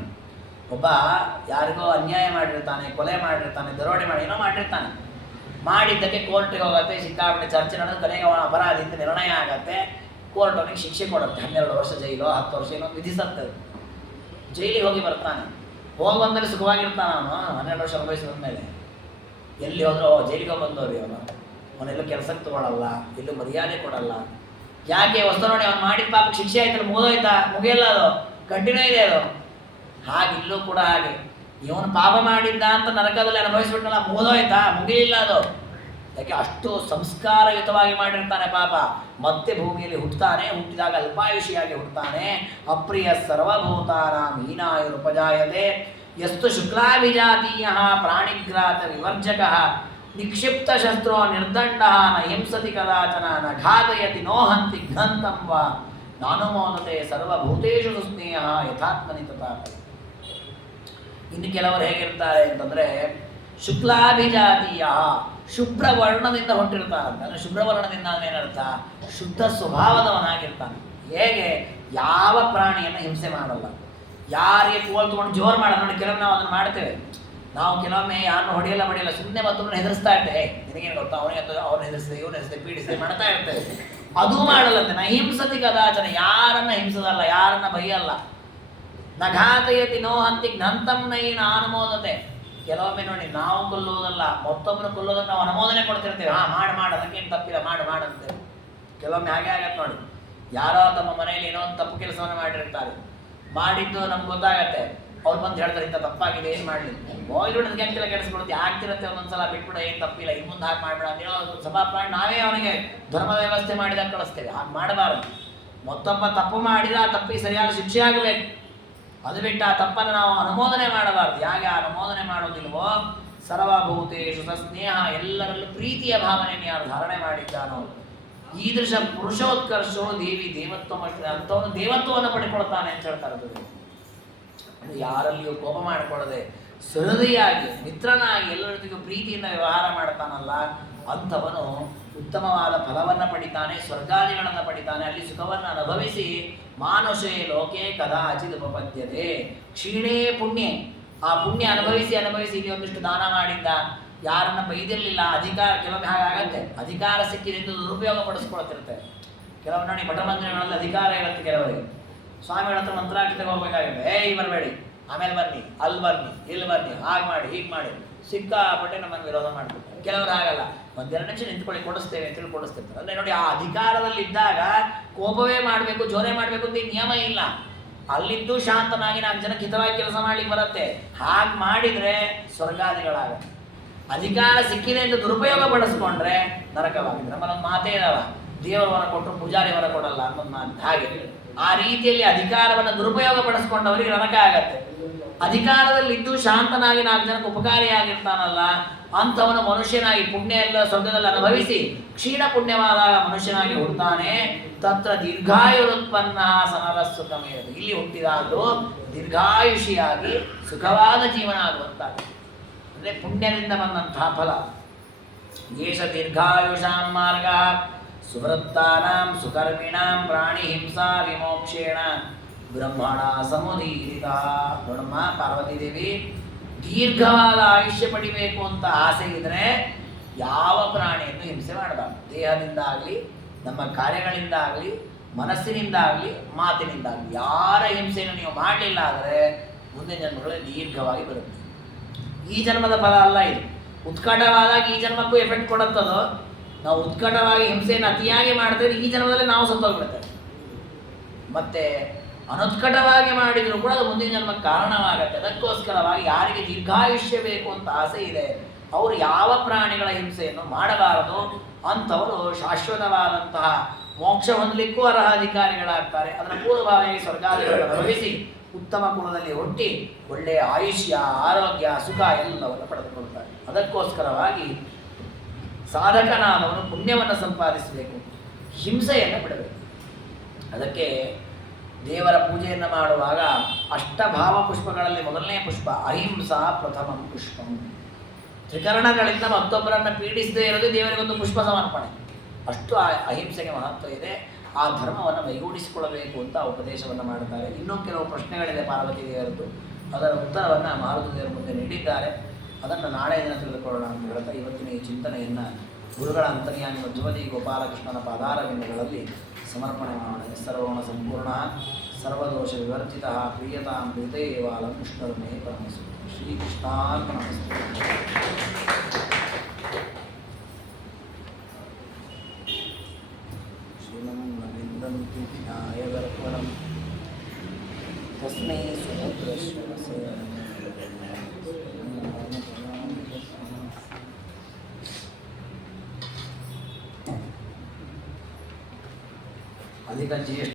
ಒಬ್ಬ ಯಾರಿಗೋ ಅನ್ಯಾಯ ಮಾಡಿರ್ತಾನೆ, ಕೊಲೆ ಮಾಡಿರ್ತಾನೆ, ದರೋಡೆ ಮಾಡಿ ಏನೋ ಮಾಡಿರ್ತಾನೆ. ಮಾಡಿದ್ದಕ್ಕೆ ಕೋರ್ಟಿಗೆ ಹೋಗುತ್ತೆ, ಸಿಕ್ಕಾಪಟ್ಟೆ ಚರ್ಚೆ ನಡೆದು ಕೊನೆಗೆ ಅವನ ಅಪರಾಧಿ ಅಂತ ನಿರ್ಣಯ ಆಗತ್ತೆ. ಕೋರ್ಟ್ ಅವನಿಗೆ ಶಿಕ್ಷೆ ಕೊಡುತ್ತೆ. 12 ವರ್ಷ ಜೈಲು, 10 ವರ್ಷ ಏನೋ ವಿಧಿಸುತ್ತೆ. ಜೈಲಿಗೆ ಹೋಗಿ ಬರ್ತಾನೆ. ಹೋಗಿ ಬಂದಮೇಲೆ ಸುಖವಾಗಿರ್ತಾನೆ ಅವನು. 12 ವರ್ಷ ಅನುಭವಿಸಿದ ಮೇಲೆ ಎಲ್ಲಿ ಹೋದ್ರೋ ಜೈಲಿಗೆ ಬಂದವ್ರಿ ಅವನು. ಅವನೆಲ್ಲೂ ಕೆಲಸಕ್ಕೆ ತಗೊಳ್ಳಲ್ಲ, ಎಲ್ಲೂ ಮರ್ಯಾದೆ ಕೊಡಲ್ಲ. ಯಾಕೆ? ವಸ್ತು ನೋಡಿ, ಅವನು ಮಾಡಿದ ಪಾಪಕ್ಕೆ ಶಿಕ್ಷೆ ಆಯ್ತಲ್ಲ, ಮುಗಿದೋಯ್ತಾ? ಮುಗಿಯಲ್ಲ, ಅದು ಕಂಟಿನ್ಯೂ ಇದೆ ಅದು. ಹಾಗೆ ಇಲ್ಲೂ ಕೂಡ ಹಾಗೆ. ಇವನು ಪಾಪ ಮಾಡಿದ್ದ ಅಂತ ನರಕದಲ್ಲಿ ಅನುಭವಿಸ್ಬಿಟ್ಟಲ್ಲ, ಮುಗಿದೋಯ್ತಾ? ಮುಗಿಲಿಲ್ಲ ಅದು. ಯಾಕೆ? ಅಷ್ಟು ಸಂಸ್ಕಾರಯುತವಾಗಿ ಮಾಡಿರ್ತಾನೆ ಪಾಪ. ಮತ್ತೆ ಭೂಮಿಯಲ್ಲಿ ಹುಟ್ಟುತ್ತಾನೆ. ಹುಟ್ಟಿದಾಗ ಅಲ್ಪಾಯುಷಿಯಾಗಿ ಹುಟ್ಟುತ್ತಾನೆ. ಅಪ್ರಿಯ ಸರ್ವಭೂತಾನಾಂ ಹೀನಾಯುರುಪಜಾಯತೆ ಯಸ್ತು ಶುಕ್ಲಾಭಿಜಾತೀಯ ಪ್ರಾಣಿಗ್ರಾತ ವಿವರ್ಜಕ ನಿಕ್ಷಿಪ್ತ ಶಸ್ತ್ರೋ ನಿರ್ದಂಡ ನ ಹಿಂಸತಿ ಕದಾಚನ ನ ಘಾತಯತಿ ನೋಹಂತಿ ಘಂತಂ ವಾ ನಾನುಮೋದತೆ ಸರ್ವಭೂತೇಷು ಸುಸ್ನೇಹ ಯಥಾತ್ಮನಿ ತಥಾಪಿ. ಇನ್ನು ಕೆಲವರು ಹೇಗಿರ್ತಾರೆ ಅಂತಂದರೆ ಶುಕ್ಲಾಭಿಜಾತೀಯ, ಶುಭ್ರ ವರ್ಣದಿಂದ ಹೊಂಟಿರ್ತಾರಂತೆ. ಅಂದರೆ ಶುಭ್ರ ವರ್ಣದಿಂದ ಏನರ್ಥ? ಶುದ್ಧ ಸ್ವಭಾವದವನಾಗಿರ್ತಾನೆ. ಹೇಗೆ? ಯಾವ ಪ್ರಾಣಿಯನ್ನು ಹಿಂಸೆ ಮಾಡಲ್ಲ, ಯಾರಿಗೆ ಕೋಲ್ ತೊಗೊಂಡು ಜೋರು ಮಾಡಲ್ಲ. ನೋಡಿ, ಕೆಲವೊಮ್ಮೆ ನಾವು ಅದನ್ನು ಮಾಡ್ತೇವೆ. ನಾವು ಕೆಲವೊಮ್ಮೆ ಯಾರನ್ನು ಹೊಡೆಯಲ್ಲ, ಸುಮ್ಮನೆ ಮತ್ತೊಮ್ಮೆ ಹೆದರಿಸ್ತಾ ಇರ್ತೇವೆ. ನಿನಗೇನು ಗೊತ್ತಾ, ಅವನಿಗೆ ಅವ್ರನ್ನ ಹೆದರಿಸಿದೆ, ಇವ್ರನ್ನ ಹೆದರಿಸಿದೆ, ಪೀಡಿಸಿದೆ ಮಾಡ್ತಾ ಇರ್ತೇವೆ. ಅದು ಮಾಡಲ್ಲಂತೆ. ನ ಹಿಂಸತಿ ಕದಾಚನ, ಯಾರನ್ನ ಹಿಂಸದಲ್ಲ, ಯಾರನ್ನ ಬೈಯಲ್ಲ. ನಘಾತಯತಿ ನೋಹಂತಿ ಘಂತಂ ನೈ ಅನುಮೋದತೆ. ಕೆಲವೊಮ್ಮೆ ನೋಡಿ, ನಾವು ಕೊಲ್ಲೋದಲ್ಲ, ಮತ್ತೊಬ್ಬರು ಕೊಲ್ಲೋದಕ್ಕೆ ನಾವು ಅನುಮೋದನೆ ಕೊಡ್ತಿರ್ತೇವೆ. ಮಾಡು ಅದಕ್ಕೇನು ತಪ್ಪಿಲ್ಲ, ಅಂತೇವೆ. ಕೆಲವೊಮ್ಮೆ ಹಾಗೆ ಆಗತ್ತೆ ನೋಡಿ. ಯಾರೋ ತಮ್ಮ ಮನೆಯಲ್ಲಿ ಏನೋ ಒಂದು ತಪ್ಪು ಕೆಲಸವನ್ನು ಮಾಡಿರ್ತಾರೆ. ಮಾಡಿದ್ದು ನಮ್ಗೆ ಗೊತ್ತಾಗತ್ತೆ. ಅವ್ರು ಬಂದು ಹೇಳ್ತಾರೆ, ಇಂಥ ತಪ್ಪಾಗಿದೆ, ಏನು ಮಾಡಲಿ, ಹೋಗಿಬಿಡೋದಕ್ಕೆ ಹೆಂಗೆಲ್ಲ ಕೆಡಿಸ್ಬಿಡುತ್ತೆ. ಆಗ್ತಿರುತ್ತೆ ಒಂದೊಂದ್ಸಲ, ಬಿಟ್ಬಿಡ, ಏನು ತಪ್ಪಿಲ್ಲ, ಇನ್ನು ಮುಂದೆ ಹಾಗೆ ಮಾಡಬೇಡ ಅಂತ ಹೇಳೋ ಸಭಾಪ್ರಾಣಿ ನಾವೇ ಅವನಿಗೆ ಧರ್ಮ ವ್ಯವಸ್ಥೆ ಮಾಡಿದಾಗ ಕಳಿಸ್ತೇವೆ. ಹಾಗೆ ಮಾಡಬಾರದು. ಮತ್ತೊಬ್ಬ ತಪ್ಪು ಮಾಡಿದ ಆ ತಪ್ಪಿಗೆ ಸರಿಯಾದ ಶಿಕ್ಷೆ ಆಗಬೇಕು. ಅದು ಬಿಟ್ಟು ಆ ತಪ್ಪನ್ನು ನಾವು ಅನುಮೋದನೆ ಮಾಡಬಾರ್ದು. ಯಾಕೆ ಅನುಮೋದನೆ ಮಾಡೋದಿಲ್ವೋ ಸರ್ವಭೂತೇಷು ಸ್ನೇಹ, ಎಲ್ಲರಲ್ಲೂ ಪ್ರೀತಿಯ ಭಾವನೆಯನ್ನು ಯಾರು ಧಾರಣೆ ಮಾಡಿದ್ದಾನೋ ಈದೃಶ ಪುರುಷೋತ್ಕರ್ಷೋ ದೇವಿ ದೇವತ್ವ ಅಂಥವನು ದೇವತ್ವವನ್ನು ಪಡ್ಕೊಳ್ತಾನೆ ಅಂತ ಹೇಳ್ತಾರೆ. ಯಾರಲ್ಲಿಯೂ ಕೋಪ ಮಾಡಿಕೊಳ್ಳದೆ ಸಹೃದಯಾಗಿ ಮಿತ್ರನಾಗಿ ಎಲ್ಲರೊಂದಿಗೂ ಪ್ರೀತಿಯಿಂದ ವ್ಯವಹಾರ ಮಾಡ್ತಾನಲ್ಲ, ಅಂಥವನು ಉತ್ತಮವಾದ ಫಲವನ್ನು ಪಡಿತಾನೆ, ಸ್ವರ್ಗಾದಿಗಳನ್ನು ಪಡಿತಾನೆ. ಅಲ್ಲಿ ಸುಖವನ್ನು ಅನುಭವಿಸಿ ಮಾನುಷೇ ಲೋಕೆ ಕದಾಚಿತ್ ಉಪಪದ್ಯತೆ ಕ್ಷೀಣೇ ಪುಣ್ಯೆ. ಆ ಪುಣ್ಯ ಅನುಭವಿಸಿ ಇಲ್ಲಿ ಒಂದಿಷ್ಟು ದಾನ ಮಾಡಿದ್ದ, ಯಾರನ್ನ ಬೈದಿರಲಿಲ್ಲ, ಅಧಿಕಾರ ಕೆಲವೊಮ್ಮೆ ಹಾಗಾಗತ್ತೆ, ಅಧಿಕಾರ ಸಿಕ್ಕಿದ್ದು ದುರುಪಯೋಗ ಪಡಿಸ್ಕೊಳ್ತಿರುತ್ತೆ. ಕೆಲವು ನೋಡಿ ಮಠ ಮಂದಿರಗಳಲ್ಲಿ ಅಧಿಕಾರ ಇರುತ್ತೆ ಕೆಲವರಿಗೆ, ಸ್ವಾಮಿಗಳ ಹತ್ರ ಮಂತ್ರಾಕ್ಷತೆಗೆ ಹೋಗ್ಬೇಕಾಗುತ್ತೆ, ಬರಬೇಡಿ, ಆಮೇಲೆ ಬನ್ನಿ, ಅಲ್ಲಿ ಬನ್ನಿ, ಇಲ್ಲಿ ಬನ್ನಿ, ಹಾಗೆ ಮಾಡಿ ಹೀಗೆ ಮಾಡಿ ಸಿಕ್ಕಾಪಟ್ಟೆ ನಮ್ಮನ್ನು ವಿರೋಧ ಮಾಡ್ತಾರೆ. ಕೆಲವರು ಹಾಗಲ್ಲ, ಒಂದೆರಡು ನಿಮಿಷ ನಿಂತ್ಕೊಳ್ಳಿ ಕೊಡಿಸ್ತೇವೆ ಅಂತೇಳಿ ಕೊಡಿಸ್ತಿರ್ತಾರೆ. ಅಂದರೆ ನೋಡಿ, ಆ ಅಧಿಕಾರದಲ್ಲಿ ಇದ್ದಾಗ ಕೋಪವೇ ಮಾಡಬೇಕು, ಜೋರೆ ಮಾಡಬೇಕು ಅಂತ ನಿಯಮ ಇಲ್ಲ. ಅಲ್ಲಿದ್ದು ಶಾಂತನಾಗಿ 4 ಜನಕ್ಕೆ ಹಿತವಾಗಿ ಕೆಲಸ ಮಾಡ್ಲಿಕ್ಕೆ ಬರುತ್ತೆ. ಹಾಗೆ ಮಾಡಿದರೆ ಸ್ವರ್ಗಾದಿಗಳಾಗತ್ತೆ. ಅಧಿಕಾರ ಸಿಕ್ಕಿದೆ ಅಂತ ದುರುಪಯೋಗ ಪಡಿಸ್ಕೊಂಡ್ರೆ ನರಕವಾಗಿದೆ. ನಮ್ಮಲ್ಲೊಂದು ಮಾತೇ ಇದಾವ, ದೇವರ ವರ ಕೊಟ್ಟರು ಪೂಜಾರಿ ವರ ಕೊಡಲ್ಲ ಅನ್ನೊಂದು ಮಾತು. ಹಾಗೆ ಆ ರೀತಿಯಲ್ಲಿ ಅಧಿಕಾರವನ್ನು ದುರುಪಯೋಗ ಪಡಿಸ್ಕೊಂಡವರಿಗೆ ನರಕ ಆಗತ್ತೆ. ಅಧಿಕಾರದಲ್ಲಿದ್ದು ಶಾಂತನಾಗಿ 4 ಜನಕ್ಕೆ ಉಪಕಾರಿಯಾಗಿರ್ತಾನಲ್ಲ ಅಂಥವನು ಮನುಷ್ಯನಾಗಿ ಪುಣ್ಯ ಎಲ್ಲ ಸ್ವರ್ಗದಲ್ಲಿ ಅನುಭವಿಸಿ ಕ್ಷೀಣ ಪುಣ್ಯವಾದ ಮನುಷ್ಯನಾಗಿ ಹುಡ್ತಾನೆ. ತತ್ರ ದೀರ್ಘಾಯುರುತ್ಪನ್ನ ಸಮರ ಸುಖಮೇದು. ಇಲ್ಲಿ ಹುಟ್ಟಿದಾಗಲೂ ದೀರ್ಘಾಯುಷಿಯಾಗಿ ಸುಖವಾದ ಜೀವನ ಆಗುವಂತಾಗುತ್ತೆ. ಅಂದರೆ ಪುಣ್ಯದಿಂದ ಬಂದಂತಹ ಫಲ. ಏಷ ದೀರ್ಘಾಯುಷಾಂ ಮಾರ್ಗ ಸುವೃತ್ತಾನಾಂ ಸುಕರ್ಮಿಣಾಂ ಪ್ರಾಣಿ ಹಿಂಸಾ ವಿಮೋಕ್ಷೇಣ ಬ್ರಹ್ಮಣ ಸಮುದೀರಿತ. ನೋಡಮ್ಮ ಪಾರ್ವತೀದೇವಿ, ದೀರ್ಘವಾದ ಆಯುಷ್ಯ ಪಡಿಬೇಕು ಅಂತ ಆಸೆ ಇದ್ರೆ ಯಾವ ಪ್ರಾಣಿಯನ್ನು ಹಿಂಸೆ ಮಾಡಬಾರ್ದು. ದೇಹದಿಂದಾಗಲಿ, ನಮ್ಮ ಕಾರ್ಯಗಳಿಂದಾಗಲಿ, ಮನಸ್ಸಿನಿಂದಾಗಲಿ, ಮಾತಿನಿಂದಾಗಲಿ ಯಾರ ಹಿಂಸೆಯನ್ನು ನೀವು ಮಾಡಲಿಲ್ಲ ಆದರೆ ಮುಂದಿನ ಜನ್ಮಗಳಲ್ಲಿ ದೀರ್ಘವಾಗಿ ಬರುತ್ತೆ. ಈ ಜನ್ಮದ ಫಲ ಅಲ್ಲ ಇದು. ಉತ್ಕಟವಾದಾಗ ಈ ಜನ್ಮಕ್ಕೂ ಎಫೆಕ್ಟ್ ಕೊಡುತ್ತದೋ. ನಾವು ಉತ್ಕಟವಾಗಿ ಹಿಂಸೆಯನ್ನು ಅತಿಯಾಗಿ ಮಾಡಿದ್ರೆ ಈ ಜನ್ಮದಲ್ಲಿ ನಾವು ಸತ್ತೋಗ್ಬಿಡ್ತೇವೆ. ಮತ್ತೆ ಅನುತ್ಕಟವಾಗಿ ಮಾಡಿದರೂ ಕೂಡ ಅದು ಮುಂದಿನ ಜನ್ಮಕ್ಕೆ ಕಾರಣವಾಗತ್ತೆ. ಅದಕ್ಕೋಸ್ಕರವಾಗಿ ಯಾರಿಗೆ ದೀರ್ಘಾಯುಷ್ಯ ಬೇಕು ಅಂತ ಆಸೆ ಇದೆ ಅವರು ಯಾವ ಪ್ರಾಣಿಗಳ ಹಿಂಸೆಯನ್ನು ಮಾಡಬಾರದು. ಅಂಥವರು ಶಾಶ್ವತವಾದಂತಹ ಮೋಕ್ಷ ಹೊಂದಲಿಕ್ಕೂ ಅರ್ಹಾಧಿಕಾರಿಗಳಾಗ್ತಾರೆ. ಅದರ ಪೂರ್ವಭಾವಿಯಾಗಿ ಸ್ವರ್ಗಾದಿಗಳನ್ನು ಅನುಭವಿಸಿ ಉತ್ತಮ ಕುಲದಲ್ಲಿ ಹುಟ್ಟಿ ಒಳ್ಳೆಯ ಆಯುಷ್ಯ, ಆರೋಗ್ಯ, ಸುಖ ಎಲ್ಲವನ್ನು ಪಡೆದುಕೊಳ್ತಾರೆ. ಅದಕ್ಕೋಸ್ಕರವಾಗಿ ಸಾಧಕನಾದವನು ಪುಣ್ಯವನ್ನು ಸಂಪಾದಿಸಬೇಕು, ಹಿಂಸೆಯನ್ನು ಬಿಡಬೇಕು. ಅದಕ್ಕೆ ದೇವರ ಪೂಜೆಯನ್ನು ಮಾಡುವಾಗ ಅಷ್ಟಭಾವ ಪುಷ್ಪಗಳಲ್ಲಿ ಮೊದಲನೇ ಪುಷ್ಪ ಅಹಿಂಸಾ ಪ್ರಥಮಂ ಪುಷ್ಪಂ. ತ್ರಿಕರಣಗಳಿಂದ ಮತ್ತೊಬ್ಬರನ್ನು ಪೀಡಿಸದೇ ಇರೋದು ದೇವರಿಗೊಂದು ಪುಷ್ಪ ಸಮರ್ಪಣೆ. ಅಷ್ಟು ಅಹಿಂಸೆಗೆ ಮಹತ್ವ ಇದೆ. ಆ ಧರ್ಮವನ್ನು ಮೈಗೂಡಿಸಿಕೊಳ್ಳಬೇಕು ಅಂತ ಉಪದೇಶವನ್ನು ಮಾಡುತ್ತಾರೆ. ಇನ್ನೂ ಕೆಲವು ಪ್ರಶ್ನೆಗಳಿದೆ ಪಾರ್ವತಿ ದೇವರದ್ದು, ಅದರ ಉತ್ತರವನ್ನು ಮಾರುತಿ ದೇವರ ಮುಂದೆ ನೀಡಿದ್ದಾರೆ. ಅದನ್ನು ನಾಳೆ ದಿನ ತಿಳಿದುಕೊಳ್ಳೋಣ ಅಂತ ಹೇಳ್ತಾ ಇವತ್ತಿನ ಈ ಚಿಂತನೆಯನ್ನು ಗುರುಗಳ ಅಂತರ್ಯಾಮಿ ಮಧ್ವದಿ ಗೋಪಾಲಕೃಷ್ಣನ ಪಾದಾರವಿಂದಗಳಲ್ಲಿ ಸಮರ್ಪಣೆ ಮಾಡೋಣ. ಸರ್ವಗುಣ ಸಂಪೂರ್ಣ ಸರ್ವದೋಷ ವಿವರ್ಜಿತ ಪ್ರಿಯತಾಂ ಪ್ರೀತೇ ವಾಲಂ ವಿಷ್ಣುರ್ಮೇ ಪರಮಸು. ಶ್ರೀಕೃಷ್ಣಾರ್ಪಣಮಸ್ತು. ಶ್ರೀಮನ್ ನವಿಂದಂತಿ ವಿನಾಯಕರ್ಪಣಂ ತಸ್ಮೈ ಸುಭದ್ರಶ್ವಸೇ. ಅಧಿಕ ಜ್ಯೇಷ್ಠ